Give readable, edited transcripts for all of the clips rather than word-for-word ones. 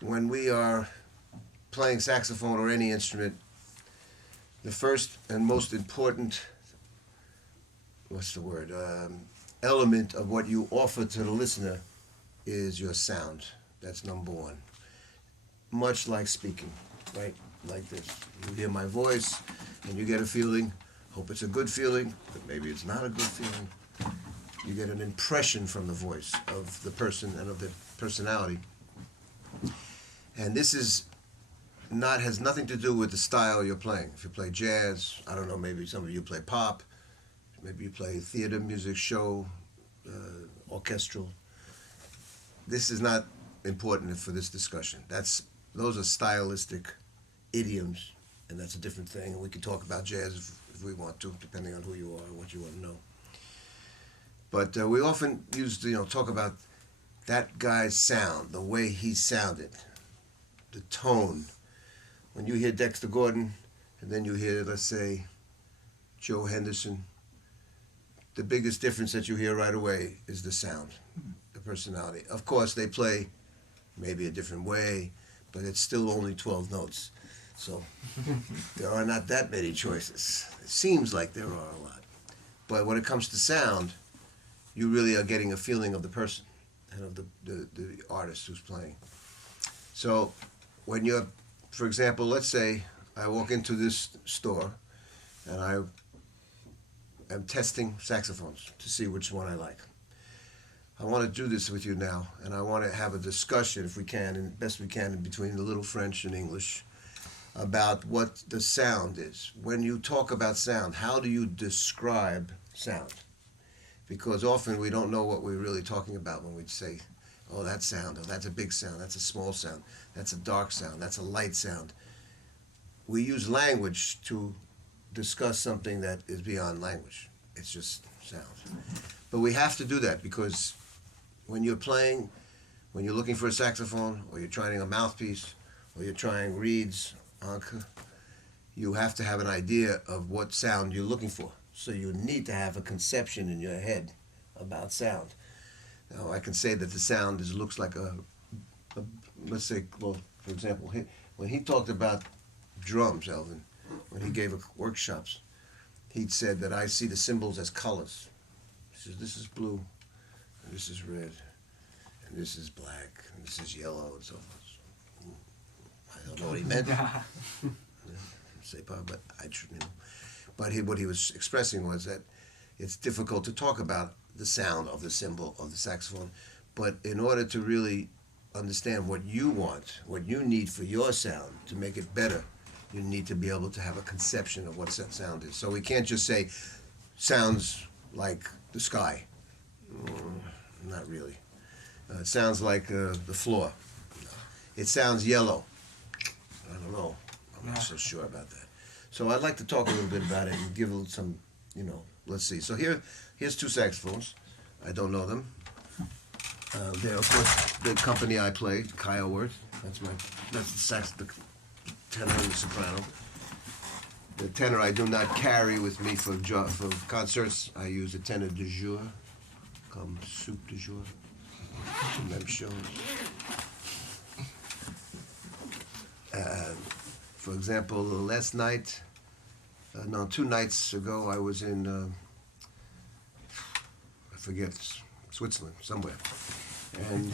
when we are playing saxophone or any instrument, the first and most important, element of what you offer to the listener is your sound. That's number one. Much like speaking, right? Like this. You hear my voice and you get a feeling. Hope it's a good feeling, but maybe it's not a good feeling. You get an impression from the voice of the person and of the personality. And this is has nothing to do with the style you're playing. If you play jazz, I don't know, maybe some of you play pop, maybe you play theater music, show, orchestral. This is not important for this discussion. Those are stylistic idioms, and that's a different thing. And we can talk about jazz if we want to, depending on who you are and what you want to know. But we often talk about that guy's sound, the way he sounded, the tone. When you hear Dexter Gordon, and then you hear, let's say, Joe Henderson, the biggest difference that you hear right away is the sound, the personality. Of course, they play maybe a different way, but it's still only 12 notes. So there are not that many choices. It seems like there are a lot. But when it comes to sound, you really are getting a feeling of the person and of the artist who's playing. So when you're, for example, let's say I walk into this store and I am testing saxophones to see which one I like. I want to do this with you now, and I want to have a discussion, if we can, and best we can, in between the little French and English, about what the sound is. When you talk about sound, how do you describe sound? Because often we don't know what we're really talking about when we say, oh, that sound, oh, that's a big sound, that's a small sound, that's a dark sound, that's a light sound. We use language to discuss something that is beyond language. It's just sound. But we have to do that because when you're playing, when you're looking for a saxophone, or you're trying a mouthpiece, or you're trying reeds, you have to have an idea of what sound you're looking for. So you need to have a conception in your head about sound. Now, I can say that the sound looks like let's say, well, for example, when he talked about drums, Elvin, when he gave workshops, he said that I see the cymbals as colors. He says, this is blue, and this is red, and this is black, and this is yellow, and so forth. I don't know what he meant. But But what he was expressing was that it's difficult to talk about the sound of the cymbal of the saxophone, but in order to really understand what you want, what you need for your sound to make it better, you need to be able to have a conception of what that sound is. So we can't just say, sounds like the sky. Not really. It sounds like the floor. No. It sounds yellow. I don't know. I'm not so sure about that. So I'd like to talk a little bit about it and give some, let's see. So here's two saxophones. I don't know them. They're, of course, the company I play, Keilwerth. That's the tenor and the soprano. The tenor I do not carry with me for concerts. I use a tenor de jour, comme soupe de jour, même chose. For example, last night, 2 nights ago, I was in, I forget, Switzerland, somewhere. And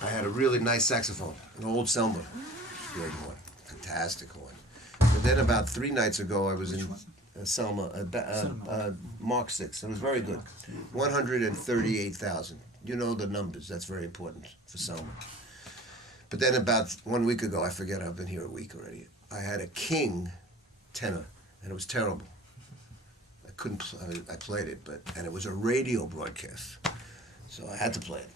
I had a really nice saxophone, an old Selmer, great horn, fantastic horn. But then about 3 nights ago, I was in Selma, Mark 6. It was very good. 138,000. You know the numbers. That's very important for Selma. But then about 1 week ago, I forget, I've been here a week already, I had a King tenor, and it was terrible. I played it, and it was a radio broadcast, so I had to play it.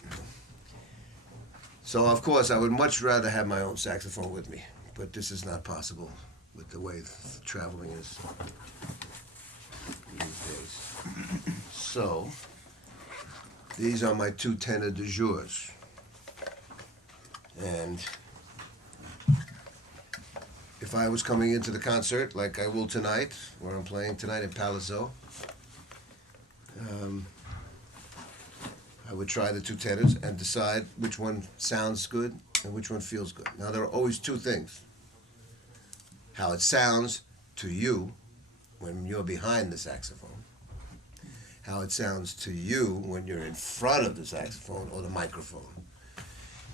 So, of course, I would much rather have my own saxophone with me, but this is not possible with the way traveling is these days. So, these are my 2 tenor de jours. And if I was coming into the concert, like I will tonight, where I'm playing tonight at Palazzo, I I would try the two tenors and decide which one sounds good and which one feels good. Now, there are always two things. How it sounds to you when you're behind the saxophone. How it sounds to you when you're in front of the saxophone or the microphone.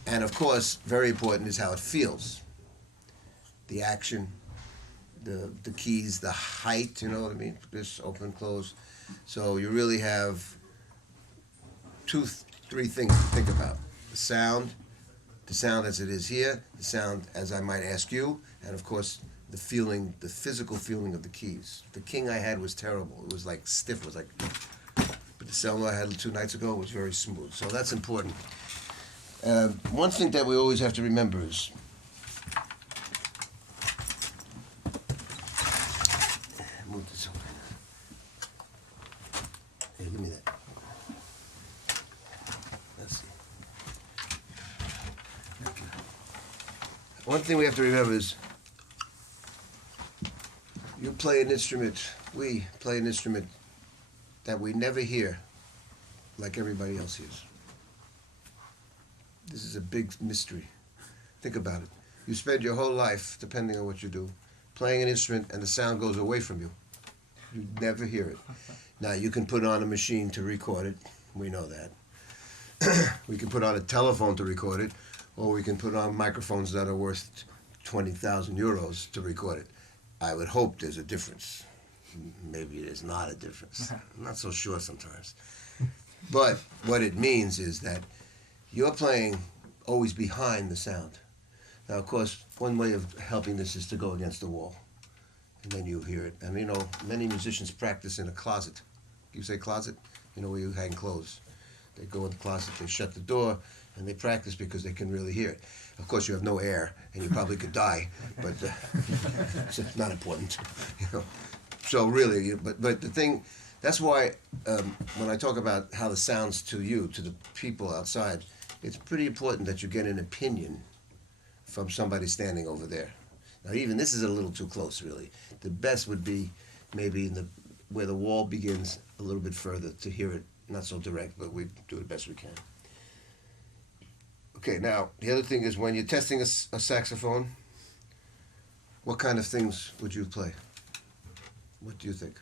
And of course, very important is how it feels. The action, the keys, the height, you know what I mean? This open, close. So you really have three things to think about. The sound as it is here, the sound as I might ask you, and of course, the feeling, the physical feeling of the keys. The King I had was terrible. It was like stiff, it was like, but the solo I had 2 nights ago was very smooth. So that's important. One thing that we always have to remember is, move this over. Hey, give me that. Let's see. One thing we have to remember is, you play an instrument, we play an instrument that we never hear like everybody else hears. This is a big mystery. Think about it. You spend your whole life, depending on what you do, playing an instrument and the sound goes away from you. You never hear it. Now, you can put on a machine to record it. We know that. We can put on a telephone to record it, or we can put on microphones that are worth 20,000 euros to record it. I would hope there's a difference. Maybe there's not a difference. I'm not so sure sometimes. But what it means is that you're playing always behind the sound. Now, of course, one way of helping this is to go against the wall. And then you hear it. And, you know, many musicians practice in a closet. You say closet? You know, where you hang clothes. They go in the closet, they shut the door, and they practice because they can really hear it. Of course, you have no air, and you probably could die, but it's not important. You know? So really, but the thing, that's why when I talk about how the sounds to you, to the people outside, it's pretty important that you get an opinion from somebody standing over there. Now, even this is a little too close, really. The best would be maybe where the wall begins a little bit further to hear it, not so direct, but we do the best we can. Okay, now, the other thing is when you're testing a saxophone, what kind of things would you play? What do you think?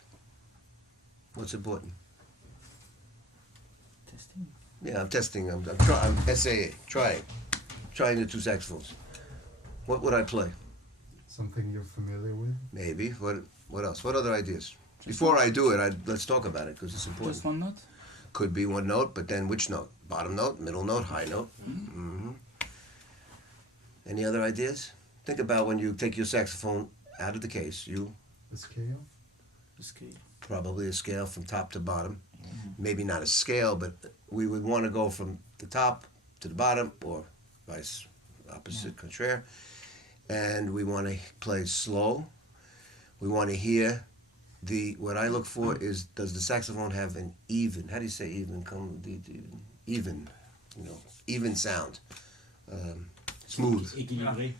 What's important? Testing. Yeah, I'm testing. I'm SAA, trying the 2 saxophones. What would I play? Something you're familiar with? Maybe. What else? What other ideas? Before I do it, let's talk about it because it's important. Just one note? Could be one note, but then which note? Bottom note, middle note, high note? Mm-hmm. Any other ideas? Think about when you take your saxophone out of the case. A scale? The scale. Probably a scale from top to bottom. Maybe not a scale, but we would want to go from the top to the bottom, or vice opposite, contraire. And we want to play slow. We want to hear what I look for is, does the saxophone have an even, how do you say even, even, you know, even sound, smooth. Équilibré.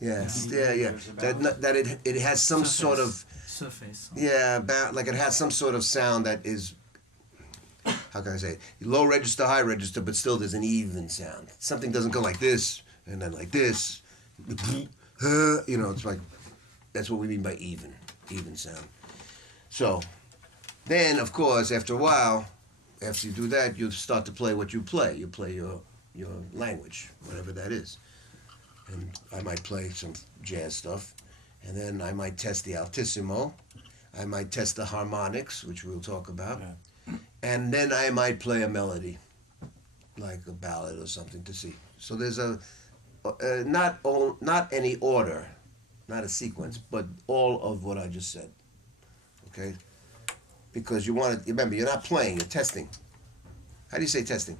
Yes, yeah. That it has some Surface. sort of, Surface. yeah, like it has some sort of sound that is, how can I say it? Low register, high register, but still there's an even sound. Something doesn't go like this, and then like this, you know, it's like, that's what we mean by even sound. So, then, of course, after a while, after you do that, you start to play what you play. You play your language, whatever that is. And I might play some jazz stuff, and then I might test the altissimo. I might test the harmonics, which we'll talk about. Yeah. And then I might play a melody, like a ballad or something to see. So there's not any order, not a sequence, but all of what I just said. Okay? Because you want to, remember, you're not playing, you're testing. How do you say testing?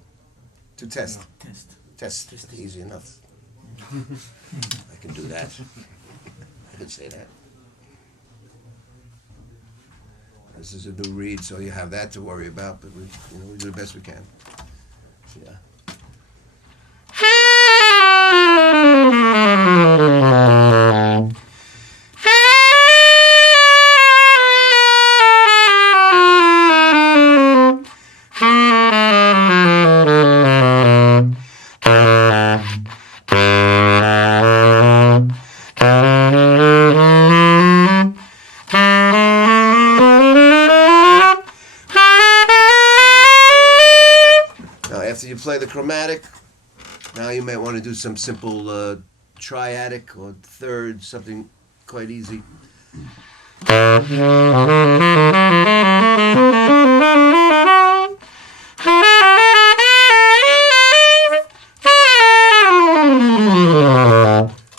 To test. No, test. Test. Testing. Easy enough. I can do that. I can say that. This is a new read, so you have that to worry about, but we do the best we can. Yeah. After you play the chromatic, now you might want to do some simple triadic or third, something quite easy.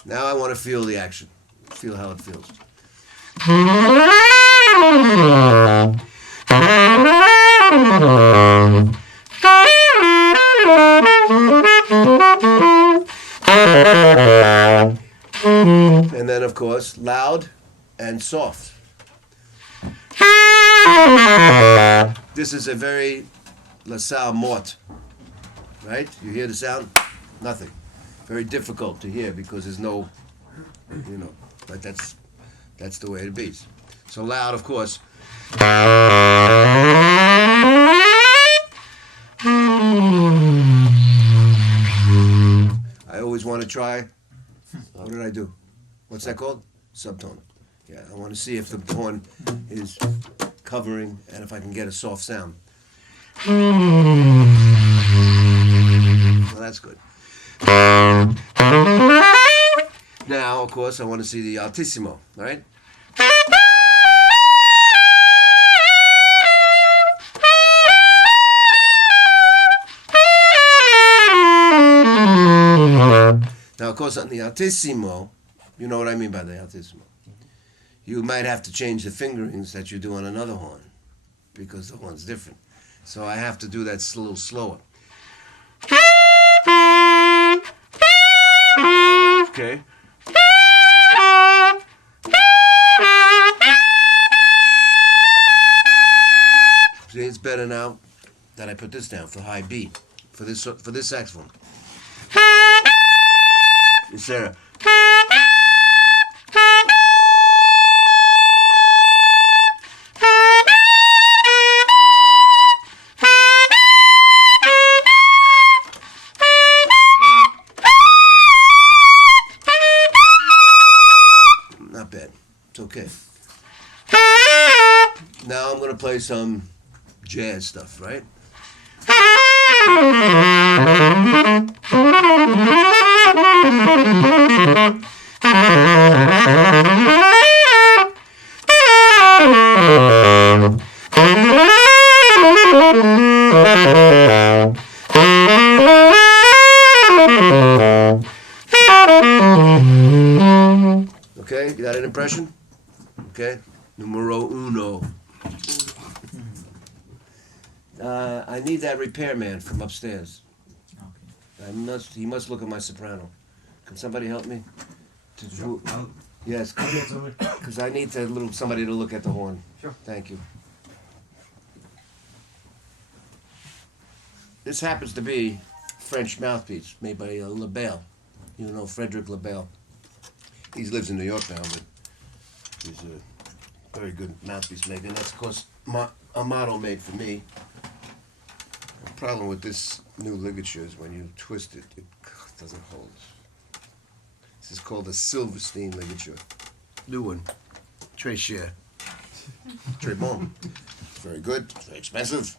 Now I want to feel the action, feel how it feels. And then, of course, loud and soft. This is a very La Salle mort, right? You hear the sound? Nothing. Very difficult to hear because there's no, but that's the way it beats. So loud, of course. I always want to try. What did I do? What's that called? Subtone. Yeah, I want to see if the horn is covering and if I can get a soft sound. Well, that's good. Now, of course, I want to see the altissimo, right? Now, of course, on the altissimo, you know what I mean by the altissimo. You might have to change the fingerings that you do on another horn because the horn's different. So I have to do that a little slower. Okay. See, it's better now that I put this down for high B, for this saxophone. Sarah. Not bad. It's okay. Now I'm going to play some jazz stuff, right? Okay, you got an impression? Okay, numero uno. I need that repairman from upstairs. He must look at my soprano. Can somebody help me? Yes, because I need somebody to look at the horn. Sure. Thank you. This happens to be French mouthpiece made by Labelle. You know Frederick Labelle. He lives in New York now, but he's a very good mouthpiece maker. And that's, of course, a model made for me. The problem with this new ligature is when you twist it, it doesn't hold. This is called a Silverstein ligature. New one. Très, cher. Très bon. Very good. Very expensive.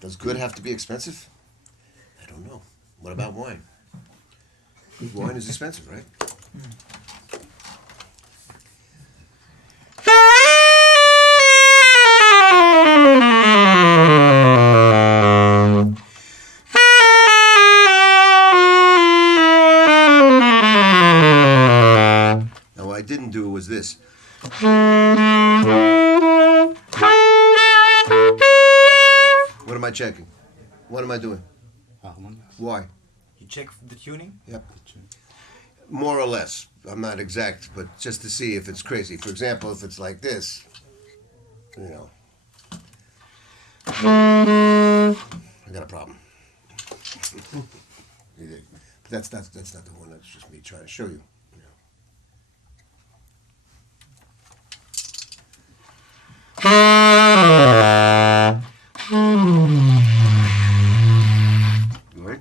Does good have to be expensive? I don't know. What about wine? Good wine is expensive, right? Now, what I didn't do was this. What am I checking? What am I doing? Why? You check the tuning? Yep. More or less. I'm not exact, but just to see if it's crazy. For example, if it's like this, I got a problem. But that's not the one. That's just me trying to show you. Right?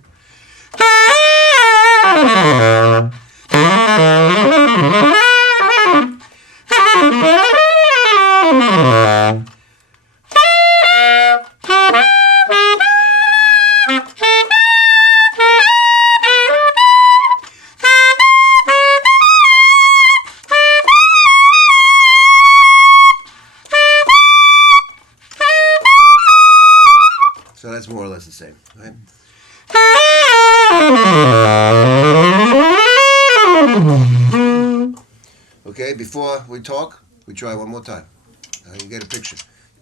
same, right? Okay, before we talk, we try one more time. You get a picture.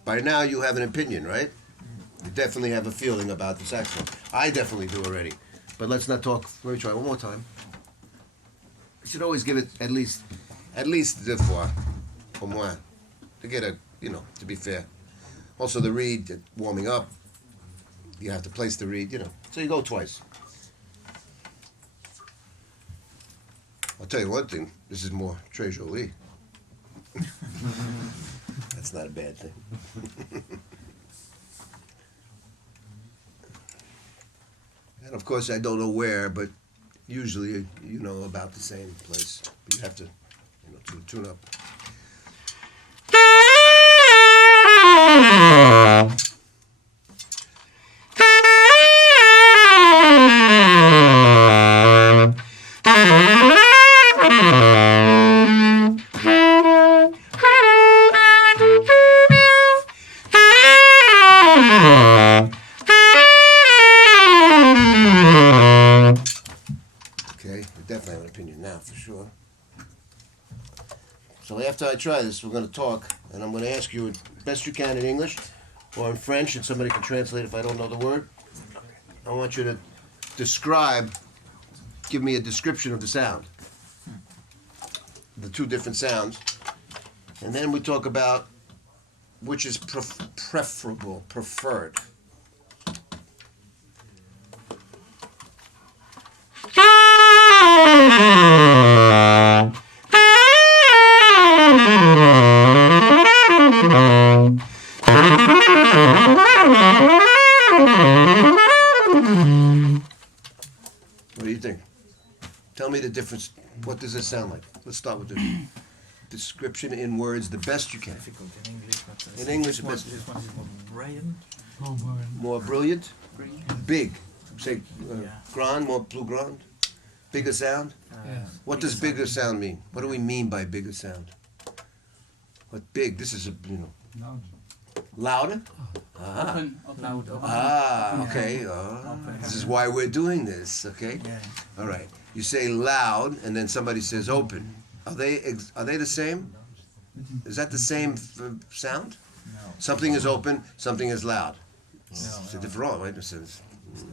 By now you have an opinion, right? You definitely have a feeling about the saxophone. I definitely do already. But let's not talk. Let me try one more time. You should always give it at least deux fois, au moins, to get a, to be fair. Also the reed, warming up, you have to place the reed, so you go twice. I'll tell you one thing, this is more très joli. That's not a bad thing. And of course I don't know where, but usually about the same place. But you have to tune up. Definitely have an opinion now, for sure. So after I try this, we're going to talk, and I'm going to ask you as best you can in English or in French, and somebody can translate if I don't know the word. I want you to give me a description of the sound, the two different sounds, and then we talk about which is preferred. What do you think? Tell me the difference. What does it sound like? Let's start with the description in words, the best you can. Difficult in English, but In English, the best. this one is more brilliant. More brilliant? Big. Say Yeah. grand, more plus grand? Bigger sound? What does bigger sound mean? What do we mean by bigger sound? What big? This is louder? Ah. Loud. Ah, okay. This is why we're doing this, okay? Yeah. All right. You say loud, and then somebody says open. Are they the same? Is that the same sound? No. Something is open, something is loud. No, It's a different, right?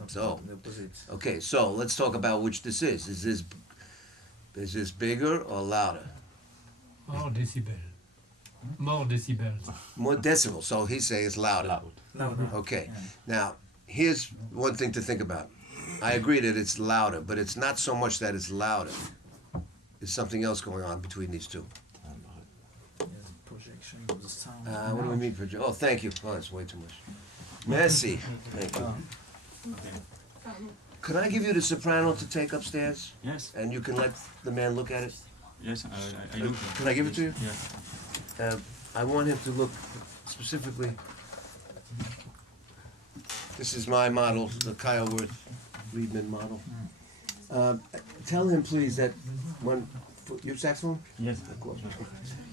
So, The opposite. okay. So let's talk about which this is. Is this bigger or louder? More decibel. More decibels. More decibels. So he's saying it's louder. No. Okay. Now, here's one thing to think about. I agree that it's louder, but it's not so much that it's louder. There's something else going on between these two. Projection of the sound. What do we mean? Oh, thank you. Oh, that's way too much. Merci. Thank you. Could I give you the soprano to take upstairs? Yes, And you can let the man look at it? yes, I do. Can I give it to you? Yes. I want him to look specifically. This is my model, the Keilwerth Liebman model. Tell him, please, that when your saxophone, Yes.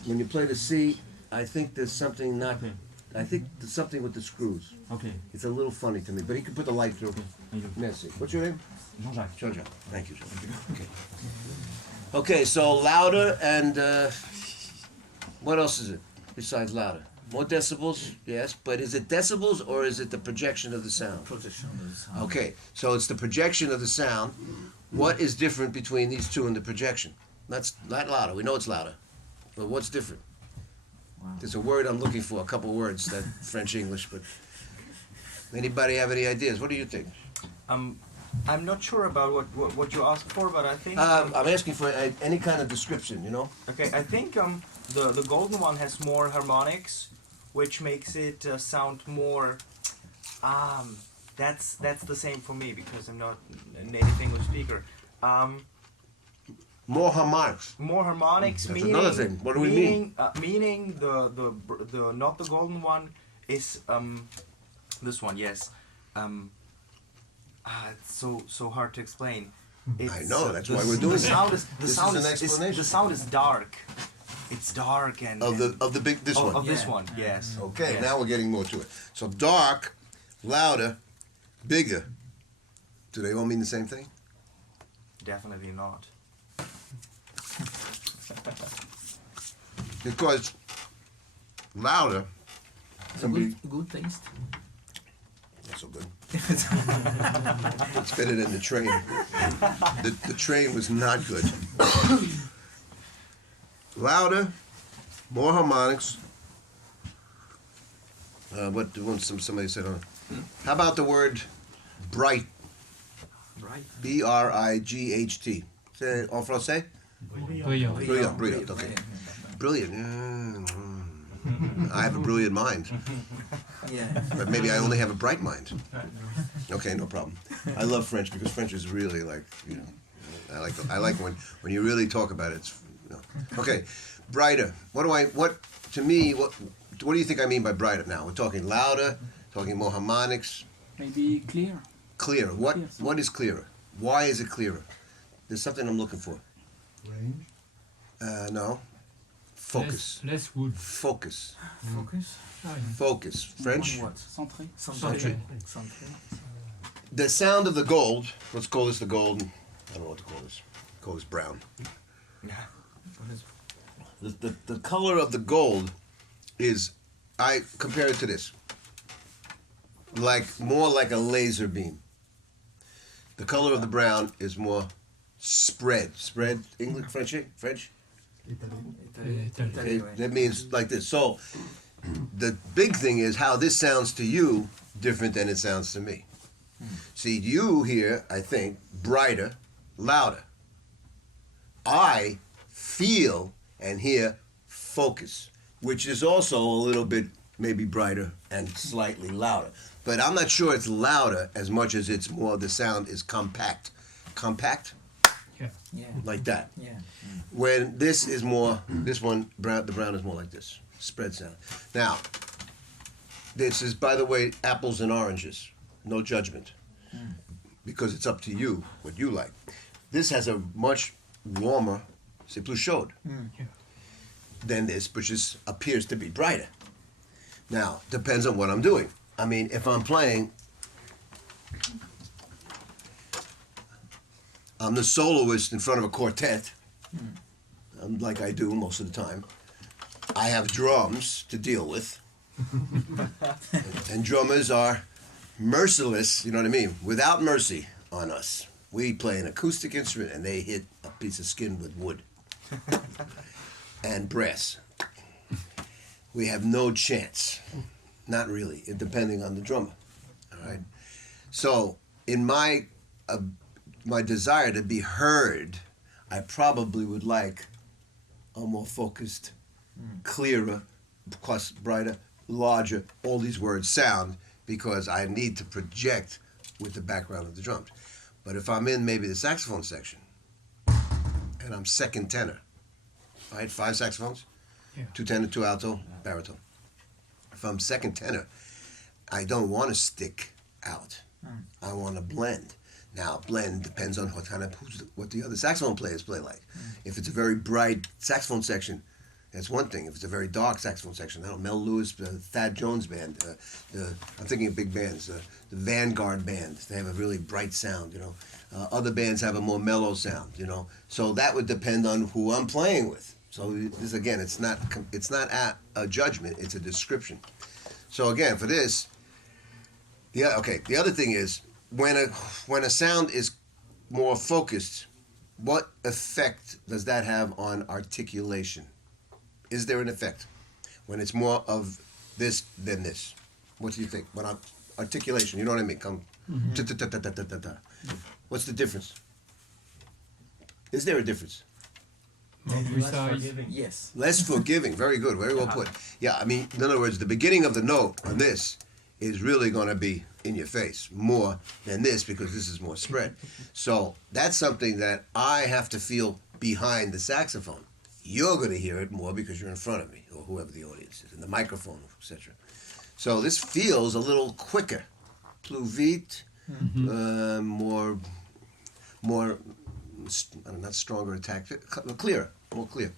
when you play the C, I think there's something not. Okay. I think there's something with the screws. Okay. It's a little funny to me, but he can put the light through. I do. Merci. What's your name? Jean-Jacques. Jean-Jacques. Thank you, Jean. Okay. Okay, so louder and what else is it besides louder? More decibels, yes, but is it decibels or is it the projection of the sound? Projection of the sound. Okay, so it's the projection of the sound. What is different between these two and the projection? That's not louder. We know it's louder, but what's different? Wow. There's a word I'm looking for, a couple words, that French English, but anybody have any ideas? What do you think? I'm not sure about what you asked for, but I think. I'm asking for any kind of description, Okay, I think the golden one has more harmonics, which makes it sound more. That's the same for me because I'm not a native English speaker. More harmonics. More harmonics. That's meaning, another thing. What do we mean? Meaning the not the golden one is this one. Yes. It's so hard to explain. I know. That's why we're doing the it. sound is This is an explanation. the sound is dark. It's dark and Of the big this one. of this Yeah. one. Yes. Okay, Yes. now we're getting more to it. So dark, louder, bigger, do they all mean the same thing? Definitely not. Because louder can be Good taste. not so good. It's better than the train. The train was not good. Louder, more harmonics. Somebody said? How about the word bright? Right. B-R-I-G-H-T. C'est en français? Brilliant. Brilliant. Okay. Brilliant. I have a brilliant mind, Yeah. but maybe I only have a bright mind. Okay, no problem. I love French because French is really like, I like when you really talk about it. It's, Okay, brighter. What do you think I mean by brighter now? We're talking louder, talking more harmonics. Maybe clear. Clearer. Clear. What is clearer? Why is it clearer? There's something I'm looking for. Range? No. Focus. Less wood. Focus. Focus. Focus. French. On what? Centré. Centré. The sound of the gold. Let's call this the gold. I don't know what to call this. Call this brown. The color of the gold is, I compare it to this. More like a laser beam. The color of the brown is more spread. Spread. English, French. That means like this. So the big thing is how this sounds to you different than it sounds to me. See, you hear, I think, brighter, louder. I feel and hear focus, which is also a little bit maybe brighter and slightly louder. But I'm not sure it's louder as much as it's more, the sound is compact. Compact? Yeah. Like that. Yeah. When this is more, the brown is more like this, spread sound. Now, this is, by the way, apples and oranges, no judgment, because it's up to you what you like. This has a much warmer, c'est plus chaude, than this, which appears to be brighter. Now, depends on what I'm doing. I mean, if I'm playing, I'm the soloist in front of a quartet, like I do most of the time. I have drums to deal with. And drummers are merciless, you know what I mean, without mercy on us. We play an acoustic instrument and they hit a piece of skin with wood and brass. We have no chance. Not really, depending on the drummer. All right. So, in my desire to be heard, I probably would like a more focused, clearer, plus brighter, larger, all these words sound, because I need to project with the background of the drums. But if I'm in maybe the saxophone section, and I'm second tenor, right, 5 saxophones, 2 tenor, 2 alto, baritone. If I'm second tenor, I don't want to stick out. I want to blend. Now, blend depends on what the other saxophone players play like. If it's a very bright saxophone section, that's one thing. If it's a very dark saxophone section, I don't know, Mel Lewis, Thad Jones band, I'm thinking of big bands, the Vanguard band, they have a really bright sound, you know. Other bands have a more mellow sound, you know. So that would depend on who I'm playing with. So this, again, it's not a judgment, it's a description. So again, for this, the other thing is, when a sound is more focused, what effect does that have on articulation? Is there an effect when it's more of this than this? What do you think? When articulation, you know what I mean? What's the difference? Is there a difference? More precise. Yes. Less forgiving. Very good. Very well put. Yeah, I mean, in other words, the beginning of the note on this is really going to be in your face more than this, because this is more spread. So that's something that I have to feel behind the saxophone. You're going to hear it more because you're in front of me, or whoever the audience is, and the microphone, etc. So this feels a little quicker. Plus vite, more, not stronger attack, clearer, more clear.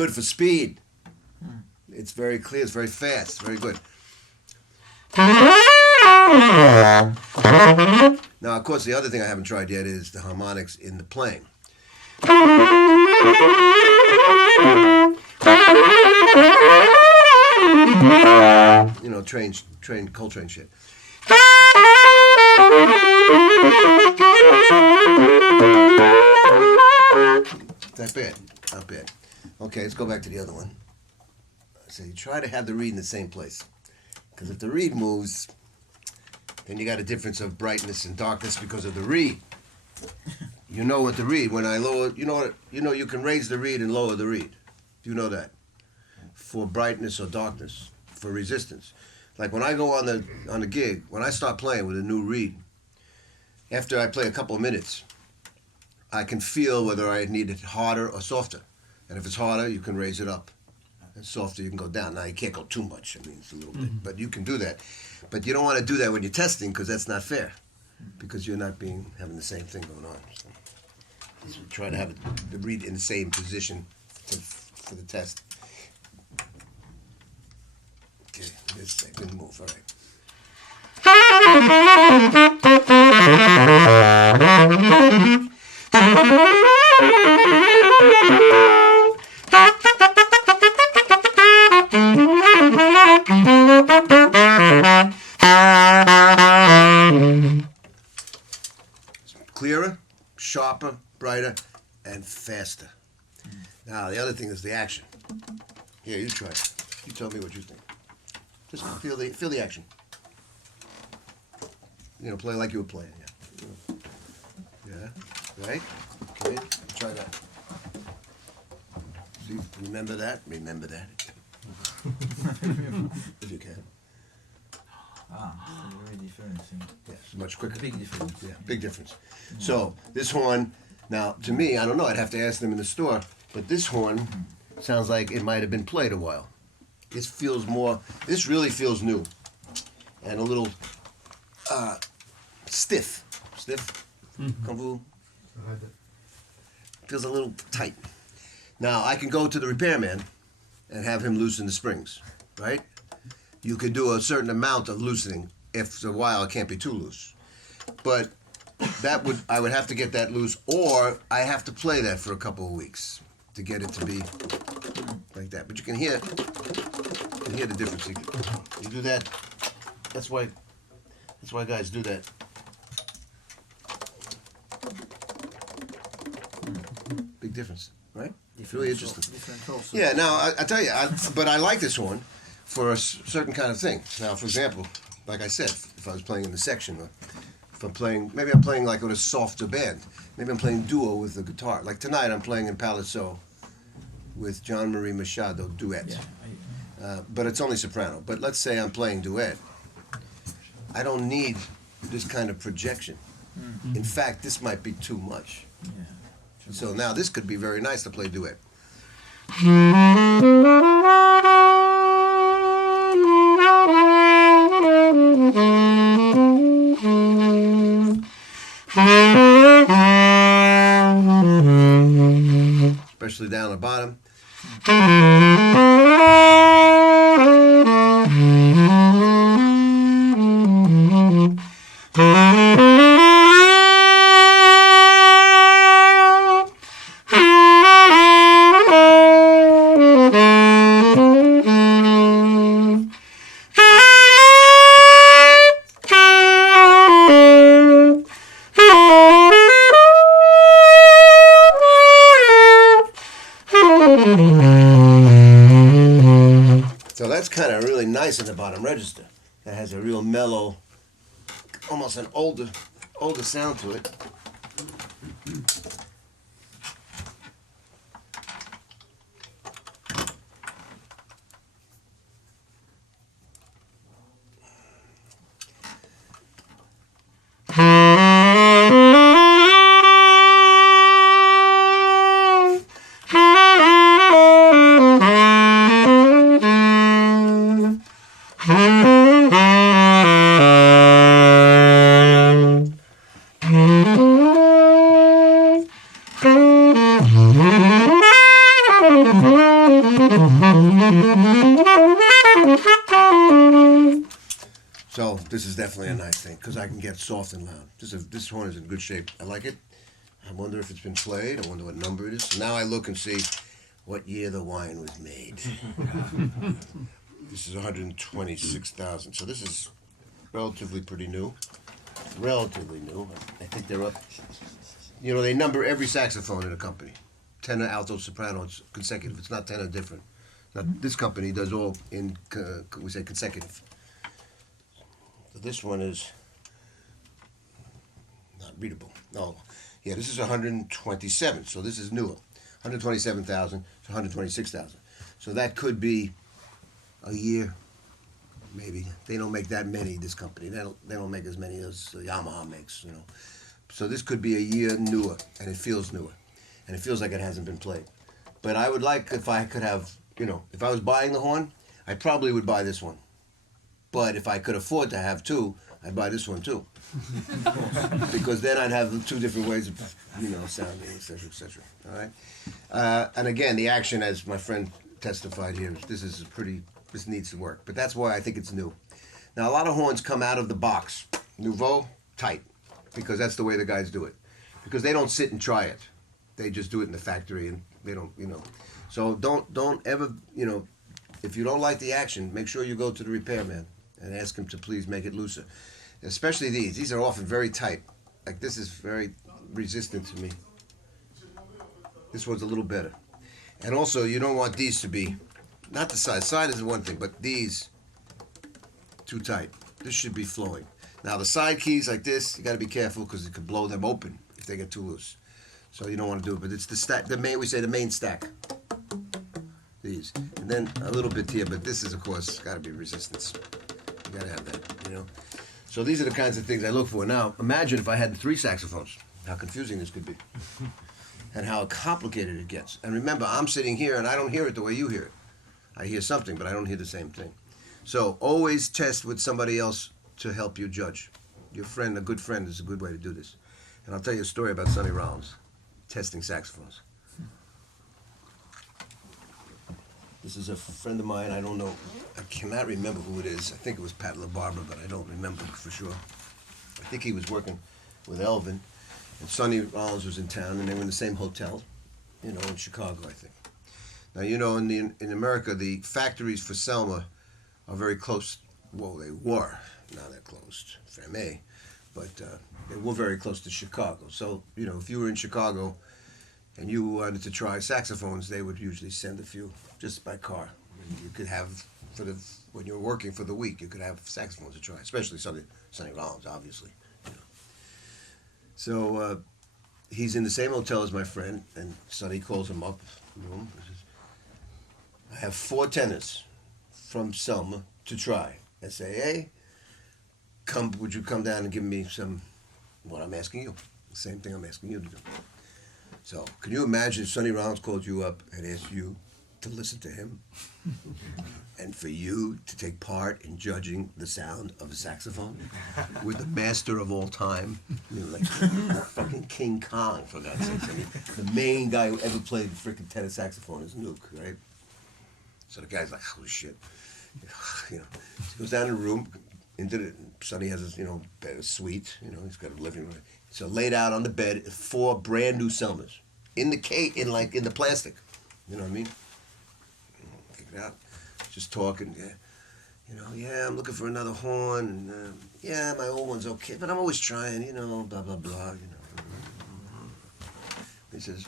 good for speed. It's very clear, it's very fast, very good. Now, of course, the other thing I haven't tried yet is the harmonics in the playing. You know, Coltrane shit. Not bad, not bad. Okay, let's go back to the other one. So you try to have the reed in the same place. Because if the reed moves, then you got a difference of brightness and darkness because of the reed. You know with the reed, when I lower, you can raise the reed and lower the reed. You know that. For brightness or darkness, for resistance. Like when I go on the gig, when I start playing with a new reed, after I play a couple of minutes, I can feel whether I need it harder or softer. And if it's harder, you can raise it up. And softer, you can go down. Now, you can't go too much. I mean, it's a little bit. But you can do that. But you don't want to do that when you're testing because that's not fair. Because you're not having the same thing going on. So try to have the reed in the same position for the test. Okay, this second move. All right. Clearer, sharper, brighter, and faster. Now, the other thing is the action. Here, you try it. You tell me what you think. Just feel the action. You know, play like you were playing. Yeah. Yeah. Right? Okay. Try that. See, remember that? Remember that. If you can. Ah, very different thing. Yeah, it's much quicker. Big difference. Yeah, big difference. So, this horn, now, to me, I don't know, I'd have to ask them in the store, but this horn sounds like it might have been played a while. This really feels new. And a little stiff. Stiff? Comme feels a little tight. Now, I can go to the repairman and have him loosen the springs, right? You could do a certain amount of loosening. If it's a while, it can't be too loose. But I would have to get that loose, or I have to play that for a couple of weeks to get it to be like that. But you can hear the difference. You do that. That's why guys do that. Big difference, right? It's really interesting. Different also. Yeah, now, I tell you, but I like this horn for a certain kind of thing. Now, for example, like I said, if I was playing in the section, or if maybe I'm playing like with a softer band. Maybe I'm playing duo with the guitar. Like tonight, I'm playing in Palazzo with John Marie Machado, duet. Yeah, But it's only soprano. But let's say I'm playing duet. I don't need this kind of projection. In fact, this might be too much. yeah. So now this could be very nice to play duet. Especially down the bottom. So that's kind of really nice in the bottom register. That has a real mellow, almost an older sound to it. So this is definitely a nice thing because I can get soft and loud. This horn is in good shape. I like it. I wonder if it's been played. I wonder what number it is. So now I look and see what year the wine was made. This is 126,000. So this is relatively pretty new. Relatively new. I think they're up. You know, they number every saxophone in a company. Tenor, alto, soprano, it's consecutive. It's not tenor different. Now, this company does all in, we say consecutive. So this one is not readable. No. Yeah, this is 127, so this is newer. 127,000 to 126,000. So that could be a year, maybe. They don't make that many, this company. They don't make as many as Yamaha makes, you know. So this could be a year newer, and it feels newer. And it feels like it hasn't been played. But I would like, if I could have, you know, if I was buying the horn, I probably would buy this one. But if I could afford to have two, I'd buy this one too. Because then I'd have two different ways of, you know, sounding, et cetera, et cetera. All right? And again, the action, as my friend testified here, this needs to work. But that's why I think it's new. Now, a lot of horns come out of the box. Nouveau, tight. Because that's the way the guys do it. Because they don't sit and try it. They just do it in the factory and they don't, you know. So don't ever, you know, if you don't like the action, make sure you go to the repairman and ask him to please make it looser. Especially these. These are often very tight. Like this is very resistant to me. This one's a little better. And also, you don't want these to be, not the side. Side is one thing, but these, too tight. This should be flowing. Now, the side keys like this, you got to be careful because it could blow them open if they get too loose. So you don't want to do it. But it's the stack, the main stack. These. And then a little bit here, but this is, of course, got to be resistance. You got to have that, you know. So these are the kinds of things I look for. Now, imagine if I had 3 saxophones. How confusing this could be. And how complicated it gets. And remember, I'm sitting here and I don't hear it the way you hear it. I hear something, but I don't hear the same thing. So always test with somebody else to help you judge. Your friend, a good friend, is a good way to do this. And I'll tell you a story about Sonny Rollins testing saxophones. This is a friend of mine. I don't know. I cannot remember who it is. I think it was Pat LaBarbera, but I don't remember for sure. I think he was working with Elvin, and Sonny Rollins was in town, and they were in the same hotel, you know, in Chicago, I think. Now, you know, in America, the factories for Selma are very close. Well, they were. Now they're closed. Fermé. But they were very close to Chicago. So, you know, if you were in Chicago and you wanted to try saxophones, they would usually send a few just by car. And you could have, when you were working for the week, you could have saxophones to try, especially Sonny Rollins, obviously. You know. So he's in the same hotel as my friend, and Sonny calls him up. Room. I have 4 tenors from Selma to try. I say, hey, would you come down and give me what I'm asking you? The same thing I'm asking you to do. So, can you imagine if Sonny Rollins called you up and asked you to listen to him? And for you to take part in judging the sound of a saxophone with the master of all time? You know, like fucking King Kong, for God's sake. I mean, the main guy who ever played freaking tenor saxophone is Nuke, right? So the guy's like, holy shit. You know, he goes down in the room, Sonny has his, you know, bed, suite, you know, he's got a living room. So laid out on the bed, 4 brand new Selmas. In the plastic. You know what I mean? Kick it out. Just talking, you know, yeah, I'm looking for another horn, and yeah, my old one's okay, but I'm always trying, you know, blah, blah, blah, you know. He says,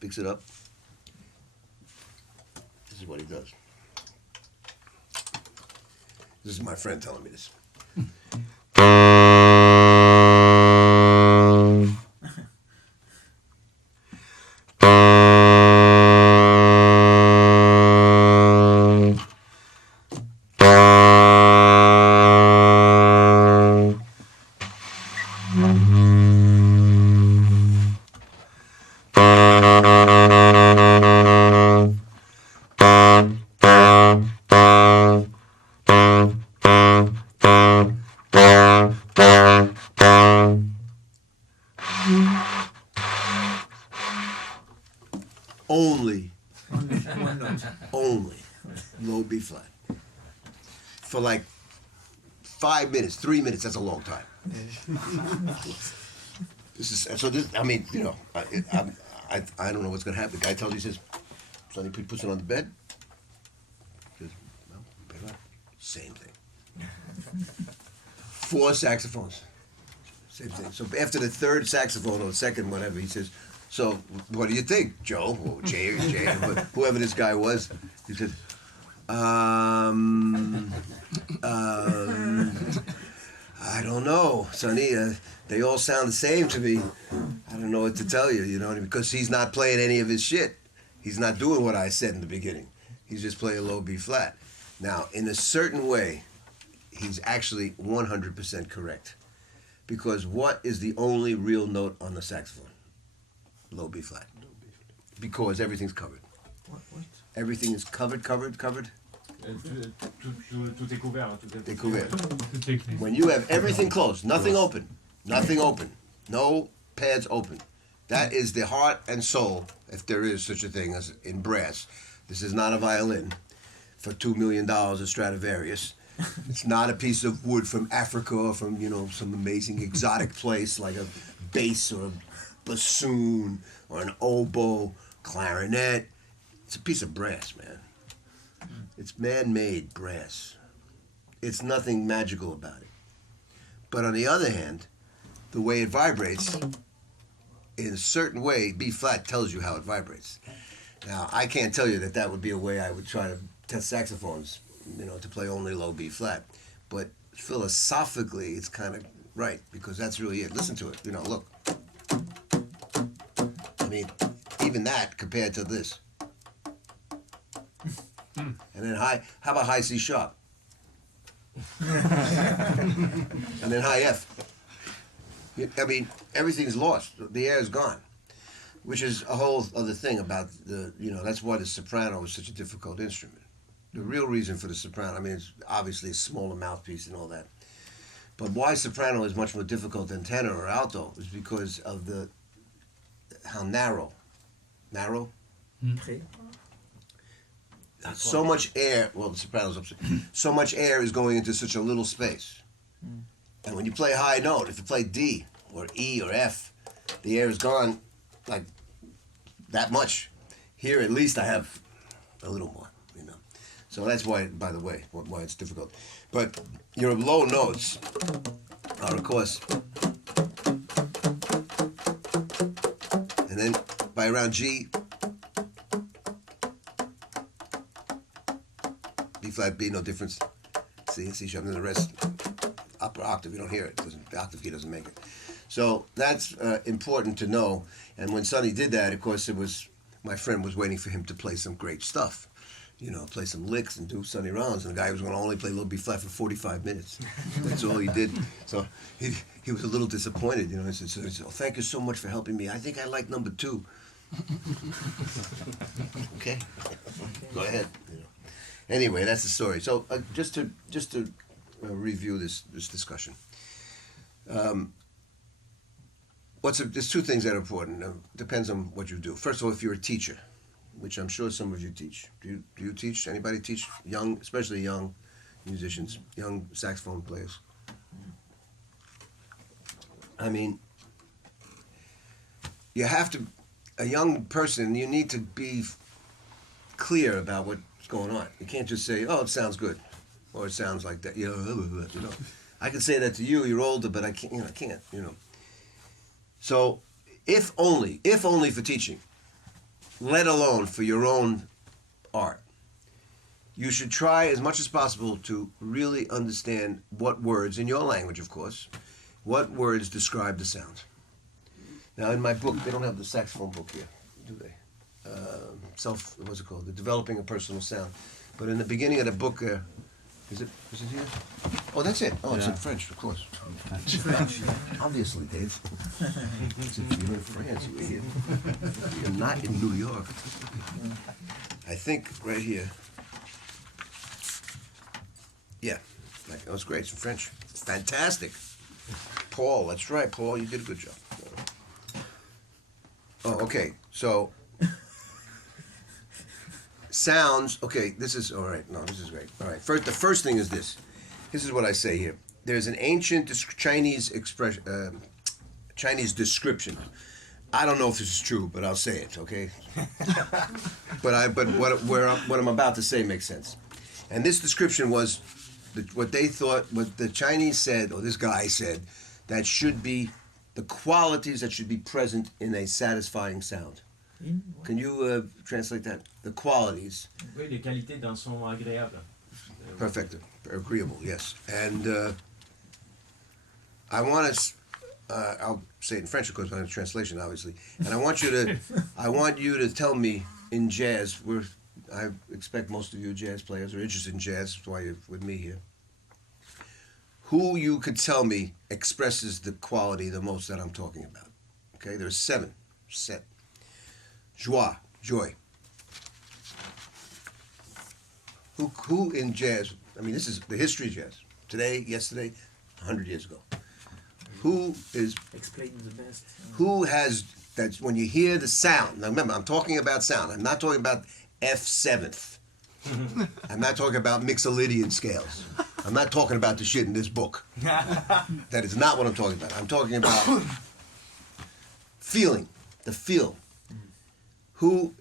picks it up. This is what he does. This is my friend telling me this. only low B flat for like 5 minutes, 3 minutes. That's a long time. I mean, you know, I don't know what's gonna happen. The guy tells you, he says, Sonny puts it on the bed. He says, well, pick it up. Same thing. 4 saxophones. Same thing. So after the third saxophone or the second, whatever, he says, so what do you think, Joe? Or Jay, whoever this guy was. He said, I don't know, Sonny. They all sound the same to me. I don't know what to tell you, you know, because he's not playing any of his shit. He's not doing what I said in the beginning. He's just playing low B flat. Now, in a certain way, he's actually 100% correct. Because what is the only real note on the saxophone? Low B flat. Because everything's covered. What? Everything is covered. Tout est couvert. Découvert. When you have everything closed, nothing open, no pads open, that is the heart and soul, if there is such a thing as in brass. This is not a violin for $2 million of Stradivarius. It's not a piece of wood from Africa or from, you know, some amazing exotic place like a bass or a bassoon or an oboe, clarinet. It's a piece of brass, man. It's man-made brass. It's nothing magical about it. But on the other hand, the way it vibrates, in a certain way, B flat tells you how it vibrates. Now, I can't tell you that that would be a way I would try to test saxophones, you know, to play only low B flat. But philosophically, it's kind of right, because that's really it. Listen to it. You know, look. I mean, even that compared to this. And then how about high C sharp? And then high F. I mean, everything's lost. The air is gone. Which is a whole other thing about the, you know, that's why the soprano is such a difficult instrument. The real reason for the soprano, I mean, it's obviously a smaller mouthpiece and all that. But why soprano is much more difficult than tenor or alto is because of how narrow. Narrow? Très. So much air, well, the soprano's upstairs. So much air is going into such a little space. And when you play a high note, if you play D or E or F, the air is gone like that much. Here, at least, I have a little more, you know. So that's why, by the way, why it's difficult. But your low notes are, of course, and then by around G, B flat, B, no difference. C, C sharp, and then the rest, upper octave, you don't hear it. The octave key doesn't make it. So that's important to know. And when Sonny did that, of course, my friend was waiting for him to play some great stuff. You know, play some licks and do Sonny rounds. And the guy was going to only play low B flat for 45 minutes. That's all he did. So he was a little disappointed. You know, he said, oh, thank you so much for helping me. I think I like number 2. Okay, go ahead. You know. Anyway, that's the story. So just to review this discussion. There's 2 things that are important. Depends on what you do. First of all, if you're a teacher, which I'm sure some of you teach. Do you teach? Anybody teach young, especially young musicians, young saxophone players? I mean, you have to, a young person, you need to be clear about what's going on. You can't just say, oh, it sounds good, or it sounds like that. You know, I can say that to you. You're older, but I can't. You know. So, if only for teaching, let alone for your own art, you should try as much as possible to really understand what words, in your language, of course, what words describe the sound. Now, in my book, they don't have the saxophone book here, do they? What's it called? The Developing a Personal Sound. But in the beginning of the book, is it here? Oh, that's it. Oh, it's in French, of course. Obviously, Dave. You're in France, you idiot. You're not in New York. I think right here. Yeah. Oh, it's great. It's in French. It's fantastic. Paul, that's right, Paul. You did a good job. Oh, okay. So, sounds. Okay, this is all right. No, this is great. All right. First, the first thing is this. This is what I say here. There's an ancient Chinese expression, Chinese description. I don't know if this is true, but I'll say it. Okay. but what I'm about to say makes sense. And this description was what they thought, what the Chinese said, or this guy said, that should be the qualities that should be present in a satisfying sound. Can you translate that? The qualities. Oui, les qualités d'un son agréable. Perfect. Agreeable, yes. And I want to, I'll say it in French, of course, by the translation, obviously. And I want you to tell me in jazz, I expect most of you jazz players are interested in jazz, that's why you're with me here. Who you could tell me expresses the quality the most that I'm talking about. Okay, there's 7. Set. Joie, joy. Who in jazz, I mean, this is the history of jazz. Today, yesterday, 100 years ago. Who Explain the best. who has, that's when you hear the sound. Now remember, I'm talking about sound. I'm not talking about F7th. I'm not talking about Mixolydian scales. I'm not talking about the shit in this book. That is not what I'm talking about. I'm talking about feeling, the feel. Who,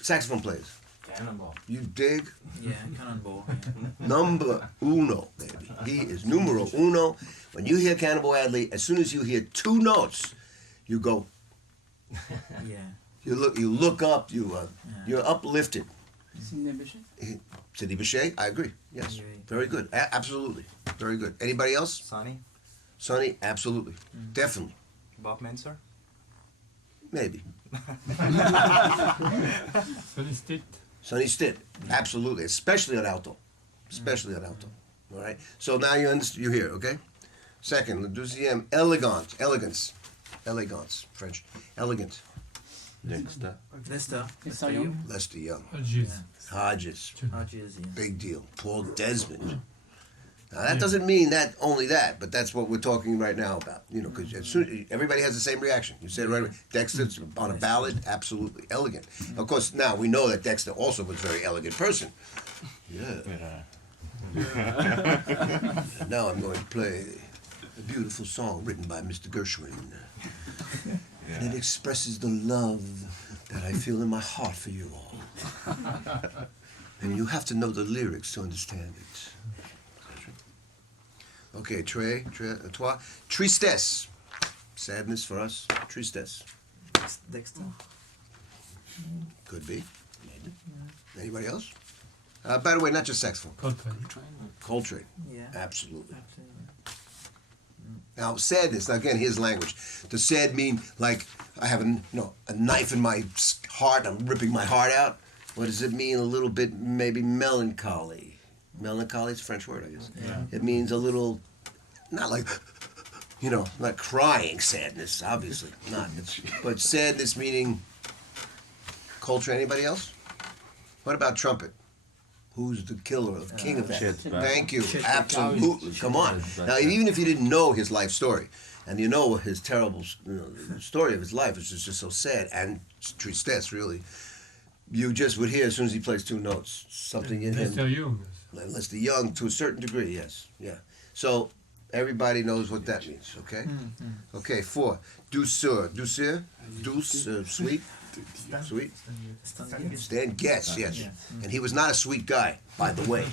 saxophone players. Cannonball. You dig? Yeah, cannonball. Yeah. Number uno, baby. He is numero uno. When you hear Cannonball Adderley, as soon as you hear 2 notes, you go. Yeah. You look up. You're uplifted. Sidney Bechet, I agree. Yes, very good. Absolutely, very good. Anybody else? Sonny, Sonny, absolutely, definitely, Bob Menser. maybe. Sollicite. Sonny Stitt, absolutely, especially on alto, All right. So now you understand. You're here, okay? Second, le deuxième, elegance, French, elegant. Dexter. Lester. Lester Young, Hodges. Hodges, Hodges, yeah. big deal. Paul Desmond. Now that doesn't mean that only that, but that's what we're talking right now about. You know, because everybody has the same reaction. You said right away, Dexter's on a ballad, absolutely elegant. Of course, now we know that Dexter also was a very elegant person. Yeah. And now I'm going to play a beautiful song written by Mr. Gershwin. And it expresses the love that I feel in my heart for you all. And you have to know the lyrics to understand it. Okay, très, toi. Tristesse. Sadness for us. Tristesse. Dexter. Could be. Maybe. Anybody else? By the way, not just saxophone. Coltrane. Yeah. Absolutely. Absolutely. Now, sadness. Now, again, here's language. Does sad mean like I have a knife in my heart? I'm ripping my heart out. What does it mean? A little bit, maybe melancholy. Melancholy is a French word, I guess. Yeah. It means a little, not like, not crying sadness. Obviously not. But sadness meaning. Coltrane. Anybody else? What about trumpet? Who's the killer, the king of that? Chet. Thank you. Chet. Absolutely. Come on. Now, even if you didn't know his life story, and you know his terrible the story of his life, which is just so sad, and tristesse, really, you just would hear as soon as he plays 2 notes, something in him. Lester Young. Lester Young, to a certain degree, yes. Yeah. So, everybody knows what that means, okay? Okay, 4. Douceur. Douceur? Douce, sweet. Sweet. Stan Getz, yes. Yeah. And he was not a sweet guy, by the way.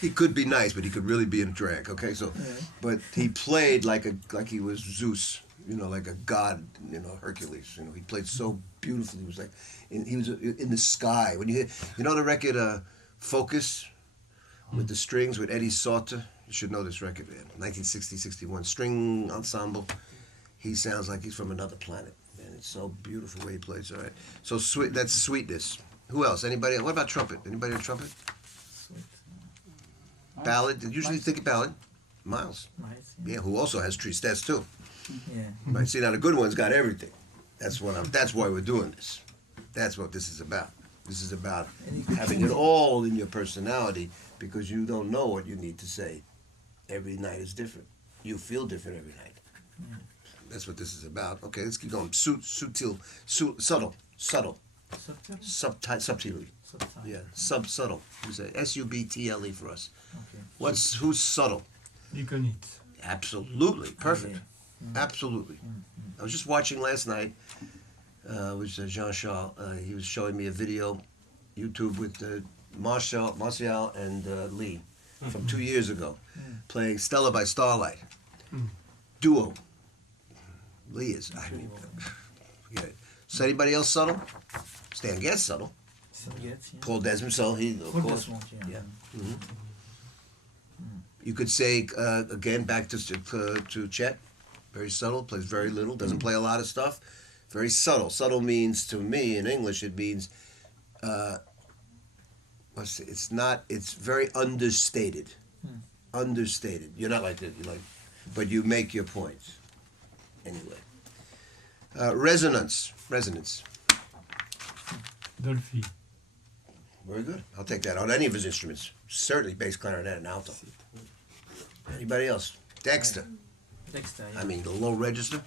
He could be nice, but he could really be in a drag, okay? So, but he played like he was Zeus, like a god, Hercules. He played so beautifully. He was like, he was in the sky. When you hear, the record Focus with the strings with Eddie Sauter. You should know this record, man. 1960-61 string ensemble. He sounds like he's from another planet. It's so beautiful the way he plays, all right? So sweet, that's sweetness. Who else? Anybody? What about trumpet? Anybody on trumpet? Ballad. Usually think of ballad. Miles. Yeah, who also has tristesse too. Yeah. Right. See, now the good one's got everything. That's why we're doing this. That's what this is about. This is about having it all in your personality because you don't know what you need to say. Every night is different. You feel different every night. That's what this is about. Okay, let's keep going. Subtle. Subtle. Subtly. Subtle. Yeah, subtle. You say subtle for us. Okay. Who's subtle? You can eat. Absolutely perfect. Okay. Absolutely. I was just watching last night. Was Jean-Charles. He was showing me a video, YouTube with Martial and Lee from 2 years ago, playing Stella by Starlight. Duo. Lee is. Forget it. So anybody else subtle? Stan Getz subtle. Paul Desmond, so he of course. Yeah. Mhm. You could say again back to Chet. Very subtle, plays very little, doesn't play a lot of stuff. Very subtle. Subtle means to me in English it means it's very understated. Understated. You're not like that. You're like, but you make your points. Anyway. Resonance. Dolphy. Very good. I'll take that on any of his instruments. Certainly bass clarinet and alto. Anybody else? Dexter. Yeah. I mean, the low register.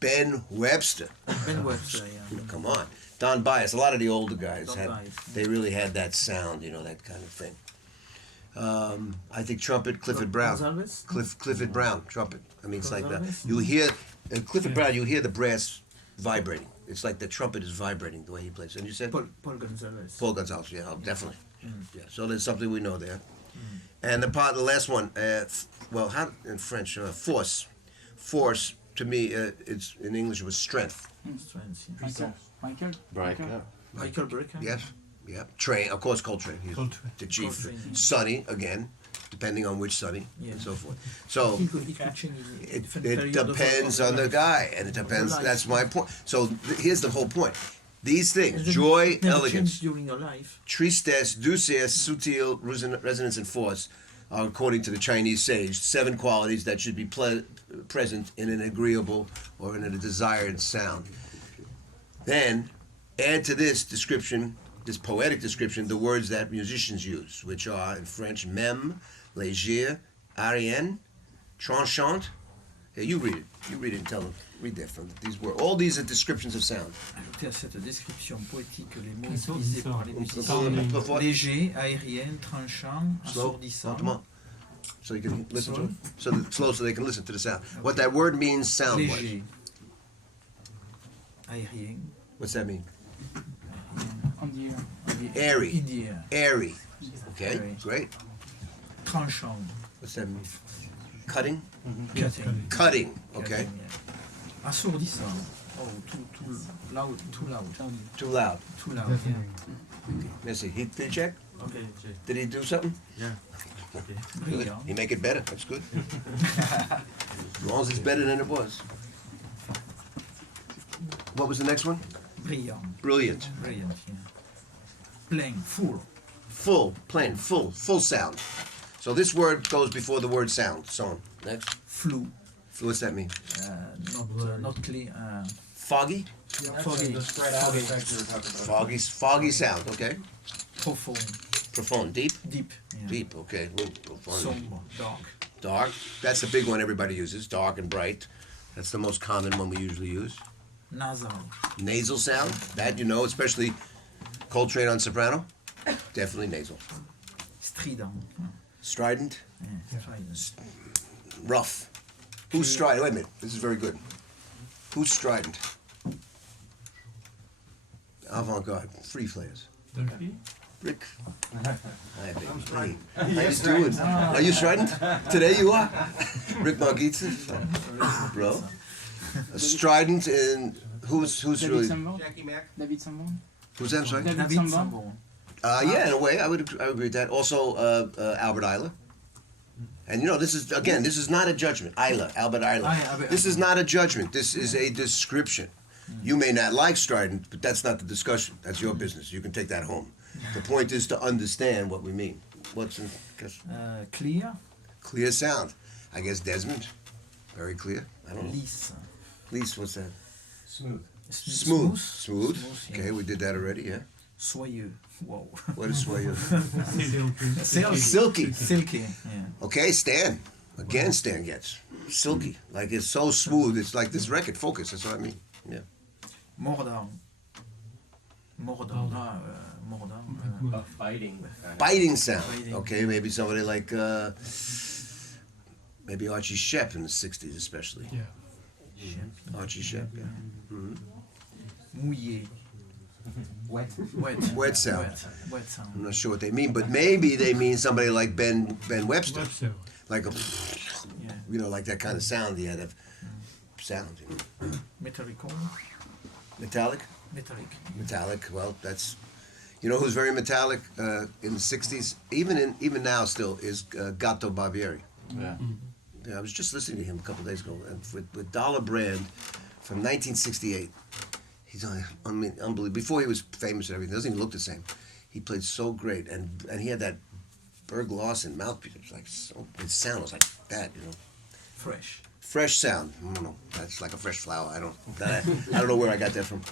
Ben Webster. Ben Webster, yeah. Come on. Don Byas. A lot of the older guys Don Byas. they really had that sound, that kind of thing. I think trumpet, Clifford Brown. Gonzalez? Clifford Brown, trumpet. I mean, it's like that. Gonzalez? You hear Clifford Brown. You hear the brass vibrating. It's like the trumpet is vibrating the way he plays. And you said Paul Gonzalez. Paul Gonzalez. Yeah, definitely. Yeah. So there's something we know there. And the last one. How in French? Force. Force to me, it's in English it was strength. Strength, yeah. Michael? Michael Brecker. Yes. Yeah. Train, of course, Coltrane. He's Coltrane. the chief. Coltrane, yeah. Sonny again, depending on which Sonny Yeah. and so forth. So. It could change in It different periods of depends life. on the guy, and it depends. life. That's my point. So here's the whole point. These things: And then joy, it never elegance, changes during your life. tristesse, douceur, subtle, resonance, and force are, according to the Chinese sage, 7 qualities that should be present in an agreeable or in a desired sound. Then add to this description, this poetic description, the words that musicians use, which are in French même, léger, arienne, tranchant. Yeah, you read it. You read it and tell them. Read that from these words. All these are descriptions of sound. Ajoutez à cette description poétique les mots Assourdissant. utilisés par les musiciens. Sounding. Léger, aérien, tranchant, Slow, assourdissant. lentement. So you can listen to Slow. it. Slow so they can listen to the sound. What that word means sound-wise. Léger. Aérien. What's that mean? On the air. Airy. In the air. Airy. Okay, Airy. great. Tranchant. What's that mean? Cutting? Cutting. Cutting, okay. Cutting, yeah. Assourdissant. Oh, too loud. Too loud. Too loud. Too loud, yeah. Deafening. Missy, did he check? Okay, Did he do something? yeah. Good. Brilliant. He make it better. That's good. As long as it's better than it was. What was the next one? Brilliant. Brilliant. Brilliant, yeah. Plein, full. Full, plain, full sound. So this word goes before the word sound. Song. Next. Flou. What's that mean? Not clear. Foggy? Foggy. The spread out effect you were talking about. Foggy sound, okay. Profond. Profound, deep? Deep. Yeah. Deep, okay. Profound. Sombre. Dark. Dark. That's the big one everybody uses. Dark and bright. That's the most common one we usually use. Nasal. Nasal sound. That you know, especially Coltrane on soprano. Definitely nasal. Strident. Strident. Yeah. Strident. Rough. Who's strident? Wait a minute. This is very good. Who's strident? Avant-garde. Free players. Dolphy? Rick. Hi, baby. How you doing? Are you strident? Today you are? Rick Margitza? Bro. Strident and who's David really... Sanborn? Jackie Mack. David Sanborn? Who's that, I'm sorry? David David Sanborn? Sanborn. Yeah, in a way, I would agree with that. Also, Albert Eiler. And you know, this is not a judgment. Albert Eiler. This is not a judgment. This is a description. You may not like strident, but that's not the discussion. That's your business. You can take that home. The point is to understand what we mean. What's in Clear. clear sound? I guess Desmond. Very clear. I don't know. Lisse. Lise, what's that? Smooth. Smooth. Smooth, yeah. Okay, we did that already, yeah. Soyeux. Wow. What is sway? Silky. Silky. Silky. Yeah. Okay, Stan. Again, Stan gets silky. Like it's so smooth. It's like this record. Focus. That's what I mean. Yeah. Mordant. Mordant. A fighting. Biting sound. Biting. Okay, maybe somebody like maybe Archie Shepp in the '60s, especially. Yeah. Archie Shepp, yeah. Mouillé. Wet. Wet sound. Wet I'm sound. not sure what they mean, but maybe they mean somebody like Ben Webster, Webster. like a, Yeah. you know, like that kind of sound. He had a sound, you know. Metallical. Metallic. Metallic. Well, that's, you know, who's very metallic in the '60s, even now still, is Gato Barbieri. Yeah. Yeah, I was just listening to him a couple of days ago, and with Dollar Brand from 1968. He's unbelievable. Before he was famous and everything, doesn't even look the same. He played so great, and he had that Berg Lawson mouthpiece. It was like his sound was like that, you know. Fresh sound. I don't know. That's like a fresh flower. I don't know where I got that from.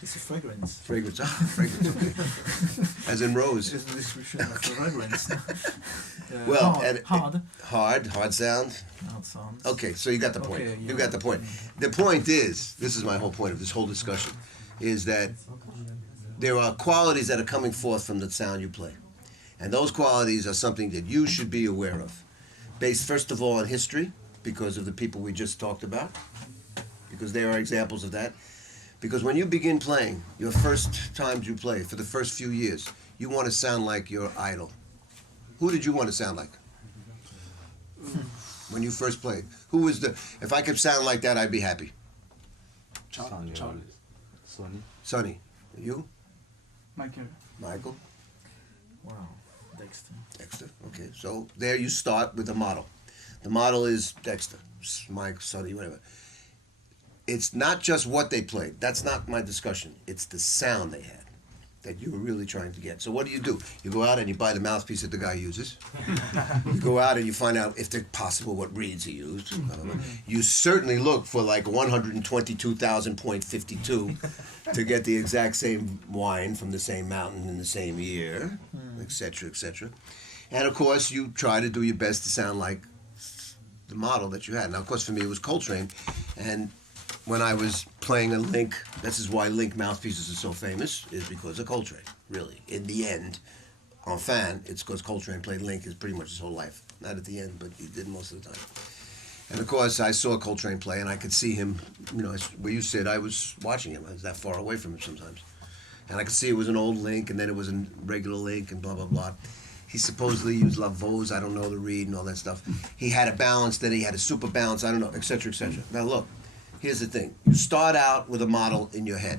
It's a fragrance. Fragrance. Fragrance. Okay. As in rose. It's the description of fragrance. Well, hard sound. Hard sounds. Okay, so you got the point. Okay, yeah. You got the point. The point is, this is my whole point of this whole discussion, is that there are qualities that are coming forth from the sound you play. And those qualities are something that you should be aware of. Based, first of all, on history, because of the people we just talked about, because there are examples of that. Because when you begin playing, your first times you play, for the first few years, you want to sound like your idol. Who did you want to sound like? When you first played? Who was the, if I could sound like that, I'd be happy. Sonny. You? Michael? Wow. Dexter. Okay, so there you start with a model. The model is Dexter, Mike, Sonny, whatever. It's not just what they played. That's not my discussion. It's the sound they had that you were really trying to get. So what do? You go out and you buy the mouthpiece that the guy uses. You go out and you find out, if they're possible, what reeds he used. You certainly look for like 122,000.52 to get the exact same wine from the same mountain in the same year, etc., etc. And of course, you try to do your best to sound like the model that you had. Now, of course, for me, it was Coltrane, and when I was playing a Link, this is why Link mouthpieces are so famous, is because of Coltrane, really. In the end, enfin, it's because Coltrane played Link his pretty much his whole life. Not at the end, but he did most of the time. And of course, I saw Coltrane play, and I could see him, you know, where you said I was watching him. I was that far away from him sometimes. And I could see it was an old Link, and then it was a regular Link, and blah, blah, blah. He supposedly used La Vose, I don't know the reed and all that stuff. He had a balance, then he had a super balance, I don't know, etc., etc. Now look, here's the thing. You start out with a model in your head.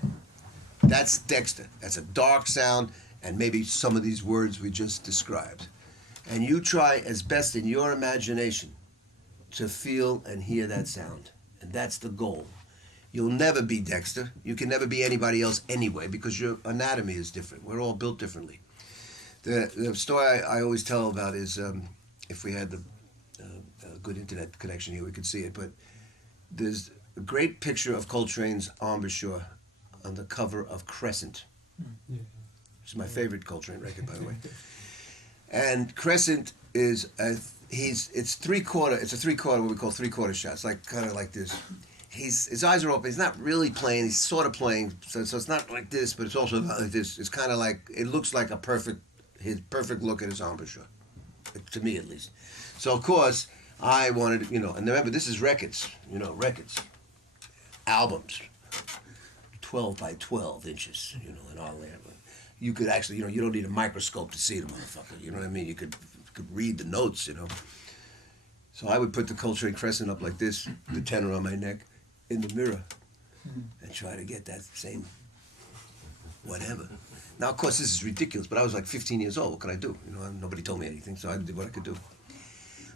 That's Dexter. That's a dark sound, and maybe some of these words we just described. And you try as best in your imagination to feel and hear that sound. And that's the goal. You'll never be Dexter. You can never be anybody else anyway, because your anatomy is different. We're all built differently. The story I always tell about is, if we had the good internet connection here, we could see it, but there's a great picture of Coltrane's embouchure on the cover of Crescent. It's my favorite Coltrane record, by the way. And Crescent is it's a three-quarter what we call three-quarter shots, like kind of like this. His eyes are open. He's not really playing. He's sort of playing. So it's not like this, but it's also not like this. It's kind of like, it looks like his perfect look at his embouchure, to me at least. So of course I wanted, you know, and remember this is records, you know, albums, 12 by 12 inches, you know, in our land. You could actually, you know, you don't need a microscope to see the motherfucker. You know what I mean? You could read the notes, you know. So I would put the Coltrane Crescent up like this, the tenor on my neck, in the mirror, and try to get that same whatever. Now, of course, this is ridiculous, but I was like 15 years old. What could I do? You know, nobody told me anything, so I did what I could do.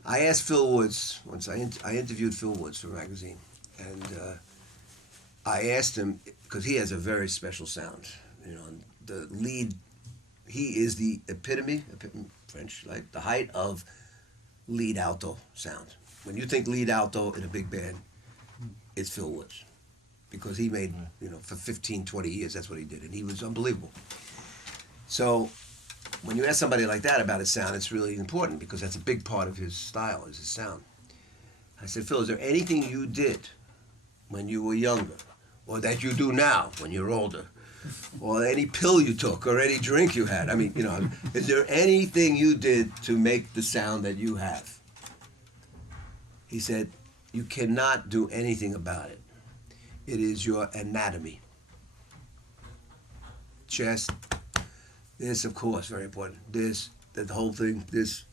I asked Phil Woods, once I interviewed Phil Woods for a magazine, and I asked him, because he has a very special sound, you know, and the lead, he is the epitome, French, like the height of lead alto sound. When you think lead alto in a big band, it's Phil Woods. Because he made, you know, for 15, 20 years, that's what he did, and he was unbelievable. So when you ask somebody like that about his sound, it's really important, because that's a big part of his style, is his sound. I said, Phil, is there anything you did when you were younger, or that you do now when you're older, or any pill you took, or any drink you had. I mean, you know, is there anything you did to make the sound that you have? He said, you cannot do anything about it. It is your anatomy. Chest, this, of course, very important. This, the whole thing, this,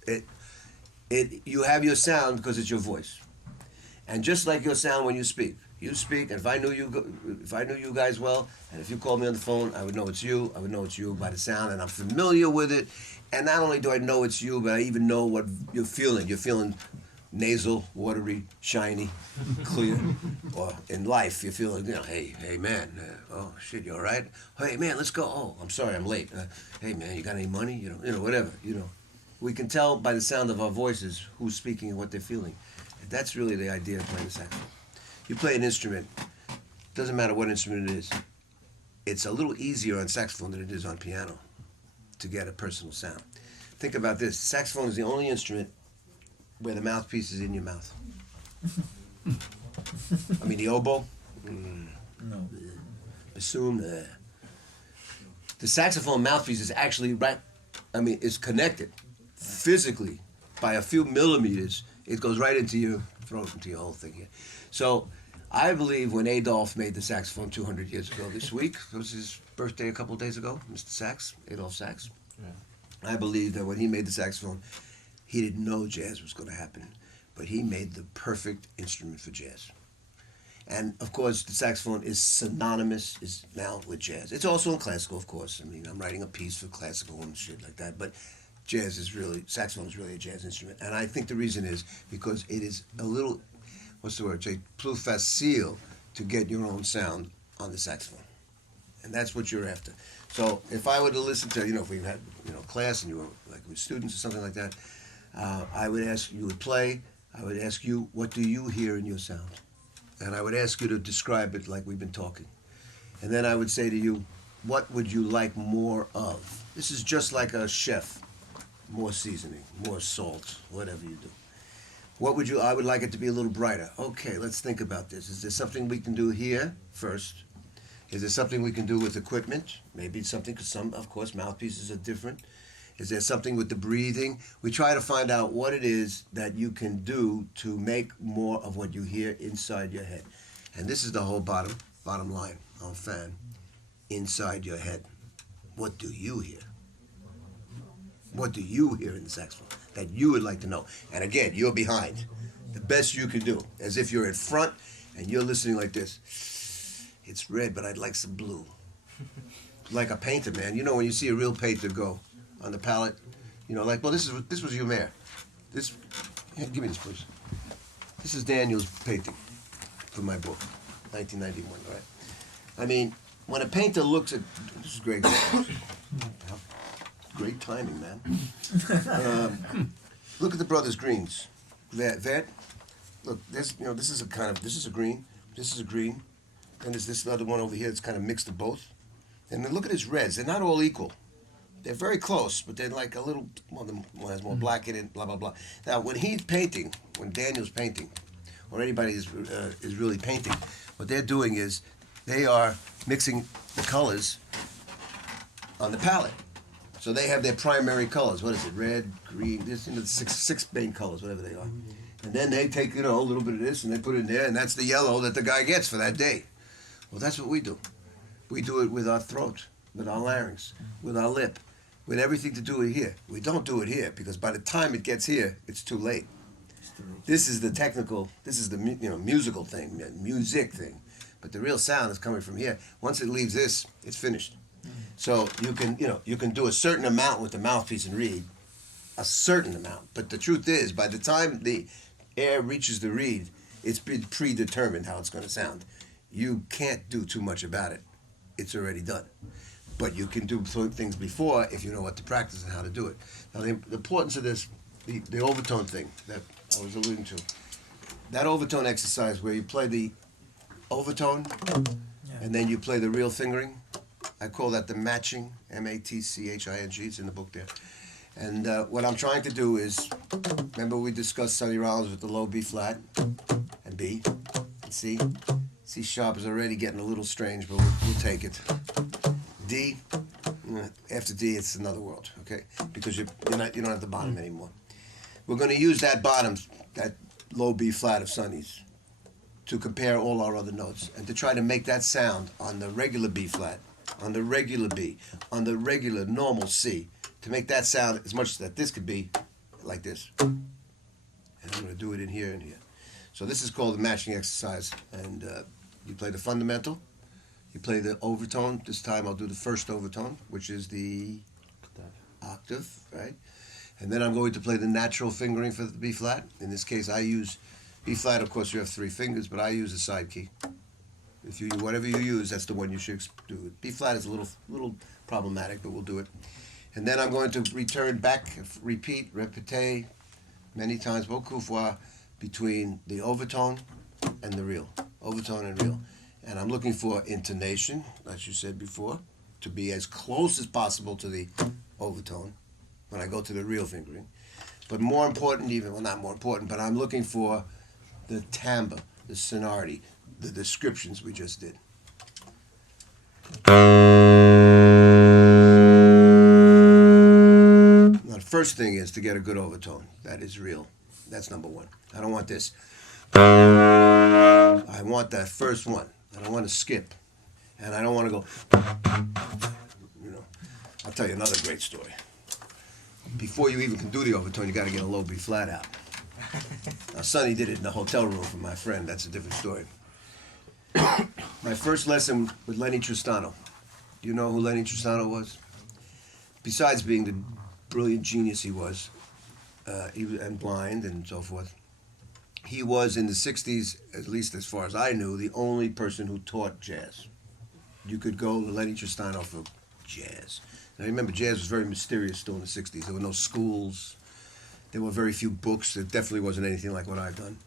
you have your sound because it's your voice. And just like your sound when you speak, and if I knew you guys well, and if you called me on the phone, I would know it's you. I would know it's you by the sound, and I'm familiar with it. And not only do I know it's you, but I even know what you're feeling. You're feeling nasal, watery, shiny, clear. Or in life, you're feeling, you know, hey man, oh shit, you all right? Hey man, let's go. Oh, I'm sorry, I'm late. Hey man, you got any money? You know, whatever. You know, we can tell by the sound of our voices who's speaking and what they're feeling. And that's really the idea of playing the saxophone. You play an instrument, doesn't matter what instrument it is. It's a little easier on saxophone than it is on piano to get a personal sound. Think about this. Saxophone is the only instrument where the mouthpiece is in your mouth. I mean, the oboe, No. bassoon, the saxophone mouthpiece is actually right, I mean, it's connected physically by a few millimeters. It goes right into your throat, into your whole thing here. So I believe when Adolf made the saxophone 200 years ago this week, it was his birthday a couple of days ago, Mr. Sax, Adolf Sax. Yeah. I believe that when he made the saxophone, he didn't know jazz was going to happen, but he made the perfect instrument for jazz. And of course, the saxophone is synonymous now with jazz. It's also in classical, of course. I mean, I'm writing a piece for classical and shit like that, but saxophone is really a jazz instrument. And I think the reason is because it is a little, what's the word, say, plus facile to get your own sound on the saxophone. And that's what you're after. So if I were to listen to, if we had, class and you were like with students or something like that, I would ask, you would play, I would ask you, what do you hear in your sound? And I would ask you to describe it like we've been talking. And then I would say to you, what would you like more of? This is just like a chef. More seasoning, more salt, whatever you do. I would like it to be a little brighter. Okay, let's think about this. Is there something we can do here first? Is there something we can do with equipment? Maybe something, because of course, mouthpieces are different. Is there something with the breathing? We try to find out what it is that you can do to make more of what you hear inside your head. And this is the whole bottom line on fan. Inside your head. What do you hear? What do you hear in the saxophone that you would like to know? And again, you're behind. The best you can do, as if you're in front and you're listening like this. It's red, but I'd like some blue. Like a painter, man. When you see a real painter go on the palette, this was your mayor. Give me this, please. This is Daniel's painting for my book, 1991, right? I mean, when a painter looks at, this is great. Great timing, man. Look at the brothers Greens. That, look, this is a green, this is a green, and there's this other one over here that's kind of mixed of both. And then look at his reds. They're not all equal. They're very close, but they're like a little, one has more black in it, blah, blah, blah. Now, when Daniel's painting, or anybody is really painting, what they're doing is they are mixing the colors on the palette. So they have their primary colors. What is it? Red, green, this, six main colors, whatever they are. And then they take, a little bit of this and they put it in there, and that's the yellow that the guy gets for that day. Well, that's what we do. We do it with our throat, with our larynx, with our lip, with everything to do it here. We don't do it here because by the time it gets here, it's too late. This is the technical, this is the musical thing, music thing. But the real sound is coming from here. Once it leaves this, it's finished. So you can do a certain amount with the mouthpiece and reed, a certain amount. But the truth is, by the time the air reaches the reed, it's been predetermined how it's going to sound. You can't do too much about it. It's already done. But you can do things before if you know what to practice and how to do it. Now, the importance of this, the overtone thing that I was alluding to, that overtone exercise where you play the overtone and then you play the real fingering, I call that the matching, M-A-T-C-H-I-N-G, it's in the book there. And what I'm trying to do is, remember we discussed Sonny Rollins with the low B flat and B and C? C sharp is already getting a little strange, but we'll take it. D, after D, it's another world, okay? Because you don't have the bottom anymore. We're going to use that bottom, that low B flat of Sonny's, to compare all our other notes and to try to make that sound on the regular B flat, on the regular B, on the regular normal C, to make that sound as much as that this could be like this. And I'm going to do it in here and here. So this is called the matching exercise, and you play the fundamental, you play the overtone. This time I'll do the first overtone, which is the octave, right? And then I'm going to play the natural fingering for the B flat. In this case, I use B flat. Of course, you have 3 fingers, but I use a side key. If you whatever you use, that's the one you should do. B flat is a little problematic, but we'll do it. And then I'm going to return back, repeat, répéter, many times, beaucoup fois, between the overtone and the real, overtone and real. And I'm looking for intonation, as you said before, to be as close as possible to the overtone when I go to the real fingering. But more important even, well, not more important, but I'm looking for the timbre, the sonority, the descriptions we just did. Now, the first thing is to get a good overtone. That is real. That's number one. I don't want this. I want that first one. I don't want to skip. And I don't want to go, I'll tell you another great story. Before you even can do the overtone, you got to get a low B flat out. Now, Sonny did it in the hotel room for my friend. That's a different story. My first lesson with Lenny Tristano. Do you know who Lenny Tristano was? Besides being the brilliant genius he was and blind and so forth, he was in the 60s, at least as far as I knew, the only person who taught jazz. You could go to Lenny Tristano for jazz. Now remember, jazz was very mysterious still in the 60s. There were no schools. There were very few books. There definitely wasn't anything like what I've done.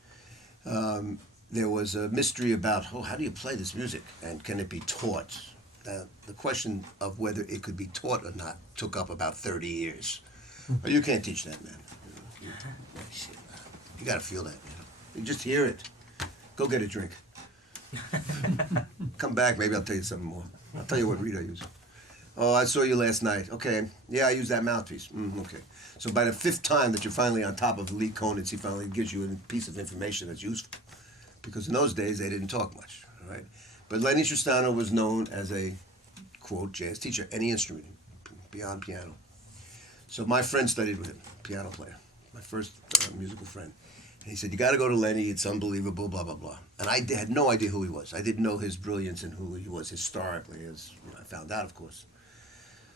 There was a mystery about, how do you play this music? And can it be taught? The question of whether it could be taught or not took up about 30 years. Well, you can't teach that, man. You got to feel that, You just hear it. Go get a drink. Come back, maybe I'll tell you something more. I'll tell you what reed I use. Oh, I saw you last night. Okay. Yeah, I use that mouthpiece. Okay. So by the 5th time that you're finally on top of Lee Conant's, he finally gives you a piece of information that's useful. Because in those days, they didn't talk much, all right? But Lenny Tristano was known as a, quote, jazz teacher, any instrument, beyond piano. So my friend studied with him, piano player, my first musical friend. And he said, you got to go to Lenny, it's unbelievable, blah, blah, blah. And I had no idea who he was. I didn't know his brilliance and who he was historically, as I found out, of course.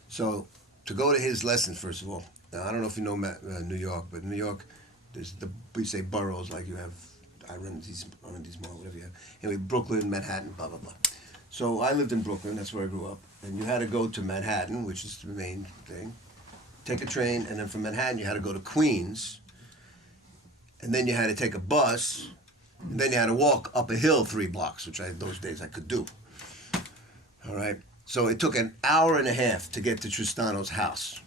So to go to his lessons, first of all, now I don't know if you know New York, but in New York, there's we say boroughs, like you have, I run these malls, whatever you have. Anyway, Brooklyn, Manhattan, blah, blah, blah. So I lived in Brooklyn, that's where I grew up. And you had to go to Manhattan, which is the main thing, take a train, and then from Manhattan you had to go to Queens, and then you had to take a bus, and then you had to walk up a hill 3 blocks, which those days I could do. All right? So it took an hour and a half to get to Tristano's house.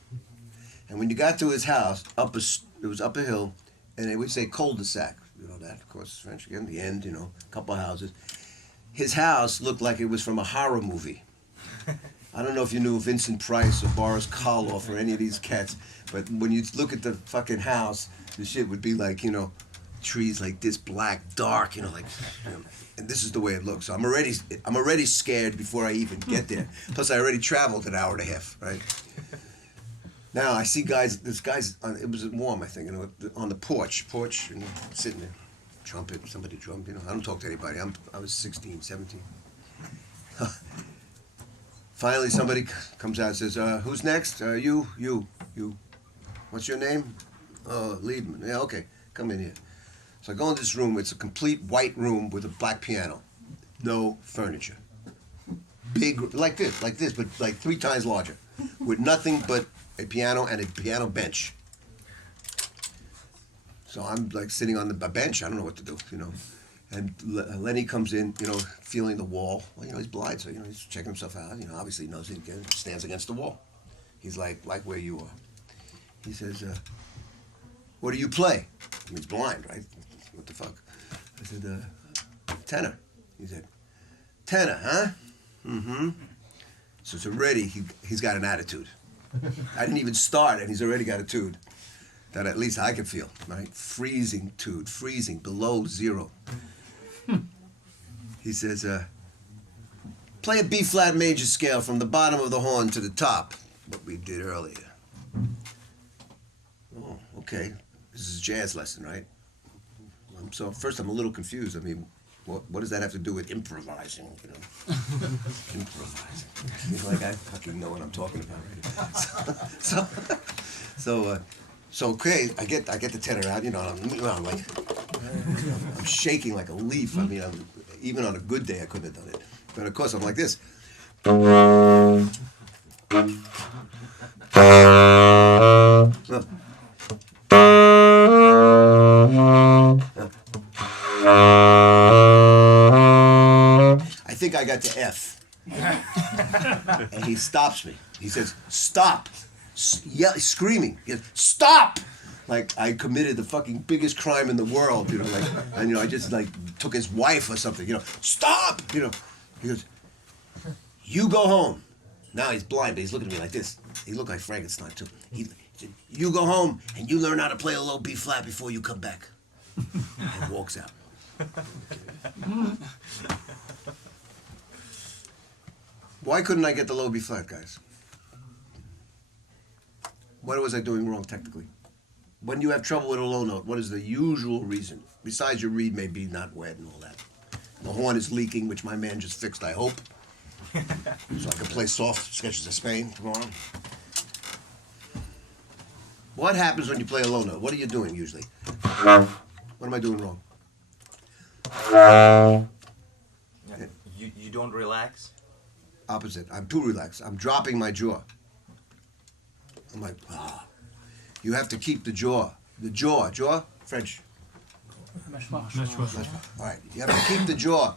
And when you got to his house, it was up a hill, and they would say cul-de-sac. You know that, of course, French again, the end, a couple of houses. His house looked like it was from a horror movie. I don't know if you knew Vincent Price or Boris Karloff or any of these cats, but when you look at the fucking house, the shit would be like, trees like this, black, dark, and this is the way it looks. So I'm already scared before I even get there. Plus, I already traveled an hour and a half, right? Now I see this guy's, it was warm, I think, on the porch, and sitting there, trumpet, somebody drummed, I don't talk to anybody. I was 16, 17. Finally, somebody comes out and says, who's next? You. What's your name? Liebman. Yeah, okay, come in here. So I go in this room. It's a complete white room with a black piano. No furniture. Big, like this, but like 3 times larger. With nothing but a piano and a piano bench. So I'm like sitting on the bench. I don't know what to do, And Lenny comes in, feeling the wall. Well, he's blind, so, he's checking himself out. Obviously he knows he stands against the wall. He's like where you are. He says, what do you play? He's blind, right? What the fuck? I said, tenor. He said, tenor, huh? Mm-hmm. So it's already, he's got an attitude. I didn't even start and he's already got a tude that at least I can feel, right? Freezing tude, freezing, below zero. He says, play a B-flat major scale from the bottom of the horn to the top, what we did earlier. Oh, okay. This is a jazz lesson, right? So first I'm a little confused. I mean, what does that have to do with improvising, you know? Improvising. It's like I fucking know what I'm talking about, right? So okay, I get the tenor out, you know, I'm like, I'm shaking like a leaf. I mean, even on a good day I couldn't have done it. But of course I'm like this. I think I got to F. And he stops me. He says, stop. Screaming. He goes, stop! Like I committed the fucking biggest crime in the world, you know, like, and you know, I just like took his wife or something, you know, stop! You know, he goes, you go home. Now he's blind, but he's looking at me like this. He looked like Frankenstein too. He said, you go home and you learn how to play a low B flat before you come back. And walks out. Why couldn't I get the low B flat, guys? What was I doing wrong technically? When you have trouble with a low note, what is the usual reason? Besides your reed may be not wet and all that. The horn is leaking, which my man just fixed, I hope. So I can play soft sketches of Spain tomorrow. What happens when you play a low note? What are you doing usually? What am I doing wrong? You don't relax? Opposite. I'm too relaxed. I'm dropping my jaw. I'm like, ah. You have to keep the jaw. The jaw. Jaw? French. Mâchoire. All right. You have to keep the jaw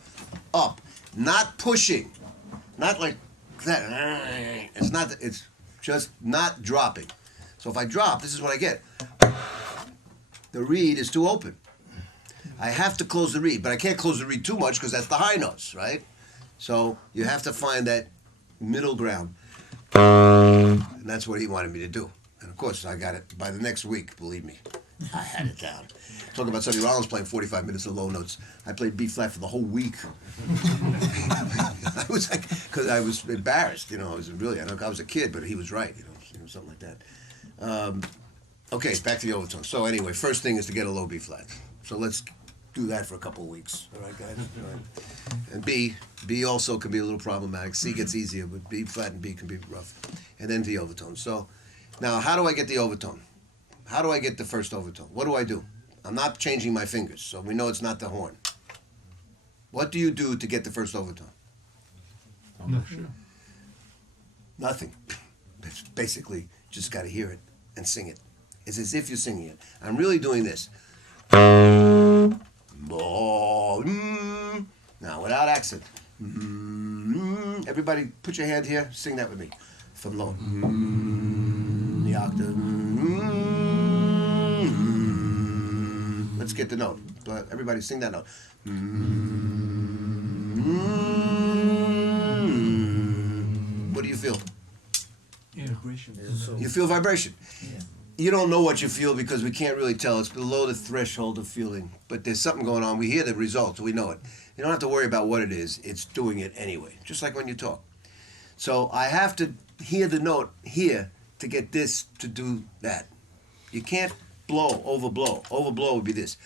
up. Not pushing. Not like that. It's not. It's just not dropping. So if I drop, this is what I get. The reed is too open. I have to close the reed, but I can't close the reed too much because that's the high notes, right? So you have to find that middle ground. And that's what he wanted me to do. And of course, I got it by the next week, believe me. I had it down. Talking about Sonny Rollins playing 45 minutes of low notes. I played B flat for the whole week. I was like, because I was embarrassed, you know. I was really, I was a kid, but he was right, you know, something like that. Okay, back to the overtone. So anyway, first thing is to get a low B flat. So let's do that for a couple of weeks. All right, guys? All right. And B also can be a little problematic. C gets easier, but B flat and B can be rough. And then the overtone. So now, how do I get the overtone? How do I get the first overtone? What do? I'm not changing my fingers, so we know it's not the horn. What do you do to get the first overtone? Nothing. It's basically just got to hear it and sing it. It's as if you're singing it. I'm really doing this. Now, without accent. Everybody, put your hand here. Sing that with me. From low. The octave. Let's get the note. But everybody, sing that note. What do you feel? You feel vibration. Yeah. You don't know what you feel because we can't really tell. It's below the threshold of feeling. But there's something going on. We hear the results. We know it. You don't have to worry about what it is. It's doing it anyway. Just like when you talk. So I have to hear the note here to get this to do that. You can't blow, overblow. Overblow would be this.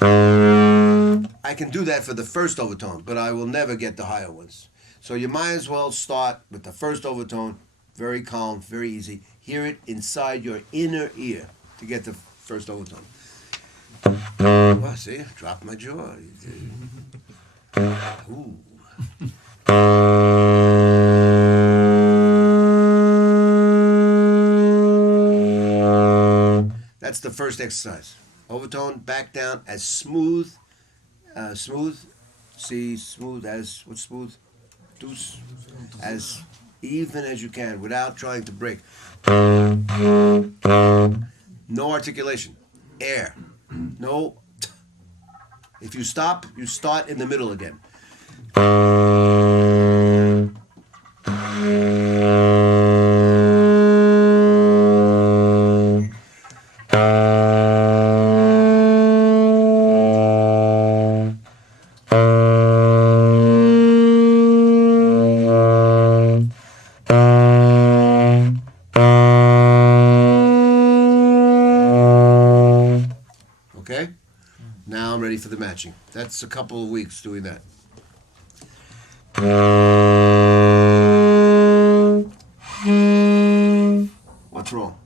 I can do that for the first overtone, but I will never get the higher ones. So you might as well start with the first overtone. Very calm, very easy. Hear it inside your inner ear to get the first overtone. Oh, see, drop my jaw. Ooh. That's the first exercise. Overtone, back down, as smooth, see, smooth as, what's smooth? Deuce. As even as you can, without trying to break. No articulation. Air. No. If you stop, you start in the middle again. ready for the matching. That's a couple of weeks doing that. What's wrong?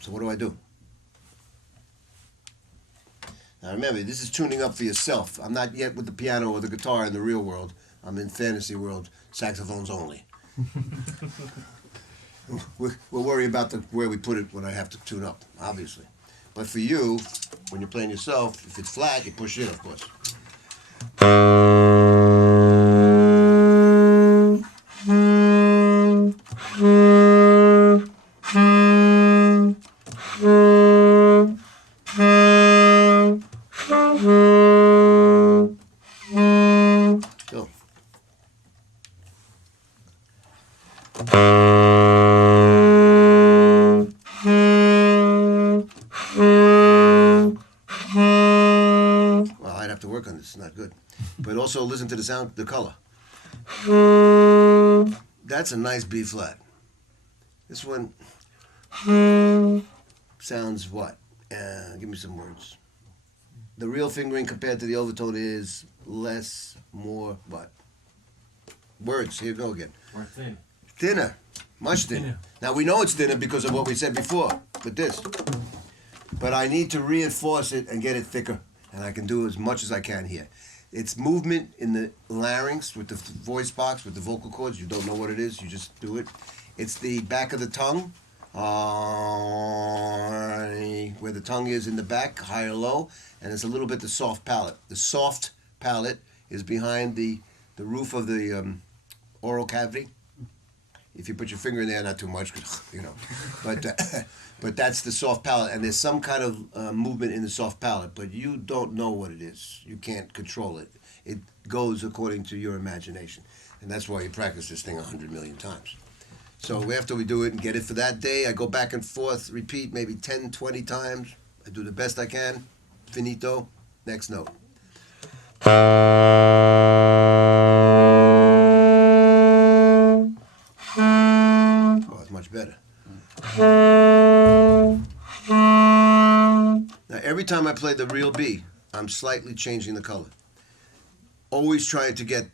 So what do I do? Now remember, this is tuning up for yourself. I'm not yet with the piano or the guitar in the real world. I'm in fantasy world, saxophones only. We'll worry about where we put it when I have to tune up, obviously. But for you, when you're playing yourself, if it's flat, you push in, of course. Go. Well, I'd have to work on this. It's not good. But also listen to the sound, the color. That's a nice B flat. This one sounds what? Give me some words. The real fingering compared to the overtone is less, more, what? Words. Here you go again. We're thin. Thinner. Much thinner. Now we know it's thinner because of what we said before with this. But I need to reinforce it and get it thicker. And I can do as much as I can here. It's movement in the larynx with the voice box, with the vocal cords. You don't know what it is. You just do it. It's the back of the tongue. Where the tongue is in the back, high or low. And it's a little bit the soft palate. The soft palate is behind the roof of the oral cavity. If you put your finger in there, not too much, you know. But that's the soft palate, and there's some kind of movement in the soft palate, but you don't know what it is. You can't control it. It goes according to your imagination, and that's why you practice this thing 100 million times. So after we do it and get it for that day, I go back and forth, repeat maybe 10, 20 times. I do the best I can. Finito. Next note. Oh, it's much better. Now, every time I play the real B, I'm slightly changing the color. Always trying to get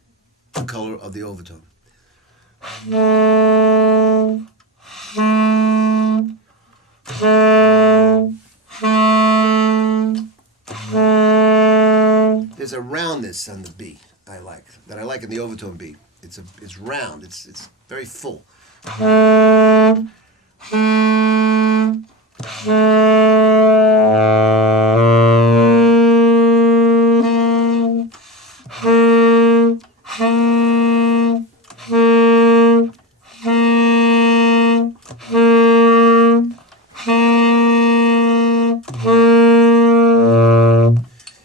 the color of the overtone. There's a roundness on the B that I like in the overtone B. It's round. It's very full.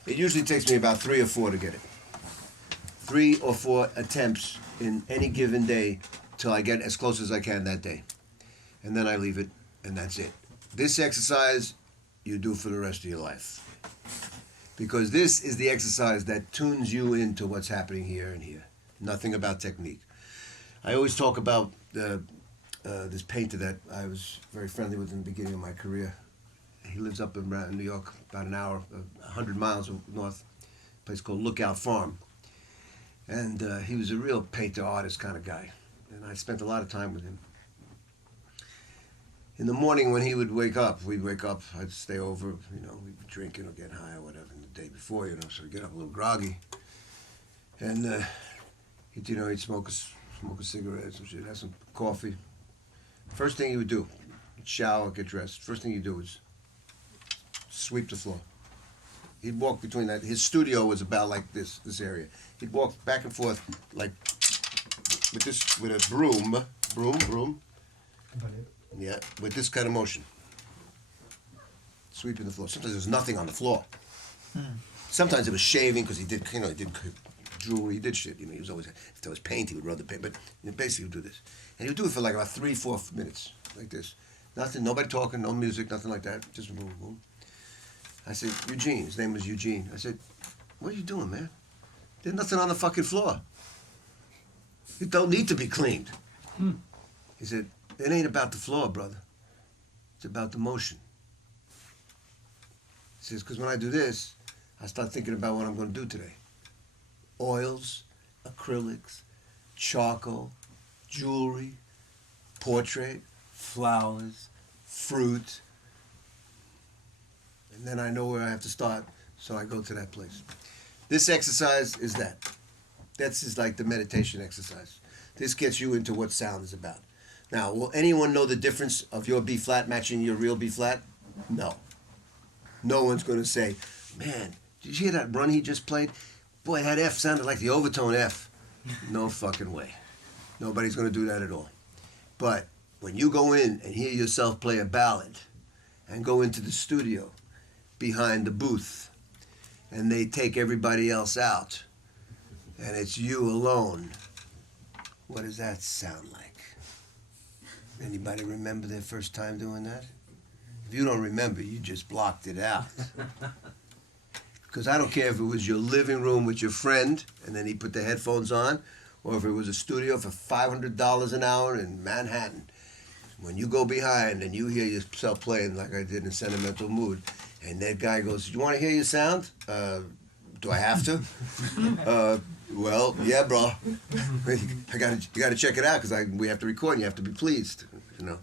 It usually takes me about 3 or 4 to get it. 3 or 4 attempts in any given day till I get as close as I can that day. And then I leave it, and that's it. This exercise you do for the rest of your life. Because this is the exercise that tunes you into what's happening here and here. Nothing about technique. I always talk about this painter that I was very friendly with in the beginning of my career. He lives up in New York, about an hour, 100 miles north, a place called Lookout Farm. And he was a real painter, artist kind of guy. And I spent a lot of time with him. In the morning when he would wake up, we'd wake up, I'd stay over, you know, we'd be drinking or getting high or whatever the day before, you know, so we'd get up a little groggy. And he'd smoke a cigarette, some shit, have some coffee. First thing he would do, shower, get dressed. First thing he'd do was sweep the floor. He'd walk between that. His studio was about like this area. He'd walk back and forth like with a broom. Yeah, with this kind of motion. Sweeping the floor. Sometimes there was nothing on the floor. Sometimes it was shaving because he did jewelry, he did shit. You know, he was always, if there was paint, he would rub the paint. But basically, he would do this. And he would do it for like about 3-4 minutes, like this. Nothing, nobody talking, no music, nothing like that. Just boom, boom. I said, Eugene, his name was Eugene. I said, what are you doing, man? There's nothing on the fucking floor. It don't need to be cleaned. He said, it ain't about the floor, brother. It's about the motion. says, because when I do this, I start thinking about what I'm going to do today. Oils, acrylics, charcoal, jewelry, portrait, flowers, fruit. And then I know where I have to start, so I go to that place. This exercise is that. That's just like the meditation exercise. This gets you into what sound is about. Now, will anyone know the difference of your B flat matching your real B flat? No. No one's going to say, man, did you hear that run he just played? Boy, that F sounded like the overtone F. No fucking way. Nobody's going to do that at all. But when you go in and hear yourself play a ballad and go into the studio behind the booth and they take everybody else out and it's you alone, what does that sound like? Anybody remember their first time doing that? If you don't remember, you just blocked it out. Because I don't care if it was your living room with your friend and then he put the headphones on, or if it was a studio for $500 an hour in Manhattan. When you go behind and you hear yourself playing like I did in Sentimental Mood, and that guy goes, "You want to hear your sound? Do I have to?" Well, yeah, bro. You gotta check it out because we have to record and you have to be pleased. You know,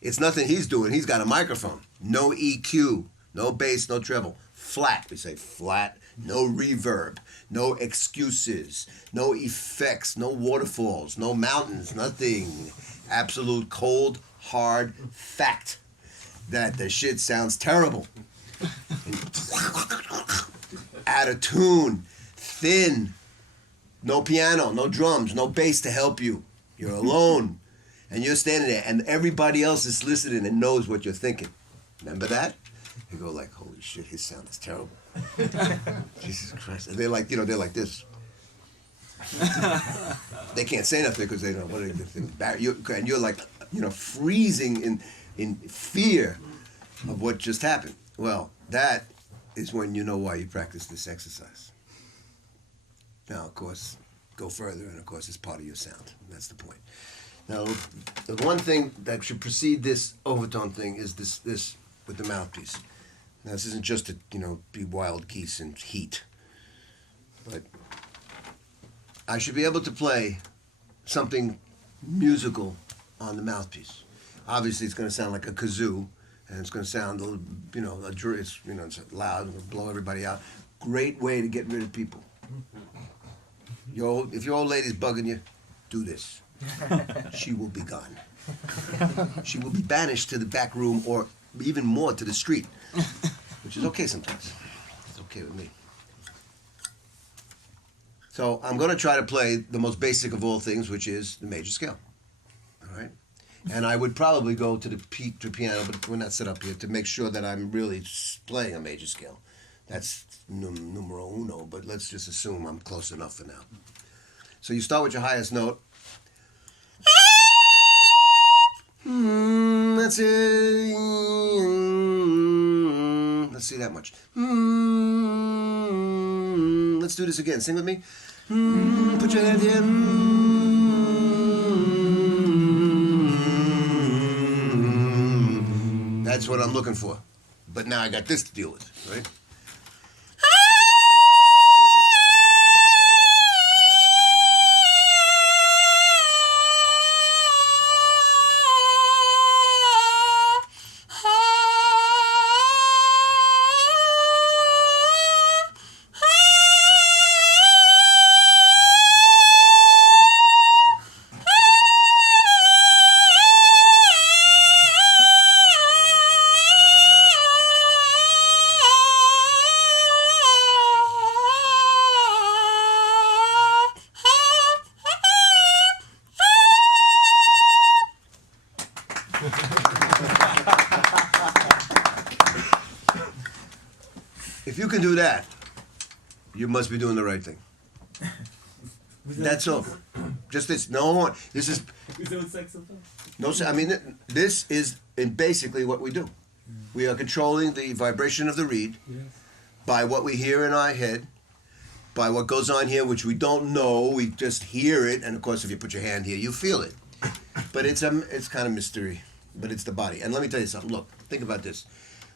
it's nothing he's doing. He's got a microphone, no EQ, no bass, no treble, flat. We say flat. No reverb, no excuses, no effects, no waterfalls, no mountains, nothing. Absolute cold, hard fact that the shit sounds terrible. Out of tune, thin, no piano, no drums, no bass to help you. You're alone. And you're standing there and everybody else is listening and knows what you're thinking. Remember that? You go like, holy shit, his sound is terrible. Jesus Christ. And they're like, they're like this. They can't say nothing because they don't know what are they. And you're like, freezing in fear of what just happened. Well, that is when you know why you practice this exercise. Now, of course, go further, and of course, it's part of your sound. That's the point. Now, the one thing that should precede this overtone thing is this with the mouthpiece. Now, this isn't just to, be wild geese and heat. But I should be able to play something musical on the mouthpiece. Obviously, it's going to sound like a kazoo, and it's going to sound a little, it's loud, it'll blow everybody out. Great way to get rid of people. If your old lady's bugging you, do this. She will be gone. She will be banished to the back room or even more to the street, which is okay sometimes. It's okay with me. So I'm going to try to play the most basic of all things, which is the major scale. All right? And I would probably go to the piano, but we're not set up here, to make sure that I'm really playing a major scale. That's numero uno, but let's just assume I'm close enough for now. So you start with your highest note. That's it. Let's see that much. Let's do this again. Sing with me. Put your hand here. That's what I'm looking for. But now I got this to deal with, right? If you can do that, you must be doing the right thing. That's all. Just this. No, this is. Without saxophone? No, I mean, this is basically what we do. We are controlling the vibration of the reed by what we hear in our head, by what goes on here, which we don't know. We just hear it, and of course, if you put your hand here, you feel it. But it's kind of mystery. But it's the body. And let me tell you something. Look, think about this.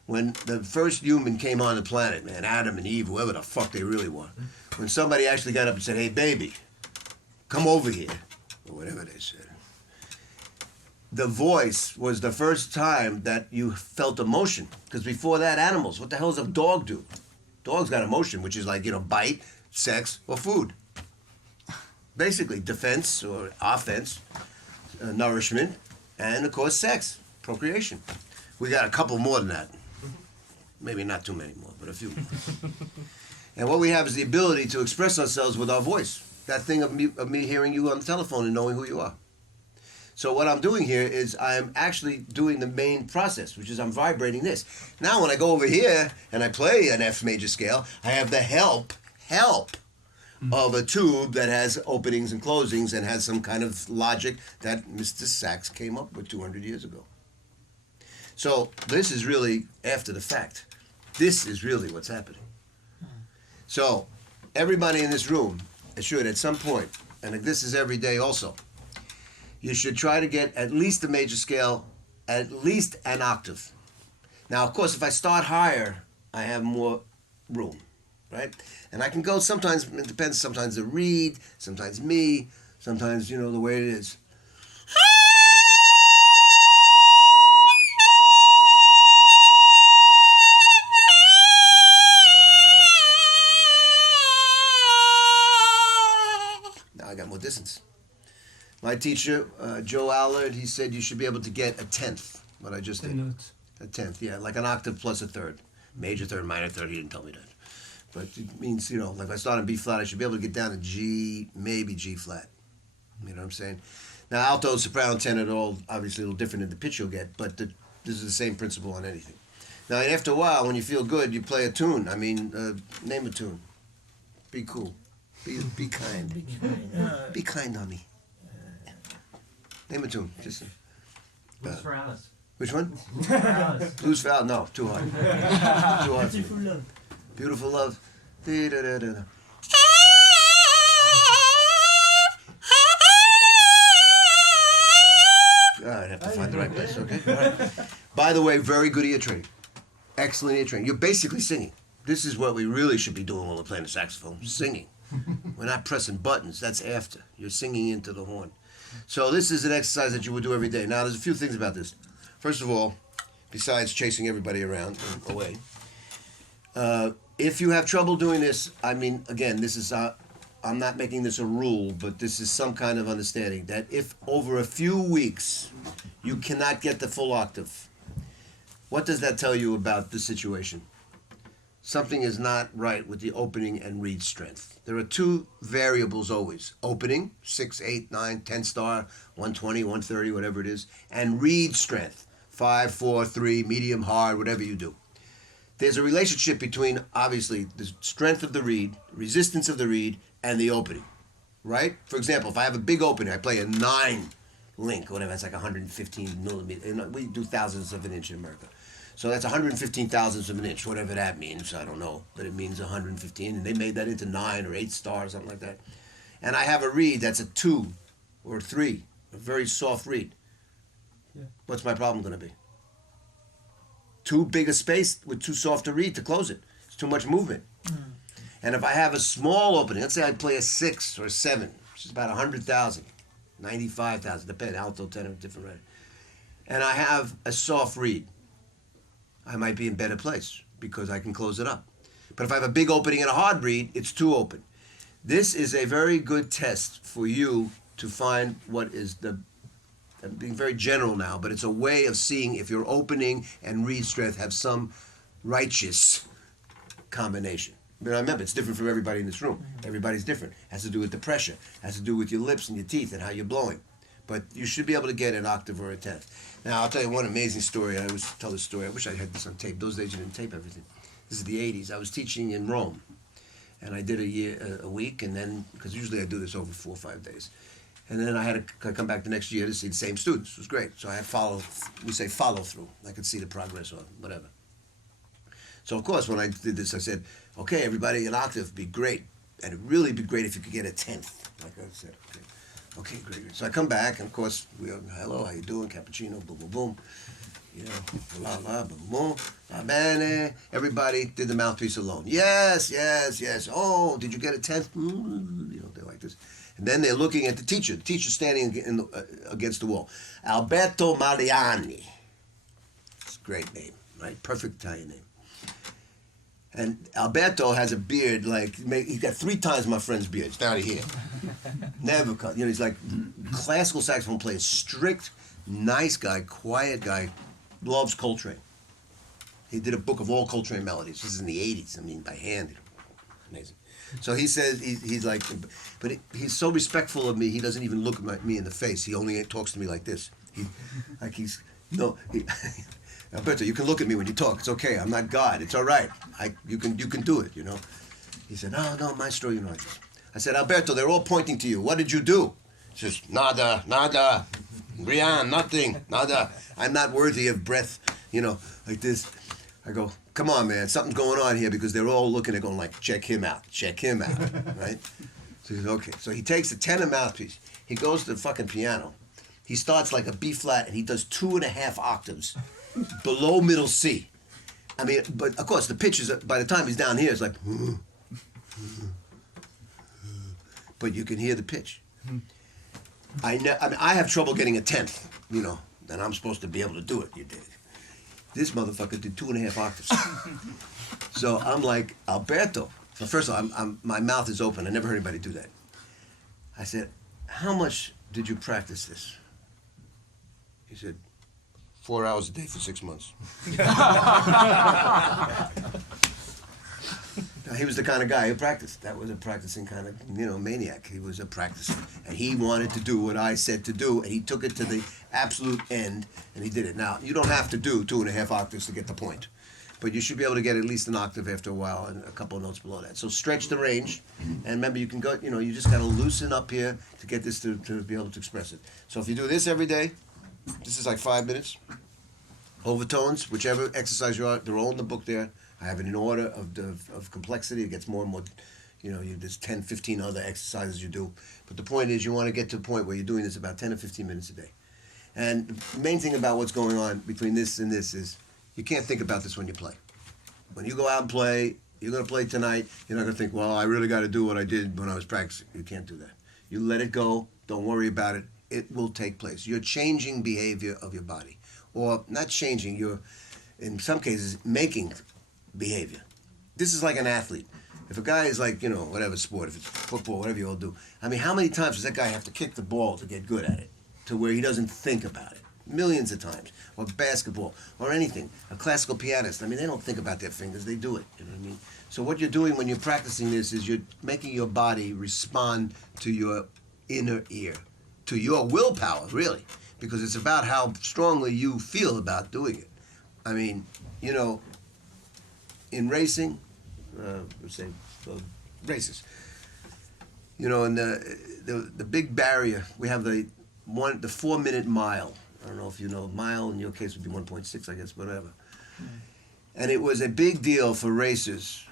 when the first human came on the planet, man, Adam and Eve, whoever the fuck they really were, when somebody actually got up and said, hey, baby, come over here, or whatever they said, the voice was the first time that you felt emotion. Because before that, animals, what the hell does a dog do? Dogs got emotion, which is like, bite, sex, or food. Basically, defense or offense, nourishment, and of course, sex, procreation. We got a couple more than that. Maybe not too many more, but a few. And what we have is the ability to express ourselves with our voice. That thing of me hearing you on the telephone and knowing who you are. So what I'm doing here is I'm actually doing the main process, which is I'm vibrating this. Now when I go over here and I play an F major scale, I have the help of a tube that has openings and closings and has some kind of logic that Mr. Sax came up with 200 years ago. So this is really after the fact. This is really what's happening. So everybody in this room should at some point, and this is every day also, you should try to get at least a major scale, at least an octave. Now, of course, if I start higher, I have more room, right? And I can go sometimes, it depends, sometimes the reed, sometimes me, sometimes, the way it is. Now I got more distance. My teacher, Joe Allard, he said you should be able to get a tenth, what I just did. A tenth, yeah, like an octave plus a third. Major third, minor third, he didn't tell me that. But it means, like if I start on B flat, I should be able to get down to G, maybe G flat. You know what I'm saying? Now, alto, soprano, tenor, they're all obviously a little different in the pitch you'll get, but this is the same principle on anything. Now, after a while, when you feel good, you play a tune. Name a tune. Be cool. Be kind. Be kind on me. Name a tune. Just. Blues for Alice. Which one? Blues for Alice. Blues for Alice? No, too hard. Too hard. Beautiful love. Beautiful love. Da-da-da-da-da. I'd have to find the right place, okay? All right. By the way, very good ear training. Excellent ear training. You're basically singing. This is what we really should be doing when we're playing the saxophone. Singing. We're not pressing buttons. That's after. You're singing into the horn. So this is an exercise that you would do every day. Now, there's a few things about this. First of all, besides chasing everybody around and away, if you have trouble doing this, again, this is I'm not making this a rule, but this is some kind of understanding that if over a few weeks you cannot get the full octave, what does that tell you about the situation? Something is not right with the opening and reed strength. There are two variables always. Opening, 6, 8, 9, 10 star, 120, 130, whatever it is, and reed strength, 5, 4, 3, medium, hard, whatever you do. There's a relationship between, obviously, the strength of the reed, resistance of the reed, and the opening, right? For example, if I have a big opening, I play a 9 link, whatever, that's like 115 millimeters. And we do thousandths of an inch in America. So that's 115 thousandths of an inch, whatever that means, I don't know, but it means 115, and they made that into 9 or 8 stars, something like that. And I have a reed that's a 2 or 3, a very soft reed. Yeah. What's my problem going to be? Too big a space with too soft a reed to close it. It's too much movement. And if I have a small opening, let's say I play a 6 or a 7, which is about 100,000, 95,000, depending, alto, tenor, different range. And I have a soft reed, I might be in better place because I can close it up. But if I have a big opening and a hard reed, it's too open. This is a very good test for you to find what is I'm being very general now, but it's a way of seeing if your opening and reed strength have some righteous combination. But remember, it's different for everybody in this room. Everybody's different. It has to do with the pressure. It has to do with your lips and your teeth and how you're blowing. But you should be able to get an octave or a tenth. Now, I'll tell you one amazing story. I always tell this story. I wish I had this on tape. Those days you didn't tape everything. This is the 80s. I was teaching in Rome. And I did a week, and then, because usually I do this over 4 or 5 days. And then I had to come back the next year to see the same students. It was great. So I had follow through. I could see the progress or whatever. So, of course, when I did this, I said, okay, everybody, an octave would be great. And it'd really be great if you could get a tenth, like I said. Okay, great. So I come back, and of course, we go, hello, how you doing? Cappuccino, boom, boom, boom. You know, la la, boom, la bene. Everybody did the mouthpiece alone. Yes, yes, yes. Oh, did you get a 10th? You know, they're like this. And then they're looking at the teacher. The teacher's standing against the wall. Alberto Mariani. It's a great name, right? Perfect Italian name. And Alberto has a beard like, he's got 3 times my friend's beard. It's down to here. Never cut. You know, he's like classical saxophone player, strict, nice guy, quiet guy, loves Coltrane. He did a book of all Coltrane melodies. This is in the 80s, I mean, by hand. Amazing. So he says, he's like, but he's so respectful of me, he doesn't even look at me in the face. He only talks to me like this. Alberto, you can look at me when you talk. It's okay. I'm not God. It's all right. You can do it, you know. He said, no, maestro, you know. Like this. I said, Alberto, they're all pointing to you. What did you do? He says, nada, Brian, nothing, nada. I'm not worthy of breath, you know, like this. I go, come on, man, something's going on here because they're all looking and going like, check him out, right? So he says, okay. So he takes the tenor mouthpiece. He goes to the fucking piano. He starts like a B flat and he does 2.5 octaves below middle C. I mean, but of course the pitch is, by the time he's down here, it's like, but you can hear the pitch. I mean, I have trouble getting a 10th, you know, and I'm supposed to be able to do it. You did. This motherfucker did 2.5 octaves. So I'm like, Alberto. So first of all, my mouth is open. I never heard anybody do that. I said, how much did you practice this? He said, 4 hours a day for 6 months. Now, he was the kind of guy who practiced. That was a practicing kind of, you know, maniac. He was a practicer. And he wanted to do what I said to do, and he took it to the absolute end, and he did it. Now, you don't have to do 2.5 octaves to get the point, but you should be able to get at least an octave after a while and a couple of notes below that. So stretch the range, and remember, you can go, you know, you just got to loosen up here to get this to be able to express it. So if you do this every day, this is like 5 minutes. Overtones, whichever exercise you are, they're all in the book there. I have it in order of complexity. It gets more and more, you know, there's 10, 15 other exercises you do. But the point is you want to get to a point where you're doing this about 10 or 15 minutes a day. And the main thing about what's going on between this and this is you can't think about this when you play. When you go out and play, you're going to play tonight, you're not going to think, well, I really got to do what I did when I was practicing. You can't do that. You let it go. Don't worry about it. It will take place. You're changing behavior of your body. Or not changing, you're, in some cases, making behavior. This is like an athlete. If a guy is like, you know, whatever sport, if it's football, whatever you all do, I mean, how many times does that guy have to kick the ball to get good at it? To where he doesn't think about it? Millions of times. Or basketball, or anything. A classical pianist, I mean, they don't think about their fingers, they do it. You know what I mean? So what you're doing when you're practicing this is you're making your body respond to your inner ear, to your willpower, really. Because it's about how strongly you feel about doing it. I mean, you know, in racing, let's say races, you know, in the big barrier, we have the 4 minute mile. I don't know if you know, mile in your case would be 1.6, I guess, whatever. And it was a big deal for racers,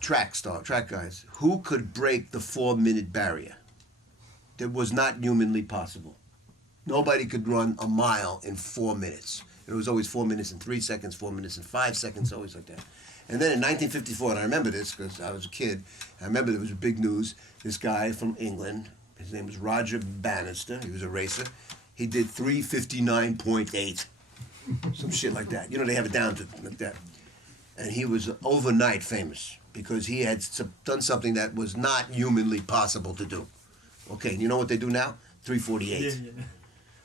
track guys, who could break the 4 minute barrier. That was not humanly possible. Nobody could run a mile in 4 minutes. It was always 4 minutes and 3 seconds, 4 minutes and 5 seconds, always like that. And then in 1954, and I remember this because I was a kid, I remember there was a big news, this guy from England, his name was Roger Bannister, he was a racer, he did 3:59.8, some shit like that. You know, they have it down to like that. And he was overnight famous because he had done something that was not humanly possible to do. Okay, you know what they do now? 3:48. Yeah.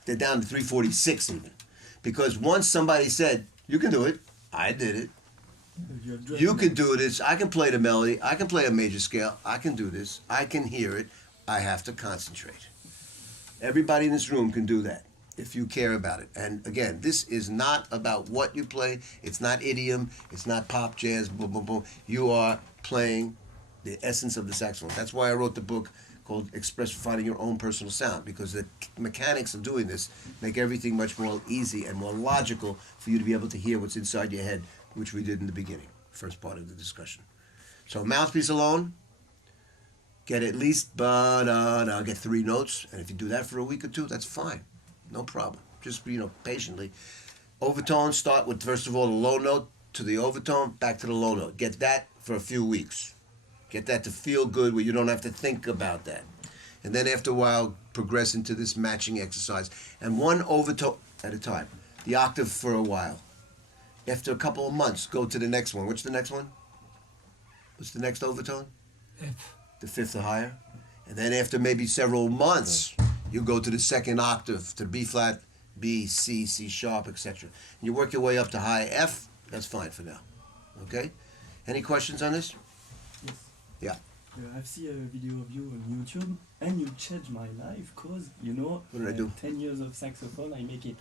They're down to 3:46 even. Because once somebody said, you can do it, I did it. You can do this. I can play the melody. I can play a major scale. I can do this. I can hear it. I have to concentrate. Everybody in this room can do that if you care about it. And again, this is not about what you play. It's not idiom. It's not pop, jazz, boom, boom, boom. You are playing the essence of the saxophone. That's why I wrote the book called Finding Your Own Personal Sound, because the mechanics of doing this make everything much more easy and more logical for you to be able to hear what's inside your head, which we did in the beginning, first part of the discussion. So mouthpiece alone, get at least get 3 notes, and if you do that for a week or 2, that's fine, no problem. Just, you know, patiently. Overtones start with, first of all, the low note to the overtone, back to the low note. Get that for a few weeks. Get that to feel good where you don't have to think about that. And then after a while, progress into this matching exercise. And one overtone at a time. The octave for a while. After a couple of months, go to the next one. What's the next one? What's the next overtone? F. The fifth or higher. And then after maybe several months, you go to the second octave, to B flat, B, C, C sharp, etc. You work your way up to high F. That's fine for now. Okay? Any questions on this? Yes. Yeah. I've seen a video of you on YouTube, and you changed my life, cause you know, What did I do? 10 years of saxophone, I make it.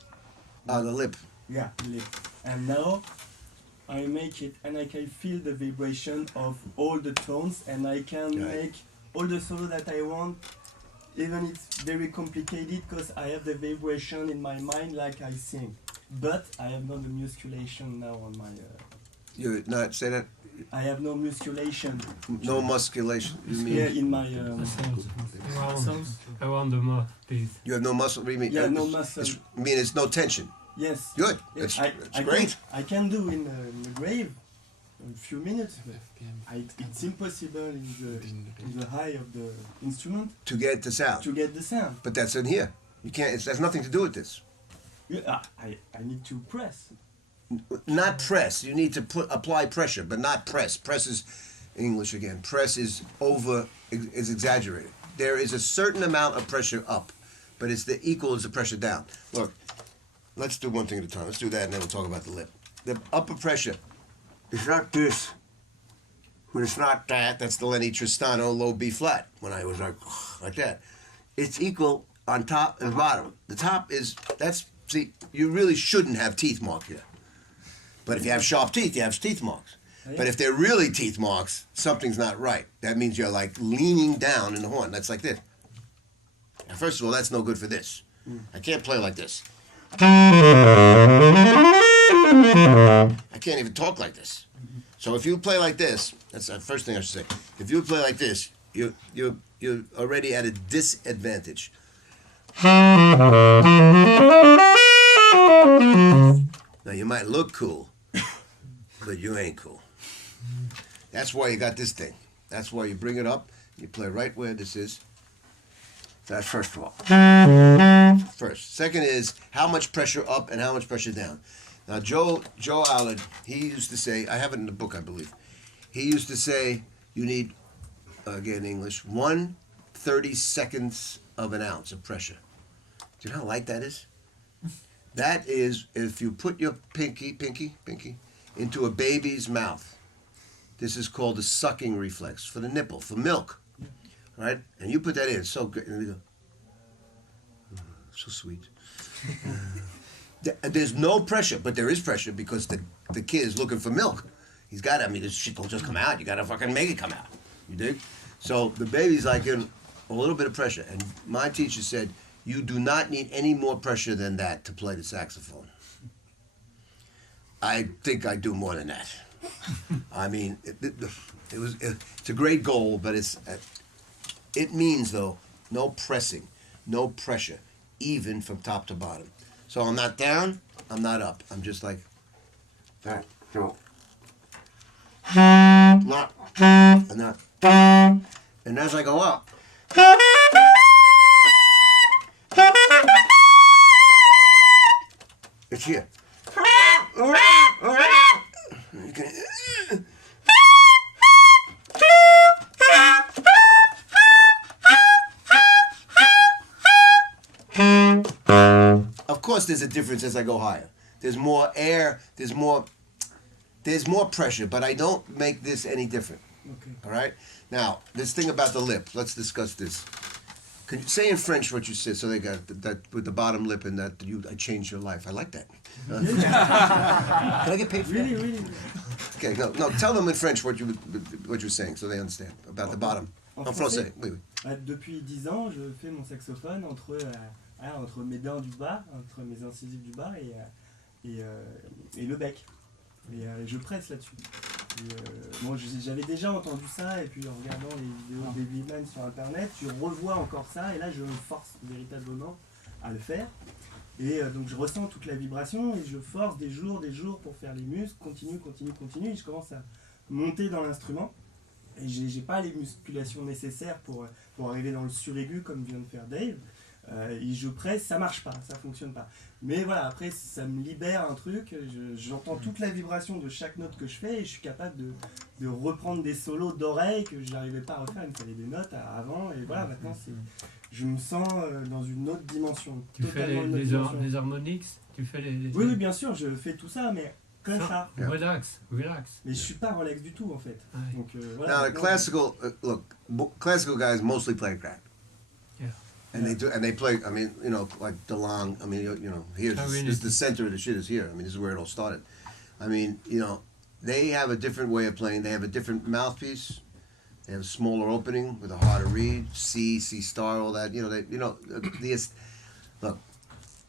The lip. Yeah, lip. And now I make it, and I can feel the vibration of all the tones, and I can Right. make all the solo that I want. Even it's very complicated, cause I have the vibration in my mind like I sing, but I have not the musculation now on my. You not say that? I have no musculation. No musculation. You mean Yeah, in my. Around the mouth, please. you have no muscle? What do you mean? Yeah, no muscle. You mean it's no tension? Yes. Good. Yes, That's great. I can do in the grave in a few minutes, but it's impossible in the high of the instrument To get the sound. to get the sound. But that's in here. You can't. It has nothing to do with this. Yeah, I need to press. Not press. You need to apply pressure, but not press. Press is English again. Press is is exaggerated. There is a certain amount of pressure up, but it's the equal as the pressure down. Look, let's do one thing at a time. Let's do that, and then we'll talk about the lip. The upper pressure is not this, but it's not that. That's the Lenny Tristano low B flat. When I was like that, it's equal on top and bottom. The top is see. You really shouldn't have teeth mark here. But if you have sharp teeth, you have teeth marks. But if they're really teeth marks, something's not right. That means you're like leaning down in the horn. That's like this. Now, first of all, that's no good for this. I can't play like this. I can't even talk like this. So if you play like this, that's the first thing I should say. If you play like this, you're already at a disadvantage. Now you might look cool, but you ain't cool. That's why you got this thing. That's why you bring it up. You play right where this is. That's first of all. First. Second is how much pressure up and how much pressure down. Now Joe Allen, he used to say, I have it in the book, I believe. He used to say you need, again English, 1/32 of an ounce of pressure. Do you know how light that is? That is if you put your pinky into a baby's mouth. This is called the sucking reflex for the nipple, for milk, right? And you put that in, it's so good. And you go, so sweet. There's no pressure, but there is pressure because the kid is looking for milk. He's got to, I mean, this shit don't just come out. You got to fucking make it come out. You dig? So the baby's like in a little bit of pressure. And my teacher said, you do not need any more pressure than that to play the saxophone. I think I do more than that. I mean, it's a great goal, but it means, though, no pressing, no pressure, even from top to bottom. So I'm not down, I'm not up. I'm just like that. So not and not. And as I go up, it's here. You can, of course, there's a difference as I go higher. There's more air. There's more pressure, but I don't make this any different. Okay. All right. Now, this thing about the lip. Let's discuss this. Can you say in French what you said? So they got that with the bottom lip and that I changed your life. I like that. Can I get paid for Really, that? really. Okay, no. Tell them in French what you're saying, so they understand about the bottom. En français, oui. Depuis 10 ans, je fais mon saxophone entre mes dents du bas, entre mes incisives du bas et le bec. Et je presse là-dessus. Bon, j'avais déjà entendu ça, et puis en regardant les vidéos de David Liebman sur internet, je revois encore ça, et là je me force véritablement à le faire. Et donc je ressens toute la vibration et je force des jours pour faire les muscles, continue, et je commence à monter dans l'instrument. Et j'ai pas les musculations nécessaires pour arriver dans le suraigu comme vient de faire Dave. Et je presse, ça marche pas, ça fonctionne pas. Mais voilà, après ça me libère un truc, j'entends toute la vibration de chaque note que je fais et je suis capable de reprendre des solos d'oreille que je n'arrivais pas à refaire, il me fallait des notes avant. Et voilà, maintenant je me sens dans une autre dimension. Tu fais totalement une autre dimension. les harmoniques, tu fais les... Oui, bien sûr, je fais tout ça, mais comme ça. Relax. Mais je suis pas relax du tout en fait. Ouais. Donc, voilà, Now, the classical, classical guys mostly play crack. Yeah. And they play. I mean, you know, like DeLong. I mean, you know, here's this is the center of the shit is here. I mean, this is where it all started. I mean, you know, they have a different way of playing. They have a different mouthpiece. They have a smaller opening with a harder reed. C star, all that. You know, look,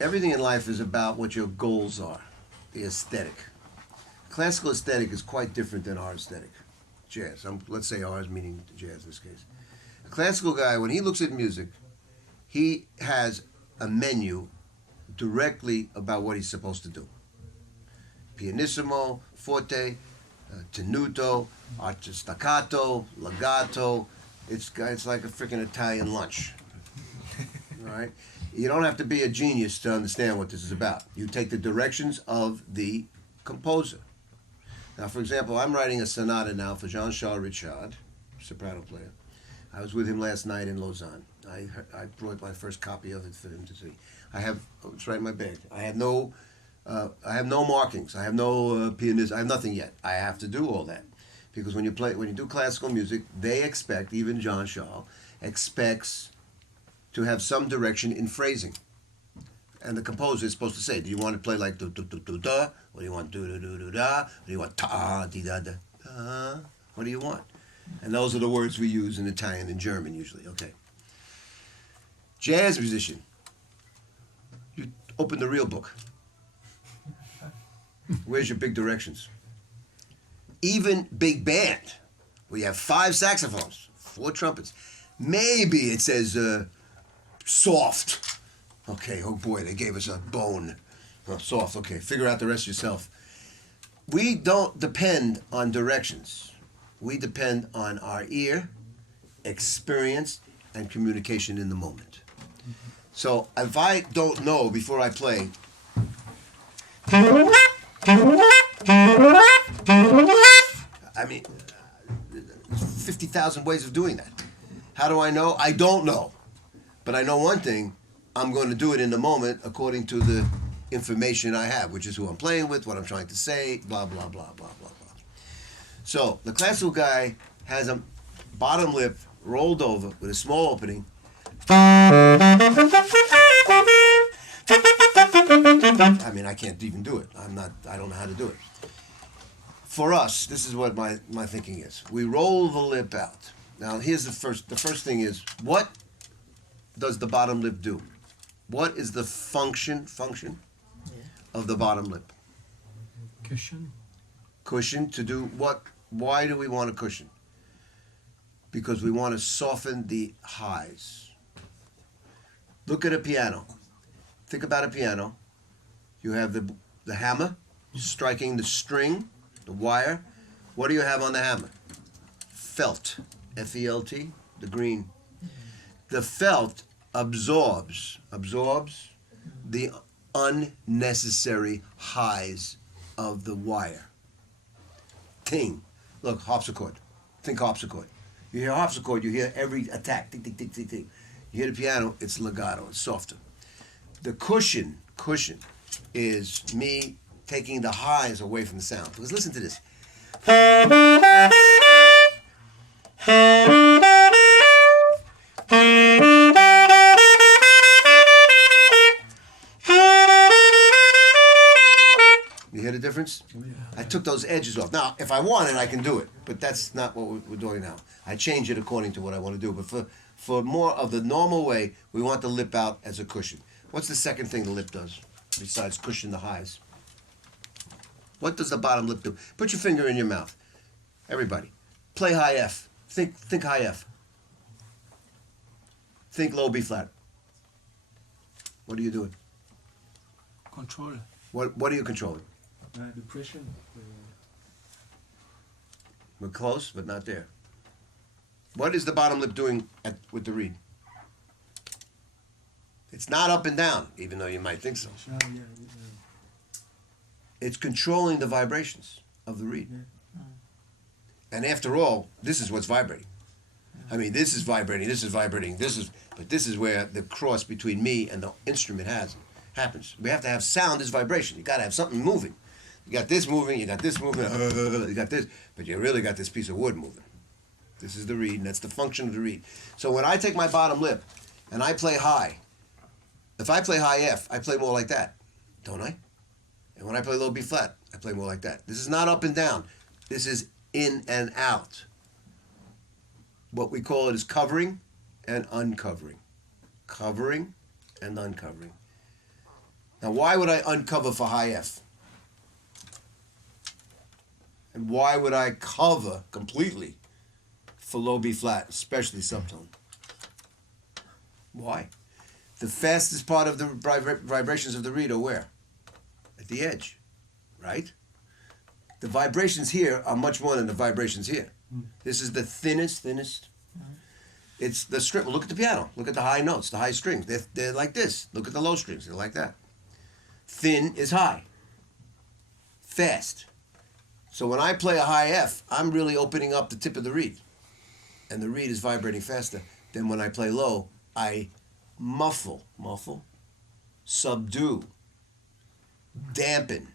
everything in life is about what your goals are, the aesthetic. Classical aesthetic is quite different than our aesthetic. Jazz. Let's say ours, meaning jazz in this case. A classical guy, when he looks at music, he has a menu directly about what he's supposed to do. Pianissimo, forte, tenuto, staccato, legato. It's like a freaking Italian lunch. All right? You don't have to be a genius to understand what this is about. You take the directions of the composer. Now, for example, I'm writing a sonata now for Jean-Charles Richard, soprano player. I was with him last night in Lausanne. I brought my first copy of it for him to see. It's right in my bag. I have no markings. I have no pianist. I have nothing yet. I have to do all that because when you do classical music, they expect, even Jean-Charles expects to have some direction in phrasing. And the composer is supposed to say, do you want to play like do-do-do-do-da? Or do you want do-do-do-do-da? Or do you want ta-di-da-da? What do you want? And those are the words we use in Italian and German usually. Okay. Jazz musician, you open the real book. Where's your big directions? Even big band, where you have 5 saxophones, 4 trumpets. Maybe it says soft. Okay, oh boy, they gave us a bone. Oh, soft, okay, figure out the rest yourself. We don't depend on directions. We depend on our ear, experience, and communication in the moment. So if I don't know before I play, I mean, 50,000 ways of doing that. How do I know? I don't know. But I know one thing, I'm going to do it in the moment according to the information I have, which is who I'm playing with, what I'm trying to say, blah, blah, blah, blah, blah, blah. So the classical guy has a bottom lip rolled over with a small opening. I mean, I can't even do it. I don't know how to do it. For us, this is what my thinking is. We roll the lip out. Now, here's the first thing is, what does the bottom lip do? What is the function of the bottom lip? Cushion to do what? Why do we want a cushion? Because we want to soften the highs. Look at a piano. Think about a piano. You have the hammer striking the string, the wire. What do you have on the hammer? Felt. F-E-L-T, the green. The felt absorbs the unnecessary highs of the wire. Ting. Look, harpsichord. Think harpsichord. You hear harpsichord, you hear every attack. Tick, tick, tick, tick, tick. You hear the piano, it's legato, it's softer. The cushion is me taking the highs away from the sound. Because listen to this. You hear the difference? I took those edges off. Now, if I wanted, I can do it, but that's not what we're doing now. I change it according to what I want to do. But for more of the normal way, we want the lip out as a cushion. What's the second thing the lip does, besides cushion the highs? What does the bottom lip do? Put your finger in your mouth. Everybody. Play high F. Think high F. Think low B flat. What are you doing? control. What are you controlling? The pressure. We're close, but not there. What is the bottom lip doing with the reed? It's not up and down, even though you might think so. It's controlling the vibrations of the reed. And after all, this is what's vibrating. I mean, this is vibrating, but this is where the cross between me and the instrument happens. We have to have sound as vibration. You gotta have something moving. You got this moving, you got this moving, you got this, but you really got this piece of wood moving. This is the reed, and that's the function of the reed. So when I take my bottom lip and I play high, if I play high F, I play more like that, don't I? And when I play low B flat, I play more like that. This is not up and down. This is in and out. What we call it is covering and uncovering. Covering and uncovering. Now, why would I uncover for high F? And why would I cover completely for low B flat, especially subtone? Why? The fastest part of the vibrations of the reed are where? At the edge, right? The vibrations here are much more than the vibrations here. This is the thinnest. It's the string. Look at the piano. Look at the high notes, the high strings. They're like this. Look at the low strings. They're like that. Thin is high. Fast. So when I play a high F, I'm really opening up the tip of the reed. And the reed is vibrating faster than when I play low. I muffle, subdue, dampen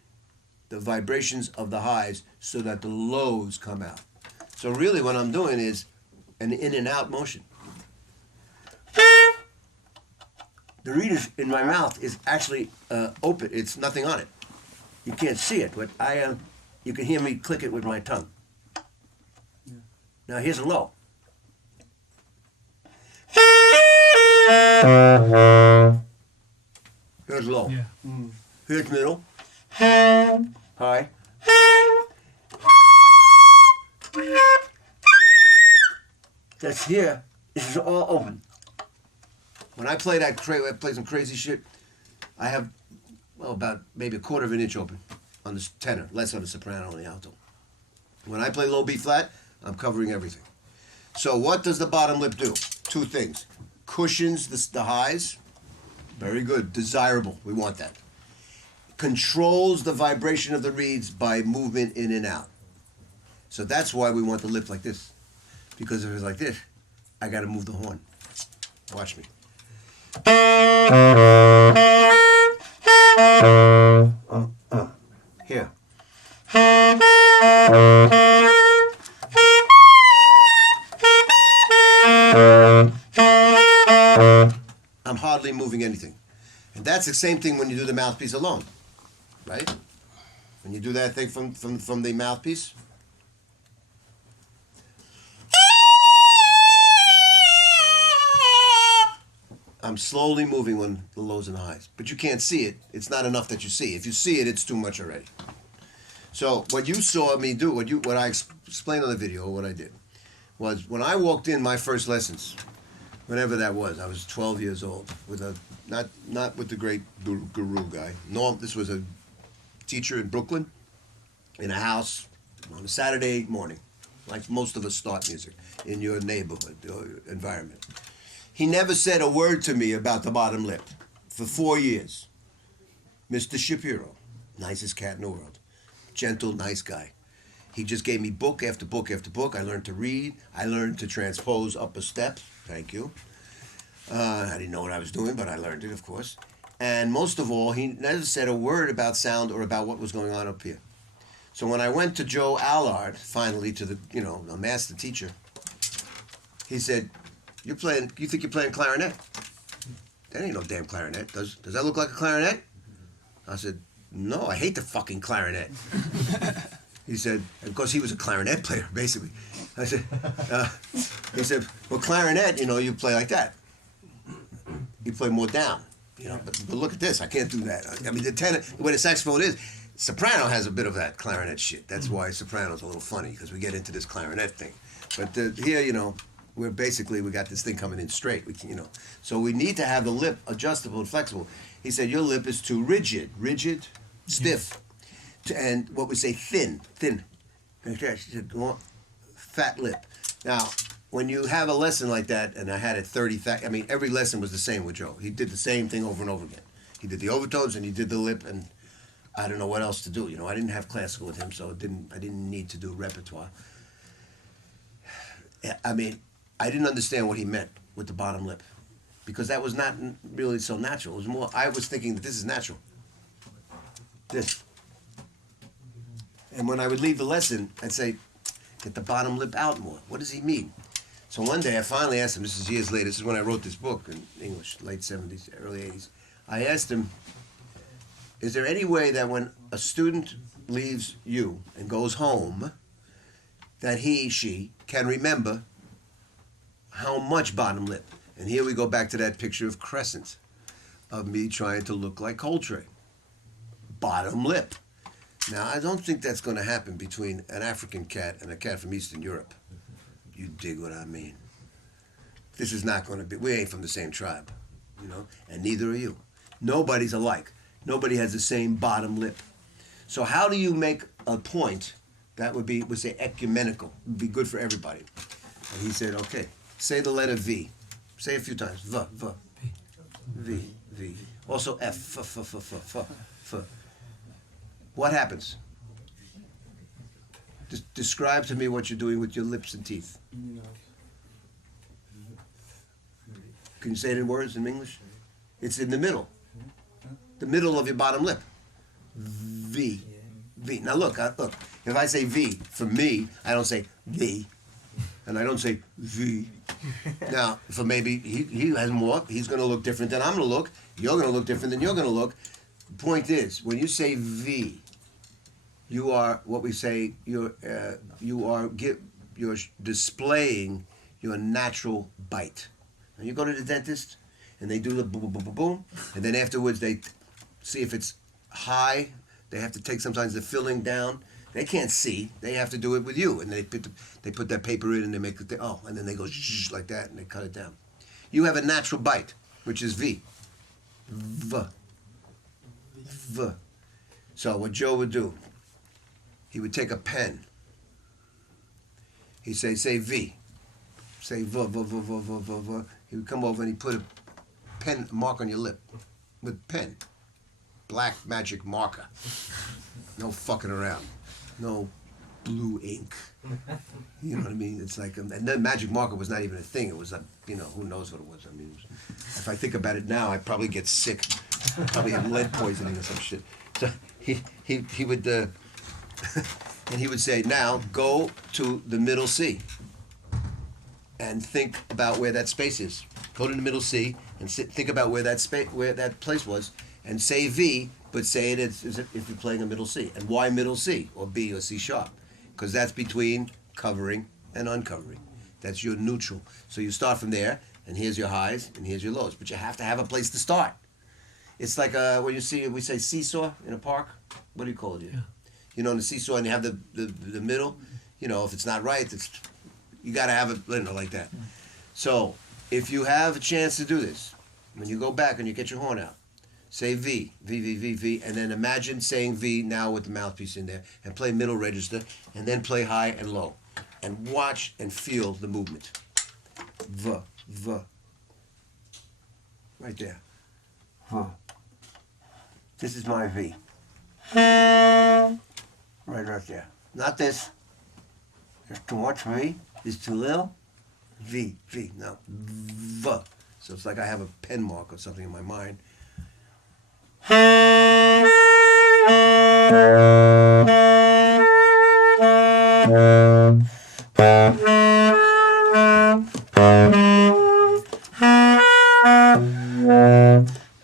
the vibrations of the highs so that the lows come out. So really what I'm doing is an in and out motion. The reed is, in my mouth is actually open. It's nothing on it. You can't see it, but you can hear me click it with my tongue. Now here's a low. Here's low. Yeah. Here's middle. High. That's here. This is all open. When I play play some crazy shit, I have about maybe a quarter of an inch open on the tenor, less on the soprano and the alto. When I play low B flat, I'm covering everything. So what does the bottom lip do? Two things. Cushions the highs. Very good. Desirable. We want that. Controls the vibration of the reeds by movement in and out. So that's why we want the lip like this. Because if it's like this, I got to move the horn. Watch me. Here. I'm hardly moving anything. And that's the same thing when you do the mouthpiece alone, right? When you do that thing from the mouthpiece. I'm slowly moving on the lows and the highs. But you can't see it. It's not enough that you see. If you see it, it's too much already. So what you saw me do, what I explained on the video, what I did, was when I walked in my first lessons, whenever that was, I was 12 years old, with not with the great guru guy. No, this was a teacher in Brooklyn, in a house, on a Saturday morning, like most of us start music, in your neighborhood, your environment. He never said a word to me about the bottom lip for 4 years. Mr. Shapiro, nicest cat in the world. Gentle, nice guy. He just gave me book after book after book. I learned to read. I learned to transpose up a step. Thank you. I didn't know what I was doing, but I learned it, of course. And most of all, he never said a word about sound or about what was going on up here. So when I went to Joe Allard, finally to the master teacher, he said, you think you're playing clarinet? That ain't no damn clarinet. Does that look like a clarinet? I said, no, I hate the fucking clarinet. He said, because he was a clarinet player, basically. I said, he said, well, clarinet, you play like that. You play more down, but look at this, I can't do that. I mean, the tenor, the way the saxophone is, soprano has a bit of that clarinet shit. That's why soprano's a little funny, because we get into this clarinet thing. But here, we got this thing coming in straight. So we need to have the lip adjustable and flexible. He said, your lip is too rigid, stiff, and what we say thin. Fat lip. Now, when you have a lesson like that, and I had it 30, I mean, every lesson was the same with Joe. He did the same thing over and over again. He did the overtones and he did the lip, and I don't know what else to do. You know, I didn't have classical with him, so I didn't need to do repertoire. I mean, I didn't understand what he meant with the bottom lip, because that was not really so natural. It was more, I was thinking that this is natural. This. And when I would leave the lesson, I'd say, get the bottom lip out more. What does he mean? So one day I finally asked him, this is years later, this is when I wrote this book in English, late 70s, early 80s. I asked him, is there any way that when a student leaves you and goes home, that he, she, can remember how much bottom lip? And here we go back to that picture of Crescent, of me trying to look like Coltrane. Bottom lip. Now, I don't think that's going to happen between an African cat and a cat from Eastern Europe. You dig what I mean? This is not going to be, we ain't from the same tribe, you know, and neither are you. Nobody's alike. Nobody has the same bottom lip. So how do you make a point that would be, we say, ecumenical, would be good for everybody? And he said, okay, say the letter V. Say a few times, V. Also F, F. What happens? Describe to me what you're doing with your lips and teeth. Can you say it in words in English? It's in the middle. The middle of your bottom lip. V. Now look. If I say V, for me, I don't say V. And I don't say V. Now, for maybe he has more, he's going to look different than I'm going to look. You're going to look different than you're going to look. The point is, when you say V, you are what we say. You're displaying your natural bite. And you go to the dentist, and they do the boom, boom, boom, boom, boom, and then afterwards they see if it's high. They have to take sometimes the filling down. They can't see. They have to do it with you, and they put that paper in, and they make it. And then they go zzzz like that, and they cut it down. You have a natural bite, which is V. V. So what Joe would do, he would take a pen. He'd say V. Say V. He would come over and he'd put a pen mark on your lip with pen. Black magic marker. No fucking around. No blue ink. You know what I mean? It's like, and then magic marker was not even a thing. It was a, you know, who knows what it was. I mean, if I think about it now, I'd probably get sick. Probably have lead poisoning or some shit. So he would, and he would say, now go to the middle C and think about where that space is. Go to the middle C and think about where that place was, and say V, but say it as if you're playing a middle C. And why middle C or B or C sharp? Because that's between covering and uncovering. That's your neutral. So you start from there, and here's your highs and here's your lows. But you have to have a place to start. It's like when you see, we say seesaw in a park. What do you call it? Yeah. You know, in the seesaw, and you have the middle. You know, if it's not right, you got to have it, you know, like that. So if you have a chance to do this, when you go back and you get your horn out, say V, and then imagine saying V now with the mouthpiece in there, and play middle register, and then play high and low, and watch and feel the movement. V. Right there. V. This is my V. Right there. Not this. There's too much V. It's too little. V. No. V. So it's like I have a pen mark or something in my mind.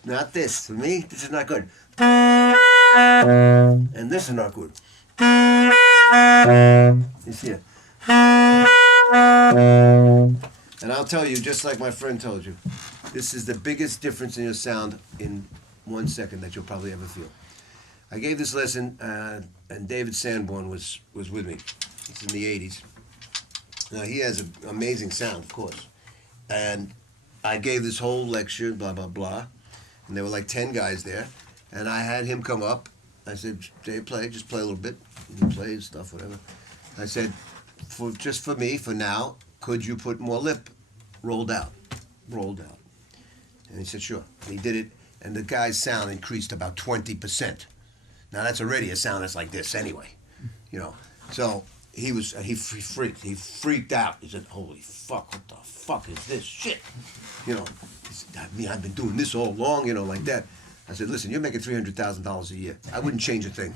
Not this. For me, this is not good. And this is not good. You see it? And I'll tell you, just like my friend told you, this is the biggest difference in your sound in 1 second that you'll probably ever feel. I gave this lesson, and David Sanborn was with me. It's in the 80s. Now, he has an amazing sound, of course. And I gave this whole lecture, blah, blah, blah. and there were like 10 guys there, and I had him come up. I said, Dave, just play a little bit. And he plays stuff, whatever. I said, just for me, for now, could you put more lip rolled out? And he said, sure. And he did it, and the guy's sound increased about 20%. Now that's already a sound that's like this anyway, you know. So he freaked out. He said, holy fuck, what the fuck is this shit? You know, he said, I mean, I've been doing this all along, you know, like that. I said, listen, you're making $300,000 a year. I wouldn't change a thing.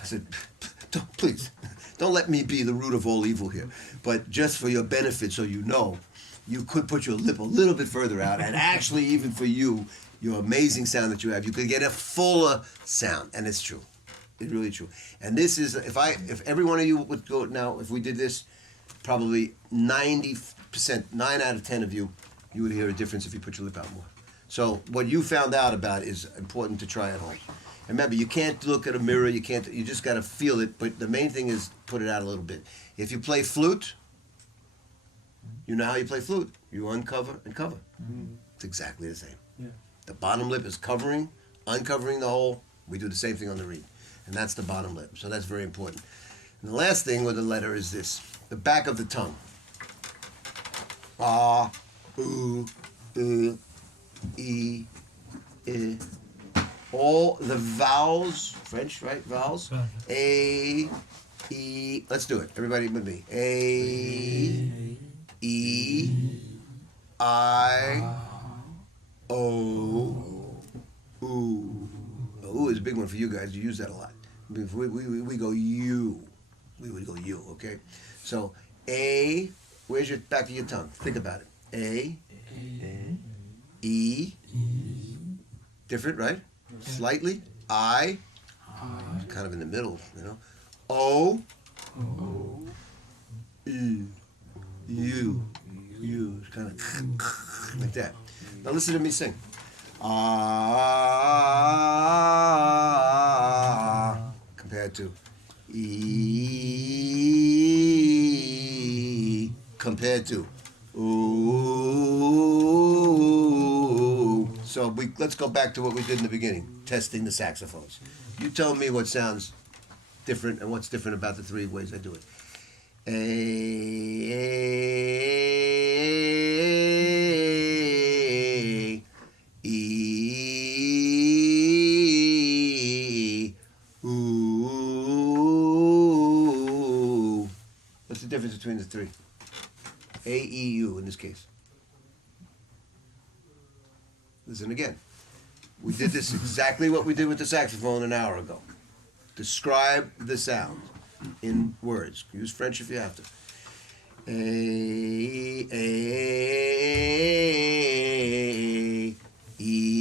I said, please, don't let me be the root of all evil here. But just for your benefit, so you know, you could put your lip a little bit further out, and actually, even for you, your amazing sound that you have, you could get a fuller sound, and it's true. It's really true. And this is, if every one of you would go now, if we did this, probably 90%, 9 out of 10 of you, you would hear a difference if you put your lip out more. So what you found out about is important to try at home. And remember, you can't look at a mirror, you just got to feel it, but the main thing is put it out a little bit. If you play flute, you know how you play flute. You uncover and cover. It's exactly the same. Yeah. The bottom lip is uncovering the hole. We do the same thing on the reed. And that's the bottom lip. So that's very important. And the last thing with the letter is this, the back of the tongue. Ah, ooh, E, I. All the vowels, French, right? Vowels. A, E. Let's do it. Everybody with me. A, E, I, O, ooh. Ooh is a big one for you guys. You use that a lot. We go U. We would go U, okay? So A, where's your back of your tongue? Think about it. A, E, different, right? Slightly. I, kind of in the middle, you know. O, E, U, it's kind of like that. Now listen to me sing. Compared to E, compared to ooh. So let's go back to what we did in the beginning, testing the saxophones. You tell me what sounds different and what's different about the 3 ways I do it. A, E, ooh. What's the difference between the 3? A, E, U in this case. Listen again. We did this exactly what we did with the saxophone an hour ago. Describe the sound in words. Use French if you have to. A, E,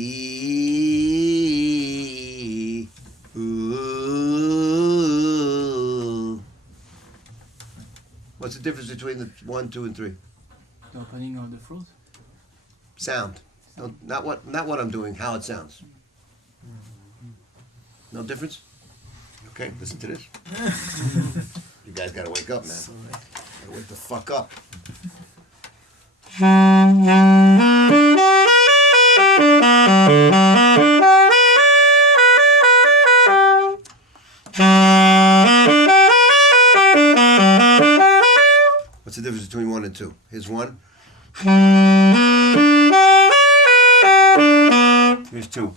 ooh. What's the difference between the 1, 2, and 3? The opening of the throat. Sound. No, not what I'm doing, how it sounds. No difference? Okay, listen to this. You guys gotta wake up, man. Gotta wake the fuck up. What's the difference between 1 and 2? Here's 1. Here's 2.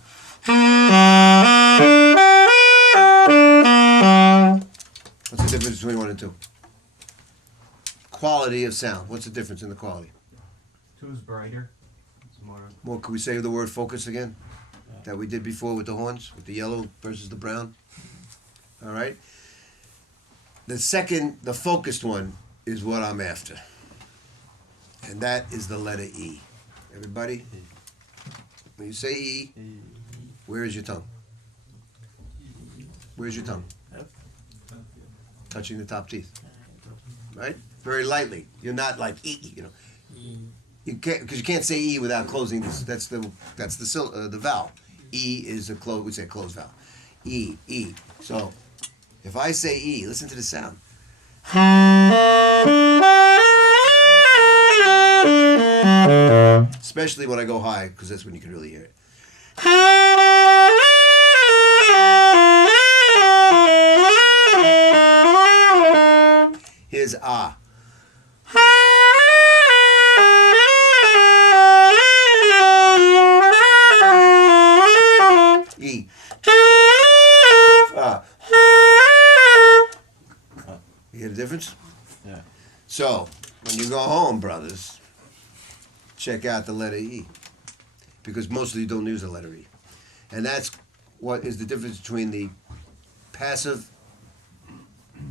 What's the difference between 1 and 2? Quality of sound. What's the difference in the quality? 2 is brighter. It's more. Well, could we say the word focus again? That we did before with the horns, with the yellow versus the brown. All right? The second, the focused one, is what I'm after. And that is the letter E. Everybody? When you say E, where is your tongue? Where's your tongue? Touching the top teeth. Right? Very lightly. You're not like E, you know. You can't, because you can't say E without closing this. That's the vowel. E is a closed, we say closed vowel. E, E. So if I say E, listen to the sound. Especially when I go high, because that's when you can really hear it. is ah. E. Ah. You hear the difference? Yeah. So, when you go home, brothers, check out the letter E. Because most of you don't use the letter E. And that's what is the difference between the passive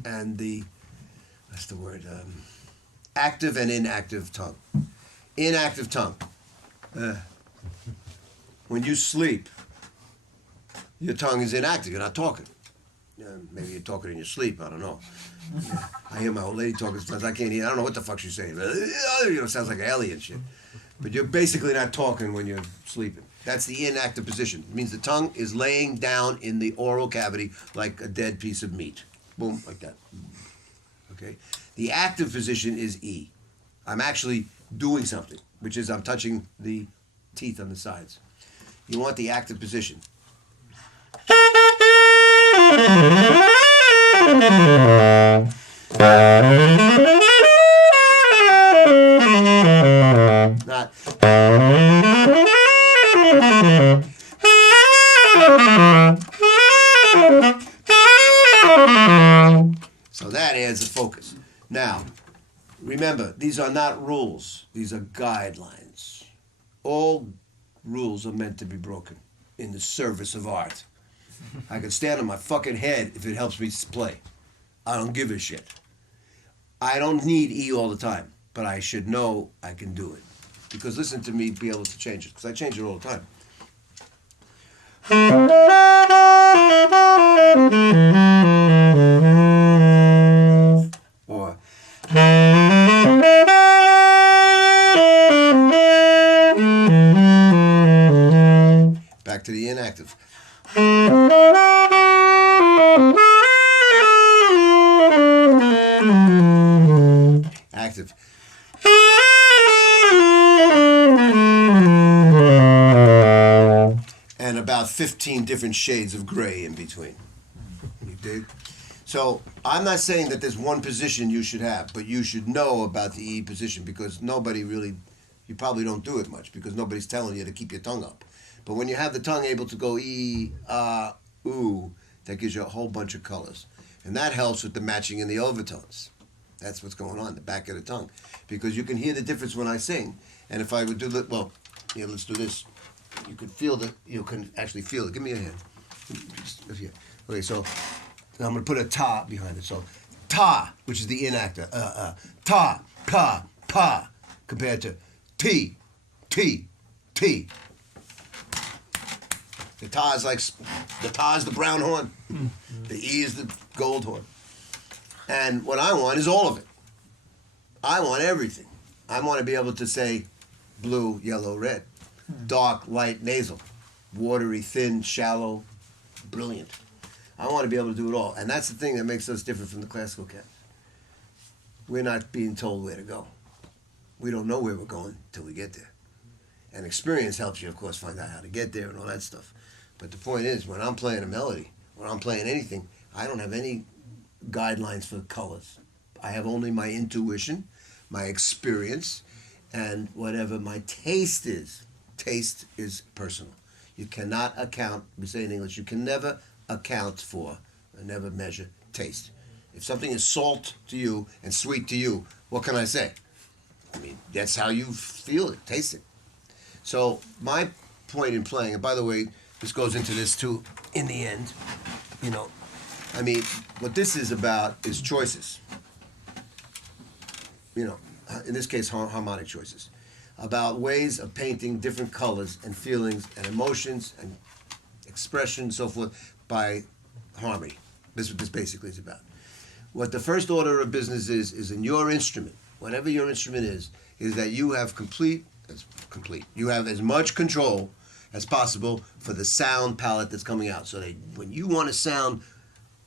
and the, what's the word, active and inactive tongue. Inactive tongue. When you sleep, your tongue is inactive. You're not talking. Maybe you're talking in your sleep. I don't know. I hear my old lady talking sometimes. I can't hear. I don't know what the fuck she's saying. You know, it sounds like alien shit. But you're basically not talking when you're sleeping. That's the inactive position. It means the tongue is laying down in the oral cavity like a dead piece of meat. Boom, like that. Okay? The active position is E. I'm actually doing something, which is I'm touching the teeth on the sides. You want the active position. Not. So that adds a focus. Now, remember, these are not rules. These are guidelines. All rules are meant to be broken in the service of art. I can stand on my fucking head if it helps me play. I don't give a shit. I don't need E all the time, but I should know I can do it. Because listen to me be able to change it, because I change it all the time. Or back to the inactive. Active. And about 15 different shades of gray in between. You dig? So I'm not saying that there's one position you should have, but you should know about the E position because nobody really, you probably don't do it much because nobody's telling you to keep your tongue up. But when you have the tongue able to go E, ah, ooh, that gives you a whole bunch of colors. And that helps with the matching in the overtones. That's what's going on, the back of the tongue. Because you can hear the difference when I sing. And if I would do the, well, yeah, let's do this. You can feel that, you can actually feel it. Give me a hand. Okay, so I'm going to put a ta behind it. So ta, which is the inactive. Ta, ka, pa, compared to ti, ti, ti. The ta is like, the ta is the brown horn. The E is the gold horn. And what I want is all of it. I want everything. I want to be able to say blue, yellow, red. Dark, light, nasal. Watery, thin, shallow, brilliant. I want to be able to do it all. And that's the thing that makes us different from the classical cats. We're not being told where to go. We don't know where we're going until we get there. And experience helps you, of course, find out how to get there and all that stuff. But the point is, when I'm playing a melody, or I'm playing anything, I don't have any guidelines for colors. I have only my intuition, my experience, and whatever my taste is. Taste is personal. You cannot account, we say in English, you can never account for, or never measure taste. If something is salt to you and sweet to you, what can I say? I mean, that's how you feel it, taste it. So my point in playing, and by the way, this goes into this too, in the end, you know, I mean, what this is about is choices. You know, in this case, harmonic choices. About ways of painting different colors and feelings and emotions and expression and so forth by harmony. This is what this basically is about. What the first order of business is in your instrument, whatever your instrument is that you have you have as much control as possible for the sound palette that's coming out. So that when you want to sound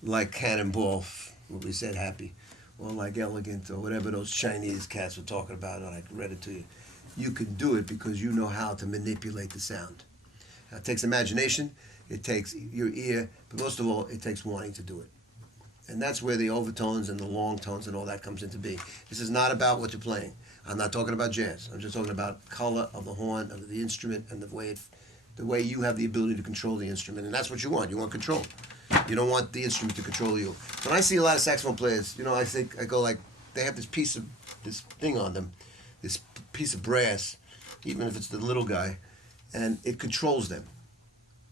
like Cannonball, what we said, Happy, or like Elegant, or whatever those Chinese cats were talking about, and I read it to you, you can do it because you know how to manipulate the sound. Now, it takes imagination, it takes your ear, but most of all, it takes wanting to do it. And that's where the overtones and the long tones and all that comes into being. This is not about what you're playing. I'm not talking about jazz. I'm just talking about color of the horn, of the instrument, and the way you have the ability to control the instrument. And that's what you want. You want control. You don't want the instrument to control you. When I see a lot of saxophone players, I go like, they have this thing on them, this piece of brass, even if it's the little guy, and it controls them.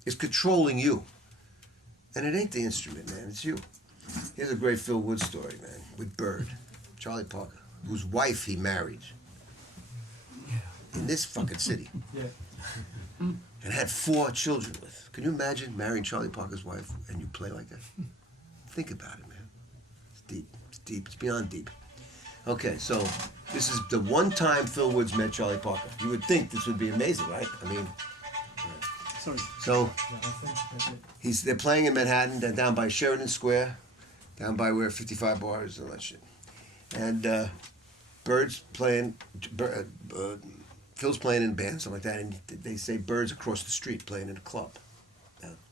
It's controlling you. And it ain't the instrument, man. It's you. Here's a great Phil Wood story, man, with Bird, Charlie Parker, whose wife he married in this fucking city. Yeah. And had 4 children with. Can you imagine marrying Charlie Parker's wife and you play like that? Think about it, man. It's deep. It's deep. It's beyond deep. Okay, so this is the one time Phil Woods met Charlie Parker. You would think this would be amazing, right? I mean, Sorry. so Yeah, that's it. they're playing in Manhattan. They're down by Sheridan Square, down by where 55 bars and all that shit. And Bird's playing, Phil's playing in a band, something like that, and they say Bird's across the street playing in a club,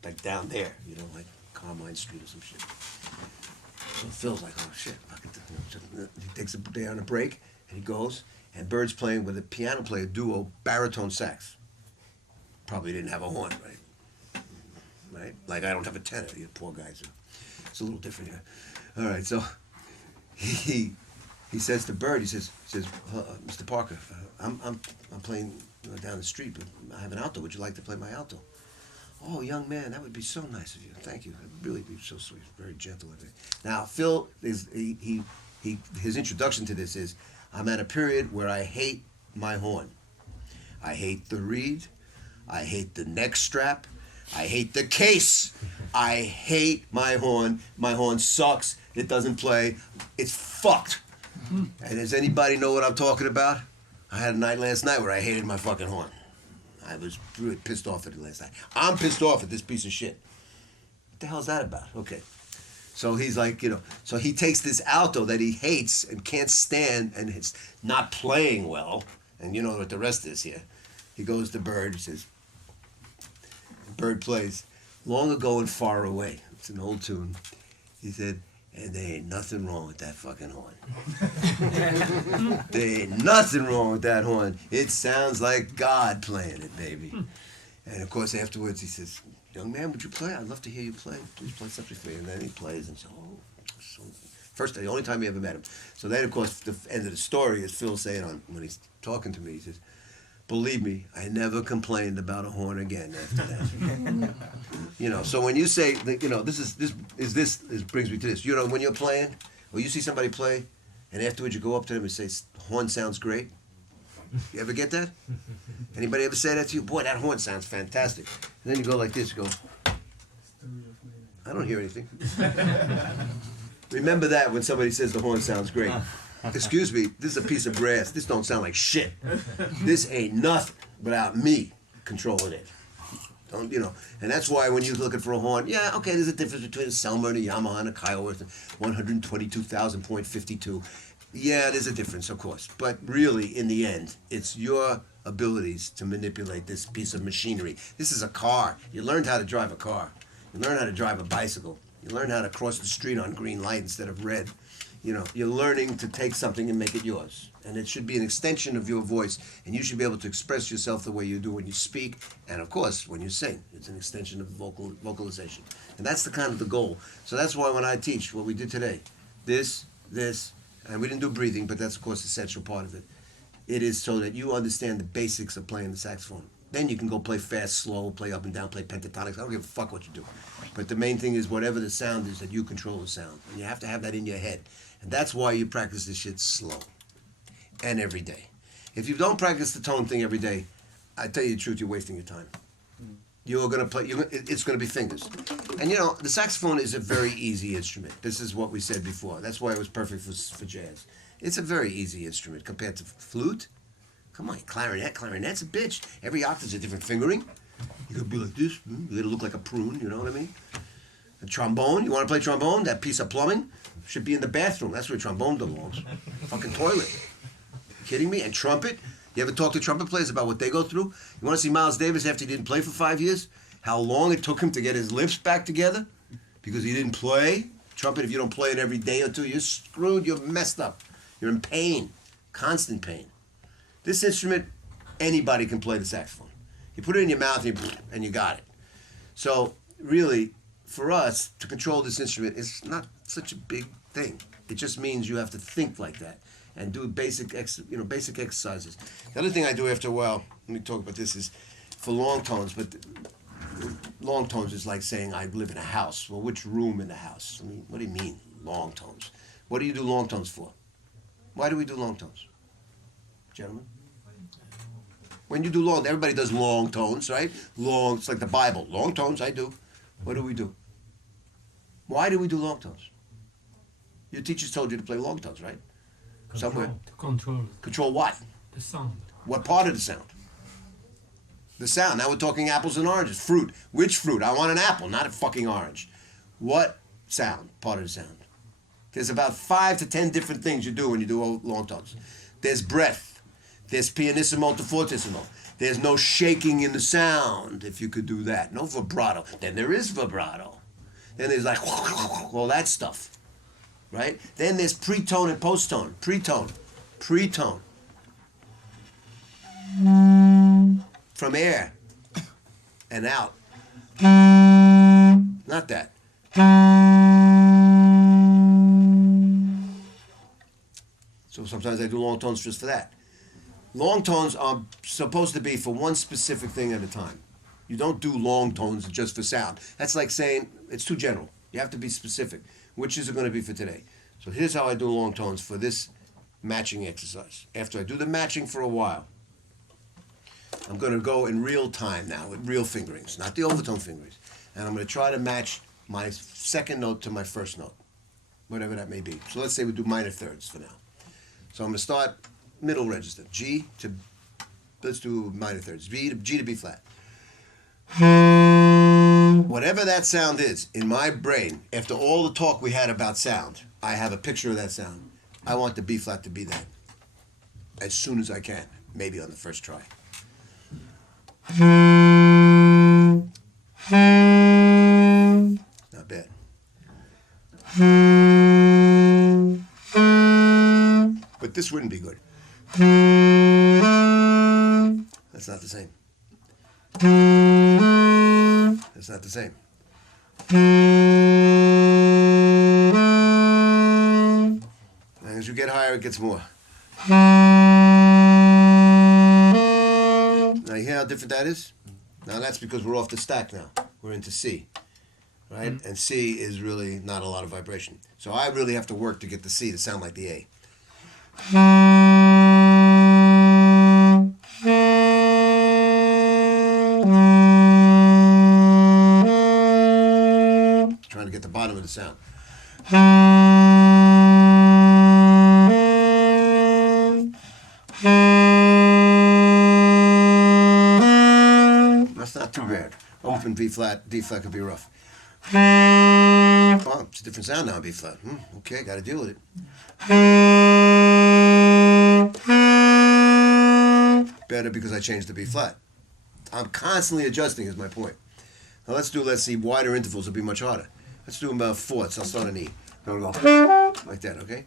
like down there, like Carmine Street or some shit. So Phil's like, oh shit, he takes a day on a break, and he goes, and Bird's playing with a piano player duo, baritone sax. Probably didn't have a horn, right? Like I don't have a tenor, you poor guys. It's a little different here. All right, so he says to Bird, he says, Mr. Parker, I'm playing down the street, but I have an alto. Would you like to play my alto? Oh, young man, that would be so nice of you. Thank you. That'd really be so sweet, very gentle of you. Now, Phil his introduction to this is, I'm at a period where I hate my horn. I hate the reed. I hate the neck strap. I hate the case. I hate my horn. My horn sucks. It doesn't play. It's fucked. And does anybody know what I'm talking about? I had a night last night where I hated my fucking horn. I was really pissed off at it last night. I'm pissed off at this piece of shit. What the hell's that about? Okay. So he's like, so he takes this alto that he hates and can't stand and it's not playing well. And you know what the rest is here. He goes to Bird, he says, Bird plays Long Ago and Far Away. It's an old tune. He said, and there ain't nothing wrong with that fucking horn. There ain't nothing wrong with that horn. It sounds like God playing it, baby. And of course, afterwards, he says, young man, would you play? I'd love to hear you play. Please play something for me. And then he plays and says, the only time he ever met him. So then, of course, the end of the story is Phil saying when he's talking to me, he says, believe me, I never complained about a horn again after that. So when you say, this brings me to this. When you're playing, or you see somebody play, and afterwards you go up to them and say, horn sounds great. You ever get that? Anybody ever say that to you? Boy, that horn sounds fantastic. And then you go like this, you go, I don't hear anything. Remember that when somebody says the horn sounds great. Excuse me, this is a piece of brass. This don't sound like shit. This ain't nothing without me controlling it. And that's why when you're looking for a horn, yeah, okay, there's a difference between a Selmer and a Yamaha and a Keilwerth, 122,000.52. Yeah, there's a difference, of course. But really, in the end, it's your abilities to manipulate this piece of machinery. This is a car. You learned how to drive a car. You learn how to drive a bicycle. You learn how to cross the street on green light instead of red. You're learning to take something and make it yours. And it should be an extension of your voice, and you should be able to express yourself the way you do when you speak, and of course, when you sing. It's an extension of vocalization. And that's the goal. So that's why when I teach what we did today, this, and we didn't do breathing, but that's of course an essential part of it. It is so that you understand the basics of playing the saxophone. Then you can go play fast, slow, play up and down, play pentatonics. I don't give a fuck what you do. But the main thing is whatever the sound is, that you control the sound. And you have to have that in your head. And that's why you practice this shit slow. And every day. If you don't practice the tone thing every day, I tell you the truth, you're wasting your time. You're going to play, it's going to be fingers. And the saxophone is a very easy instrument. This is what we said before. That's why it was perfect for jazz. It's a very easy instrument compared to flute. Come on, clarinet's a bitch. Every octave's a different fingering. You could be like this. You gotta look like a prune, you know what I mean? A trombone, you wanna play trombone? That piece of plumbing should be in the bathroom. That's where trombone belongs. Fucking toilet. You kidding me? And trumpet? You ever talk to trumpet players about what they go through? You wanna see Miles Davis after he didn't play for 5 years? How long it took him to get his lips back together? Because he didn't play? Trumpet, if you don't play it every day or two, you're screwed, you're messed up. You're in pain, constant pain. This instrument, anybody can play the saxophone. You put it in your mouth and you got it. So really, for us, to control this instrument is not such a big thing. It just means you have to think like that and do basic exercises. The other thing I do after a while, let me talk about this, is for long tones, but long tones is like saying I live in a house. Well, which room in the house? I mean, what do you mean, long tones? What do you do long tones for? Why do we do long tones? Gentlemen? When you do long, everybody does long tones, right? Long, it's like the Bible. Long tones, I do. What do we do? Why do we do long tones? Your teachers told you to play long tones, right? Somewhere. To control Control what? the sound. What part of the sound? The sound. Now we're talking apples and oranges. Fruit. Which fruit? I want an apple, not a fucking orange. What sound? Part of the sound. There's about 5 to 10 different things you do when you do long tones. There's breath. There's pianissimo to fortissimo. There's no shaking in the sound, if you could do that. No vibrato. Then there is vibrato. Then there's like all that stuff, right? Then there's pre-tone and post-tone. Pre-tone. Pre-tone. From air and out. Not that. So sometimes I do long tones just for that. Long tones are supposed to be for one specific thing at a time. You don't do long tones just for sound. That's like saying it's too general. You have to be specific. Which is it going to be for today? So here's how I do long tones for this matching exercise. After I do the matching for a while, I'm going to go in real time now with real fingerings, not the overtone fingerings. And I'm going to try to match my second note to my first note, whatever that may be. So let's say we do minor thirds for now. So I'm going to start middle register, G to, let's do minor thirds, G to B flat. Whatever that sound is, in my brain, after all the talk we had about sound, I have a picture of that sound. I want the B flat to be that as soon as I can, maybe on the first try. Not bad. But this wouldn't be good. That's not the same. That's not the same. And as you get higher, it gets more. Now you hear how different that is? Now that's because we're off the stack now. We're into C, right? And C is really not a lot of vibration. So I really have to work to get the C to sound like the A. Trying to get the bottom of the sound. That's not too bad. Open B flat, D flat could be rough. Oh, it's a different sound now, B flat. Okay, got to deal with it. Better because I changed to B flat. I'm constantly adjusting is my point. Now let's see, wider intervals will be much harder. Let's do about fourths. I'll start on E. I'm going to go like that, okay?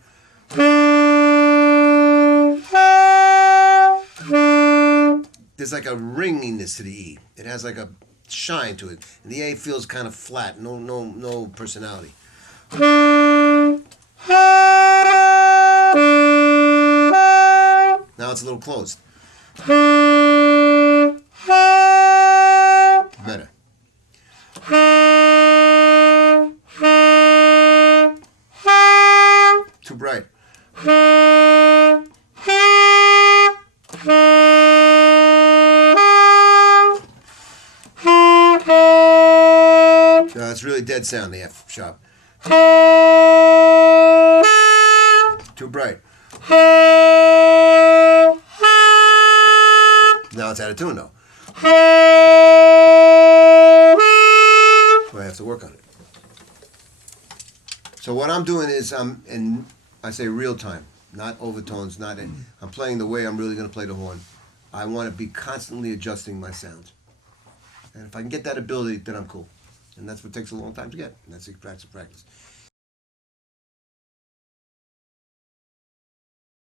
There's like a ringiness to the E. It has like a shine to it. And the A feels kind of flat, no personality. Now it's a little closed. Better. Too bright. No, it's really dead sound, the F sharp. Too bright. Now it's out of tune, though. So I have to work on it. So what I'm doing is I say real time, not overtones, I'm playing the way I'm really going to play the horn. I want to be constantly adjusting my sound. And if I can get that ability, then I'm cool. And that's what takes a long time to get. And that's a practice.